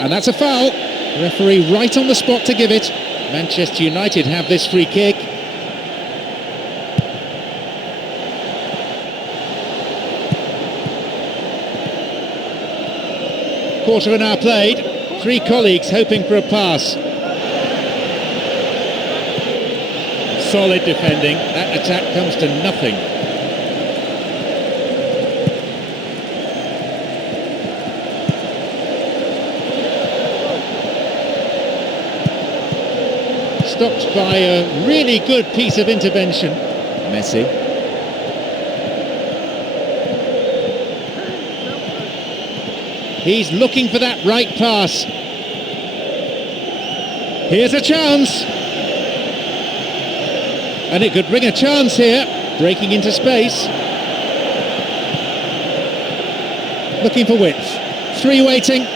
And that's a foul. Referee right on the spot to give it. Manchester United have this free kick. Quarter of an hour played. 3 colleagues hoping for a pass. Solid defending. That attack comes to nothing. Stopped by a really good piece of intervention. Messi. He's looking for that right pass. Here's a chance. And it could bring a chance here. Breaking into space. Looking for width. 3 waiting.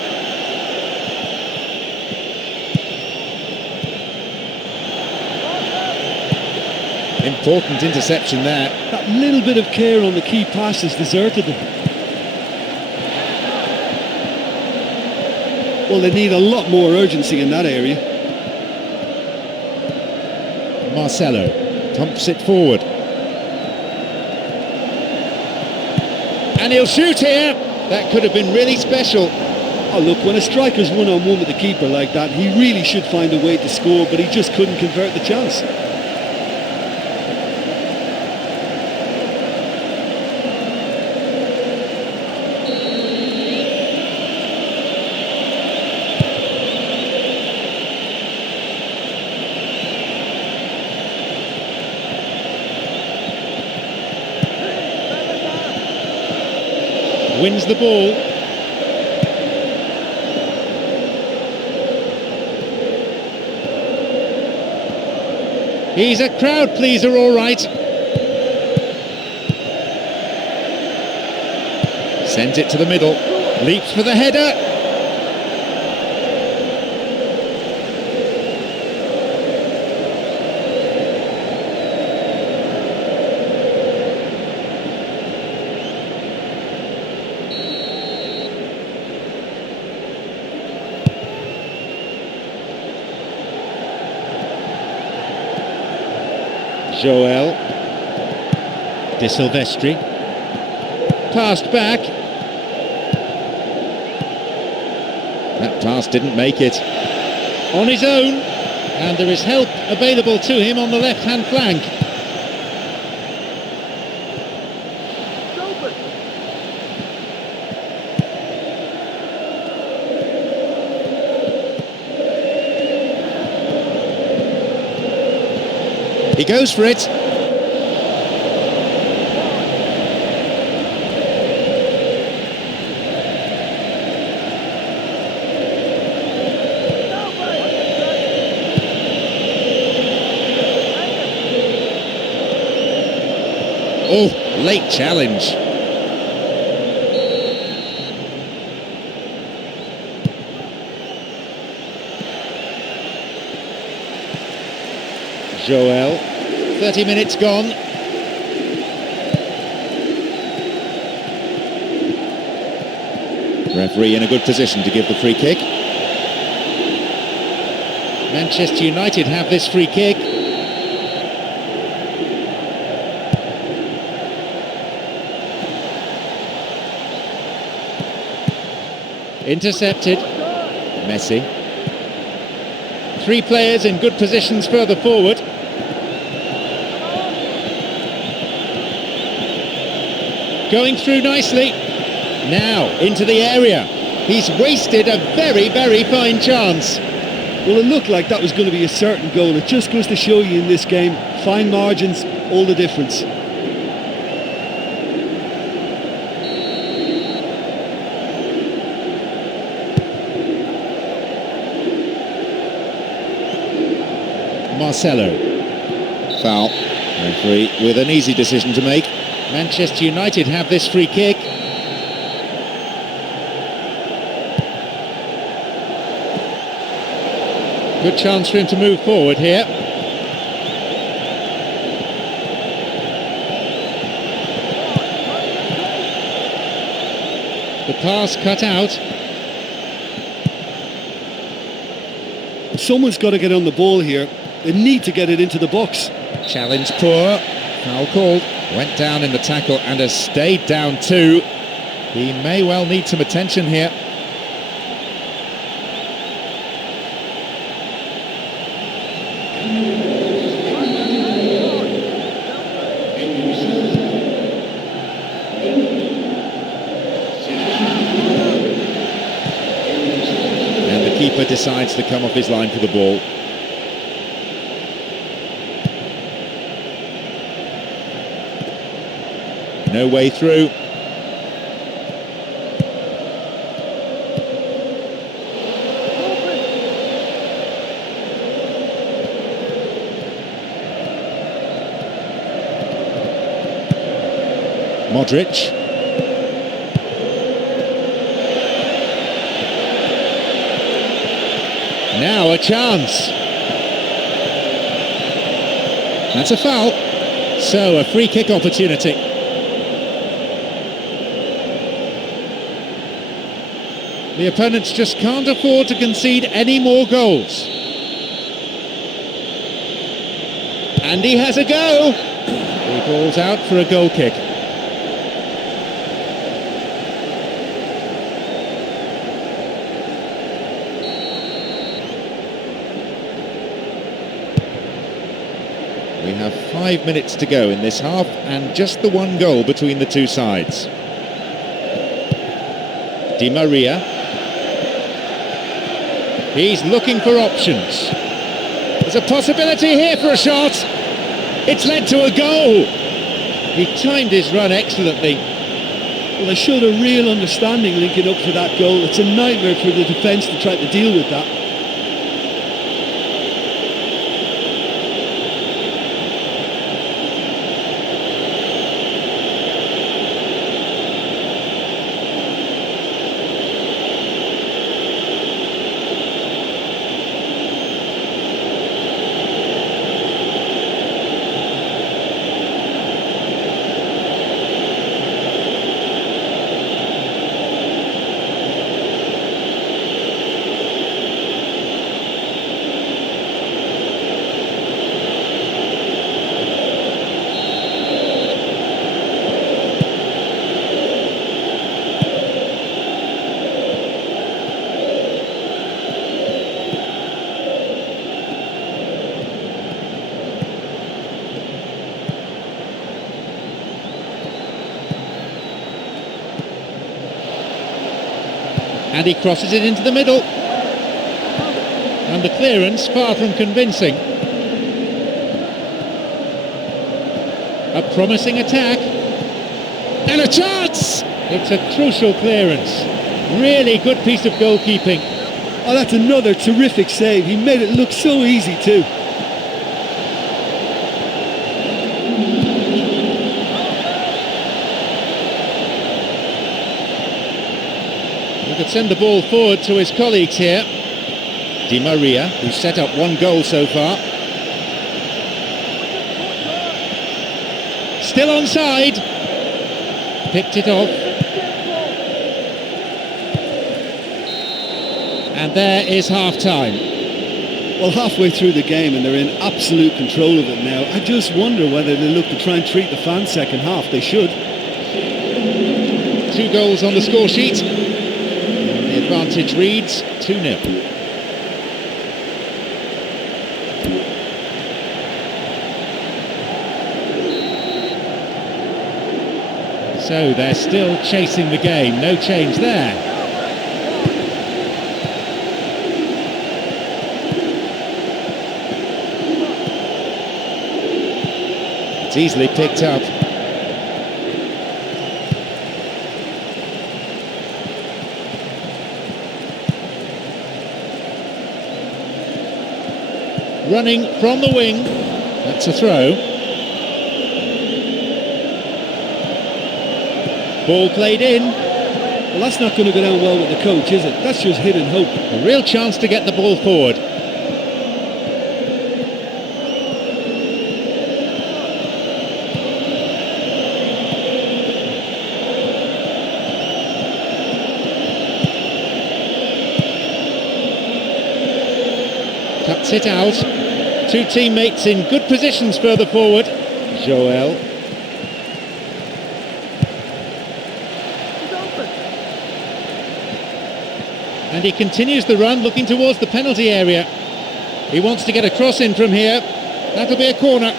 Important interception there. That little bit of care on the key pass has deserted them. Well, they need a lot more urgency in that area. Marcelo pumps it forward. And he'll shoot here. That could have been really special. Oh, look, when a striker's one-on-one with the keeper like that, he really should find a way to score, but he just couldn't convert the chance. Wins the ball. He's a crowd pleaser, all right. Sends it to the middle. Leaps for the header. Joel De Silvestri, passed back. That pass didn't make it. On his own, and there is help available to him on the left-hand flank. He goes for it. Oh, late challenge. Joel, 30 minutes gone. Referee in a good position to give the free kick. Manchester United have this free kick. Intercepted. Messi. 3 players in good positions further forward. Going through nicely. Now into the area. He's wasted a very, very fine chance. Well, it looked like that was going to be a certain goal. It just goes to show you in this game, fine margins, all the difference. Marcelo. Foul. Referee with an easy decision to make. Manchester United have this free kick. Good chance for him to move forward here. The pass cut out. Someone's got to get on the ball here. They need to get it into the box. Challenge poor. Foul called. Went down in the tackle and has stayed down too. He may well need some attention here. And the keeper decides to come off his line for the ball. No way through. Modric. Now a chance. That's a foul. So a free kick opportunity. The opponents just can't afford to concede any more goals. And he has a go. The ball's out for a goal kick. We have 5 minutes to go in this half and just the one goal between the two sides. Di Maria. He's looking for options. There's a possibility here for a shot. It's led to a goal. He timed his run excellently. Well, they showed a real understanding linking up for that goal. It's a nightmare for the defence to try to deal with that. And he crosses it into the middle. And the clearance far from convincing. A promising attack. And a chance! It's a crucial clearance. Really good piece of goalkeeping. Oh, that's another terrific save. He made it look so easy too. He could send the ball forward to his colleagues here. Di Maria, who's set up one goal so far. Still onside. Picked it off. And there is half-time. Well, halfway through the game and they're in absolute control of it now. I just wonder whether they look to try and treat the fans second half. They should. 2 goals on the score sheet. The advantage reads 2-0. So they're still chasing the game, no change there. It's easily picked up. Running from the wing, that's a throw. Ball played in. Well, that's not going to go down well with the coach, is it? That's just hit and hope. A real chance to get the ball forward. Cuts it out. 2 teammates in good positions further forward. Joel. And he continues the run, looking towards the penalty area. He wants to get a cross in from here. That'll be a corner.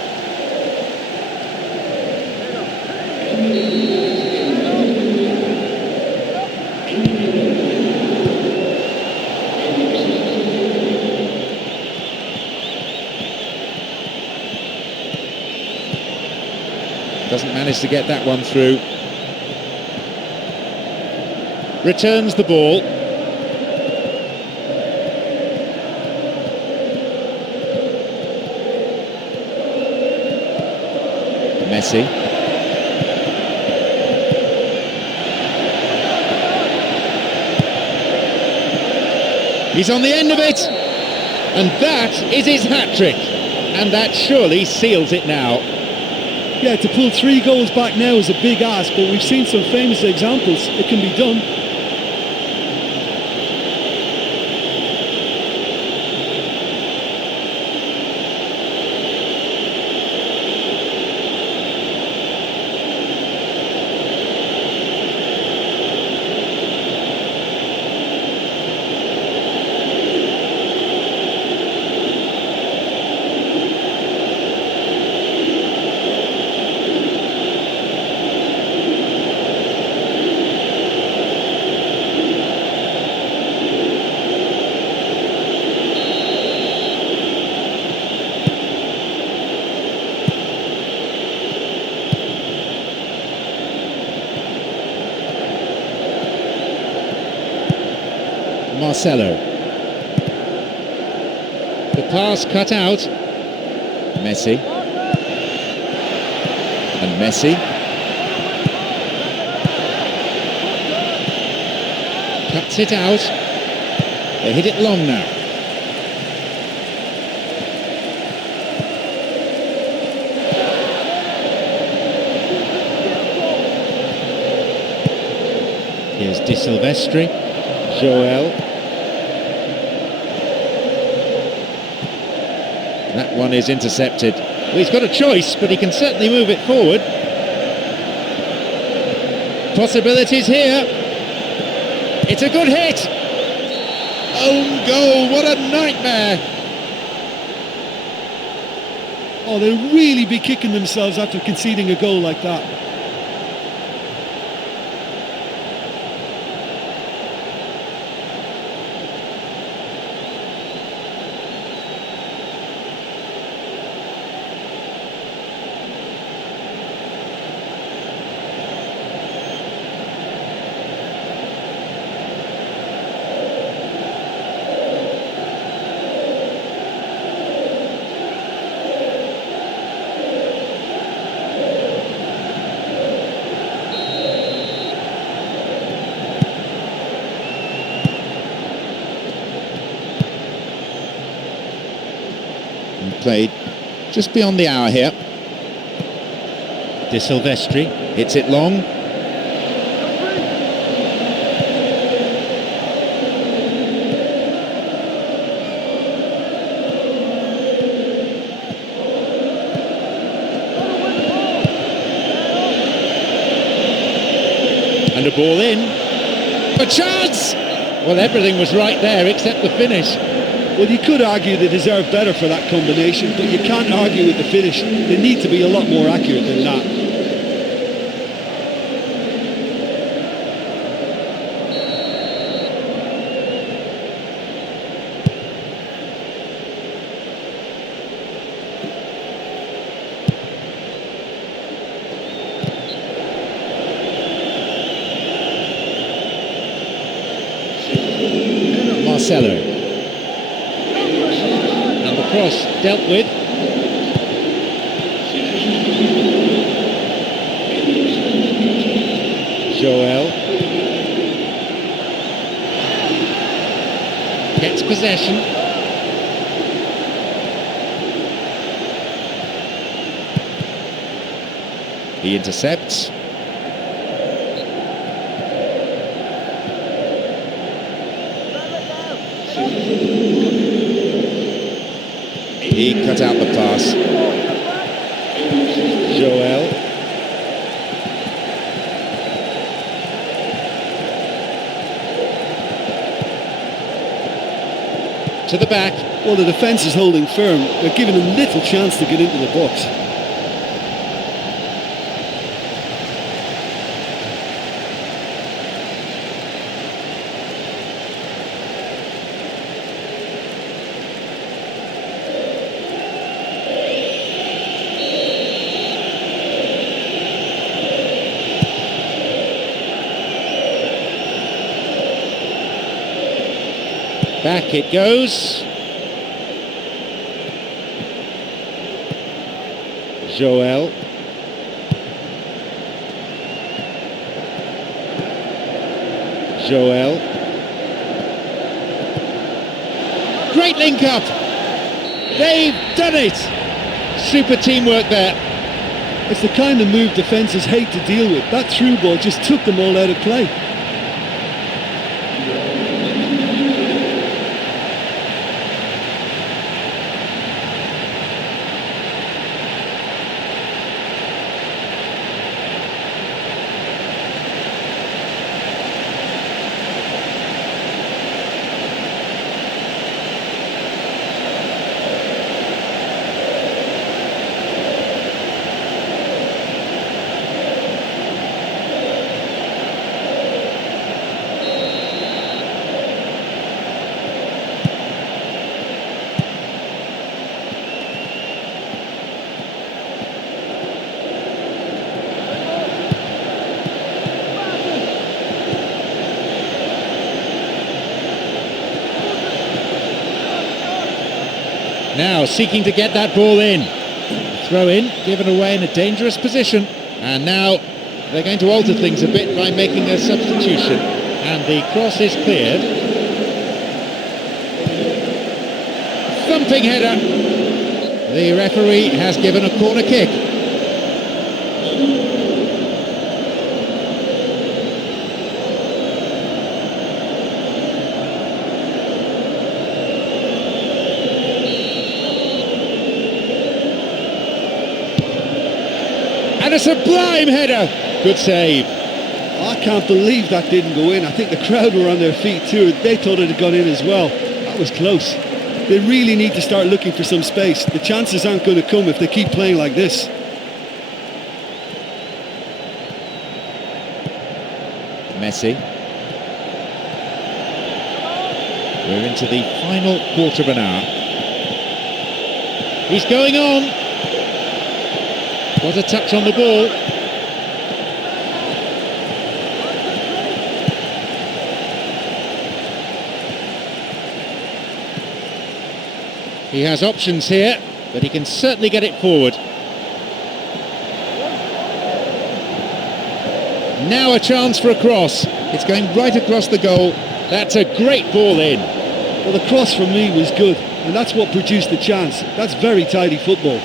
Doesn't manage to get that one through. Returns the ball. Messi. He's on the end of it, and that is his hat-trick, and that surely seals it now. Yeah, to pull 3 goals back now is a big ask, but we've seen some famous examples. It can be done. Marcelo. The pass cut out. Messi. And Messi. Cuts it out. They hit it long now. Here's Di Silvestri. Joel. That one is intercepted. Well, he's got a choice, but he can certainly move it forward. Possibilities here. It's a good hit. Own goal, what a nightmare. Oh, they'll really be kicking themselves after conceding a goal like that. Played just beyond the hour here. Di Silvestri. Hits it long. And a ball in. A chance! Well, everything was right there except the finish. Well, you could argue they deserve better for that combination, but you can't argue with the finish. They need to be a lot more accurate than that. Marcelo. Cross dealt with. Joel gets possession. He intercepts. He cut out the pass. Joel. to the back. Well, the defence is holding firm. They're giving them little chance to get into the box. Back it goes. Joel. Joel. Great link up. They've done it. Super teamwork there. It's the kind of move defences hate to deal with. That through ball just took them all out of play. Now seeking to get that ball in. Throw in, given away in a dangerous position. And now they're going to alter things a bit by making a substitution. And the cross is cleared. Thumping header. The referee has given a corner kick. And a sublime header. Good save. I can't believe that didn't go in. I think the crowd were on their feet too. They thought it had gone in as well. That was close. They really need to start looking for some space. The chances aren't going to come if they keep playing like this. Messi. We're into the final quarter of an hour. He's going on. What a touch on the ball. He has options here, but he can certainly get it forward. Now a chance for a cross. It's going right across the goal. That's a great ball in. Well, the cross from me was good, and that's what produced the chance. That's very tidy football.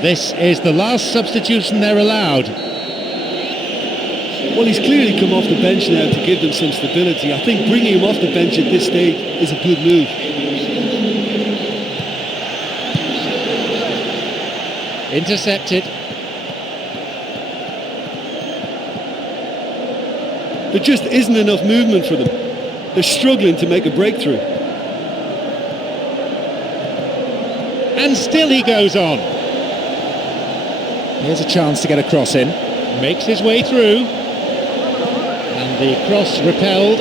This is the last substitution they're allowed. Well, he's clearly come off the bench now to give them some stability. I think bringing him off the bench at this stage is a good move. Intercepted. There just isn't enough movement for them. They're struggling to make a breakthrough. And still he goes on. Here's a chance to get a cross in. Makes his way through. And the cross repelled.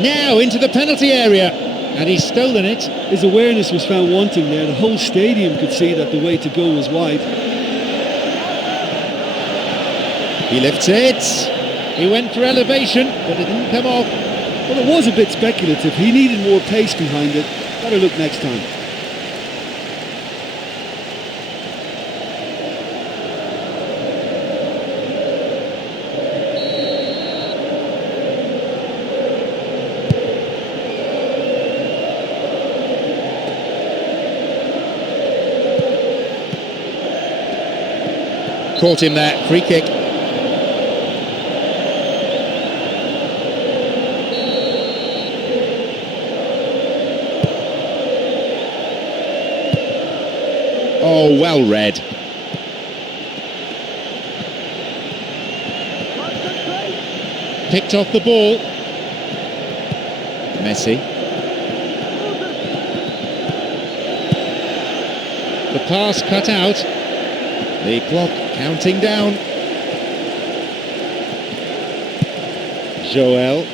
Now into the penalty area. And he's stolen it. His awareness was found wanting there. The whole stadium could see that the way to go was wide. He lifts it. He went for elevation, but it didn't come off. Well, it was a bit speculative. He needed more pace behind it. Better look next time. Caught him there, free kick. Oh, well read. Picked off the ball. Messi. The pass cut out. The clock counting down. Joel.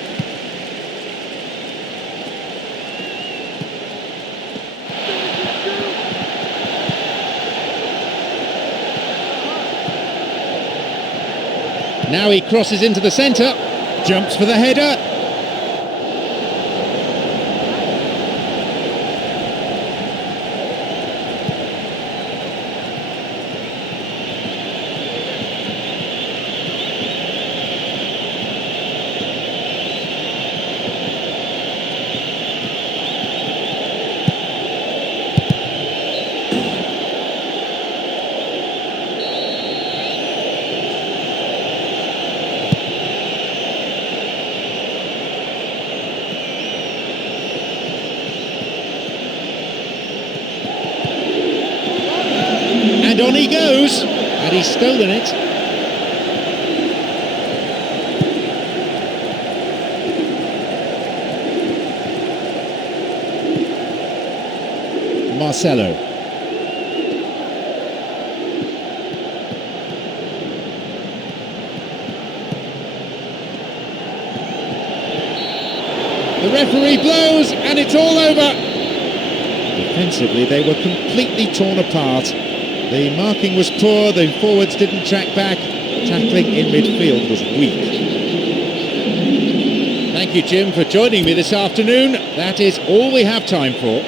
Now he crosses into the centre. Jumps for the header. And on he goes. And he's stolen it. Marcelo. The referee blows and it's all over. Defensively, they were completely torn apart. The marking was poor, the forwards didn't track back. Tackling in midfield was weak. Thank you, Jim, for joining me this afternoon. That is all we have time for.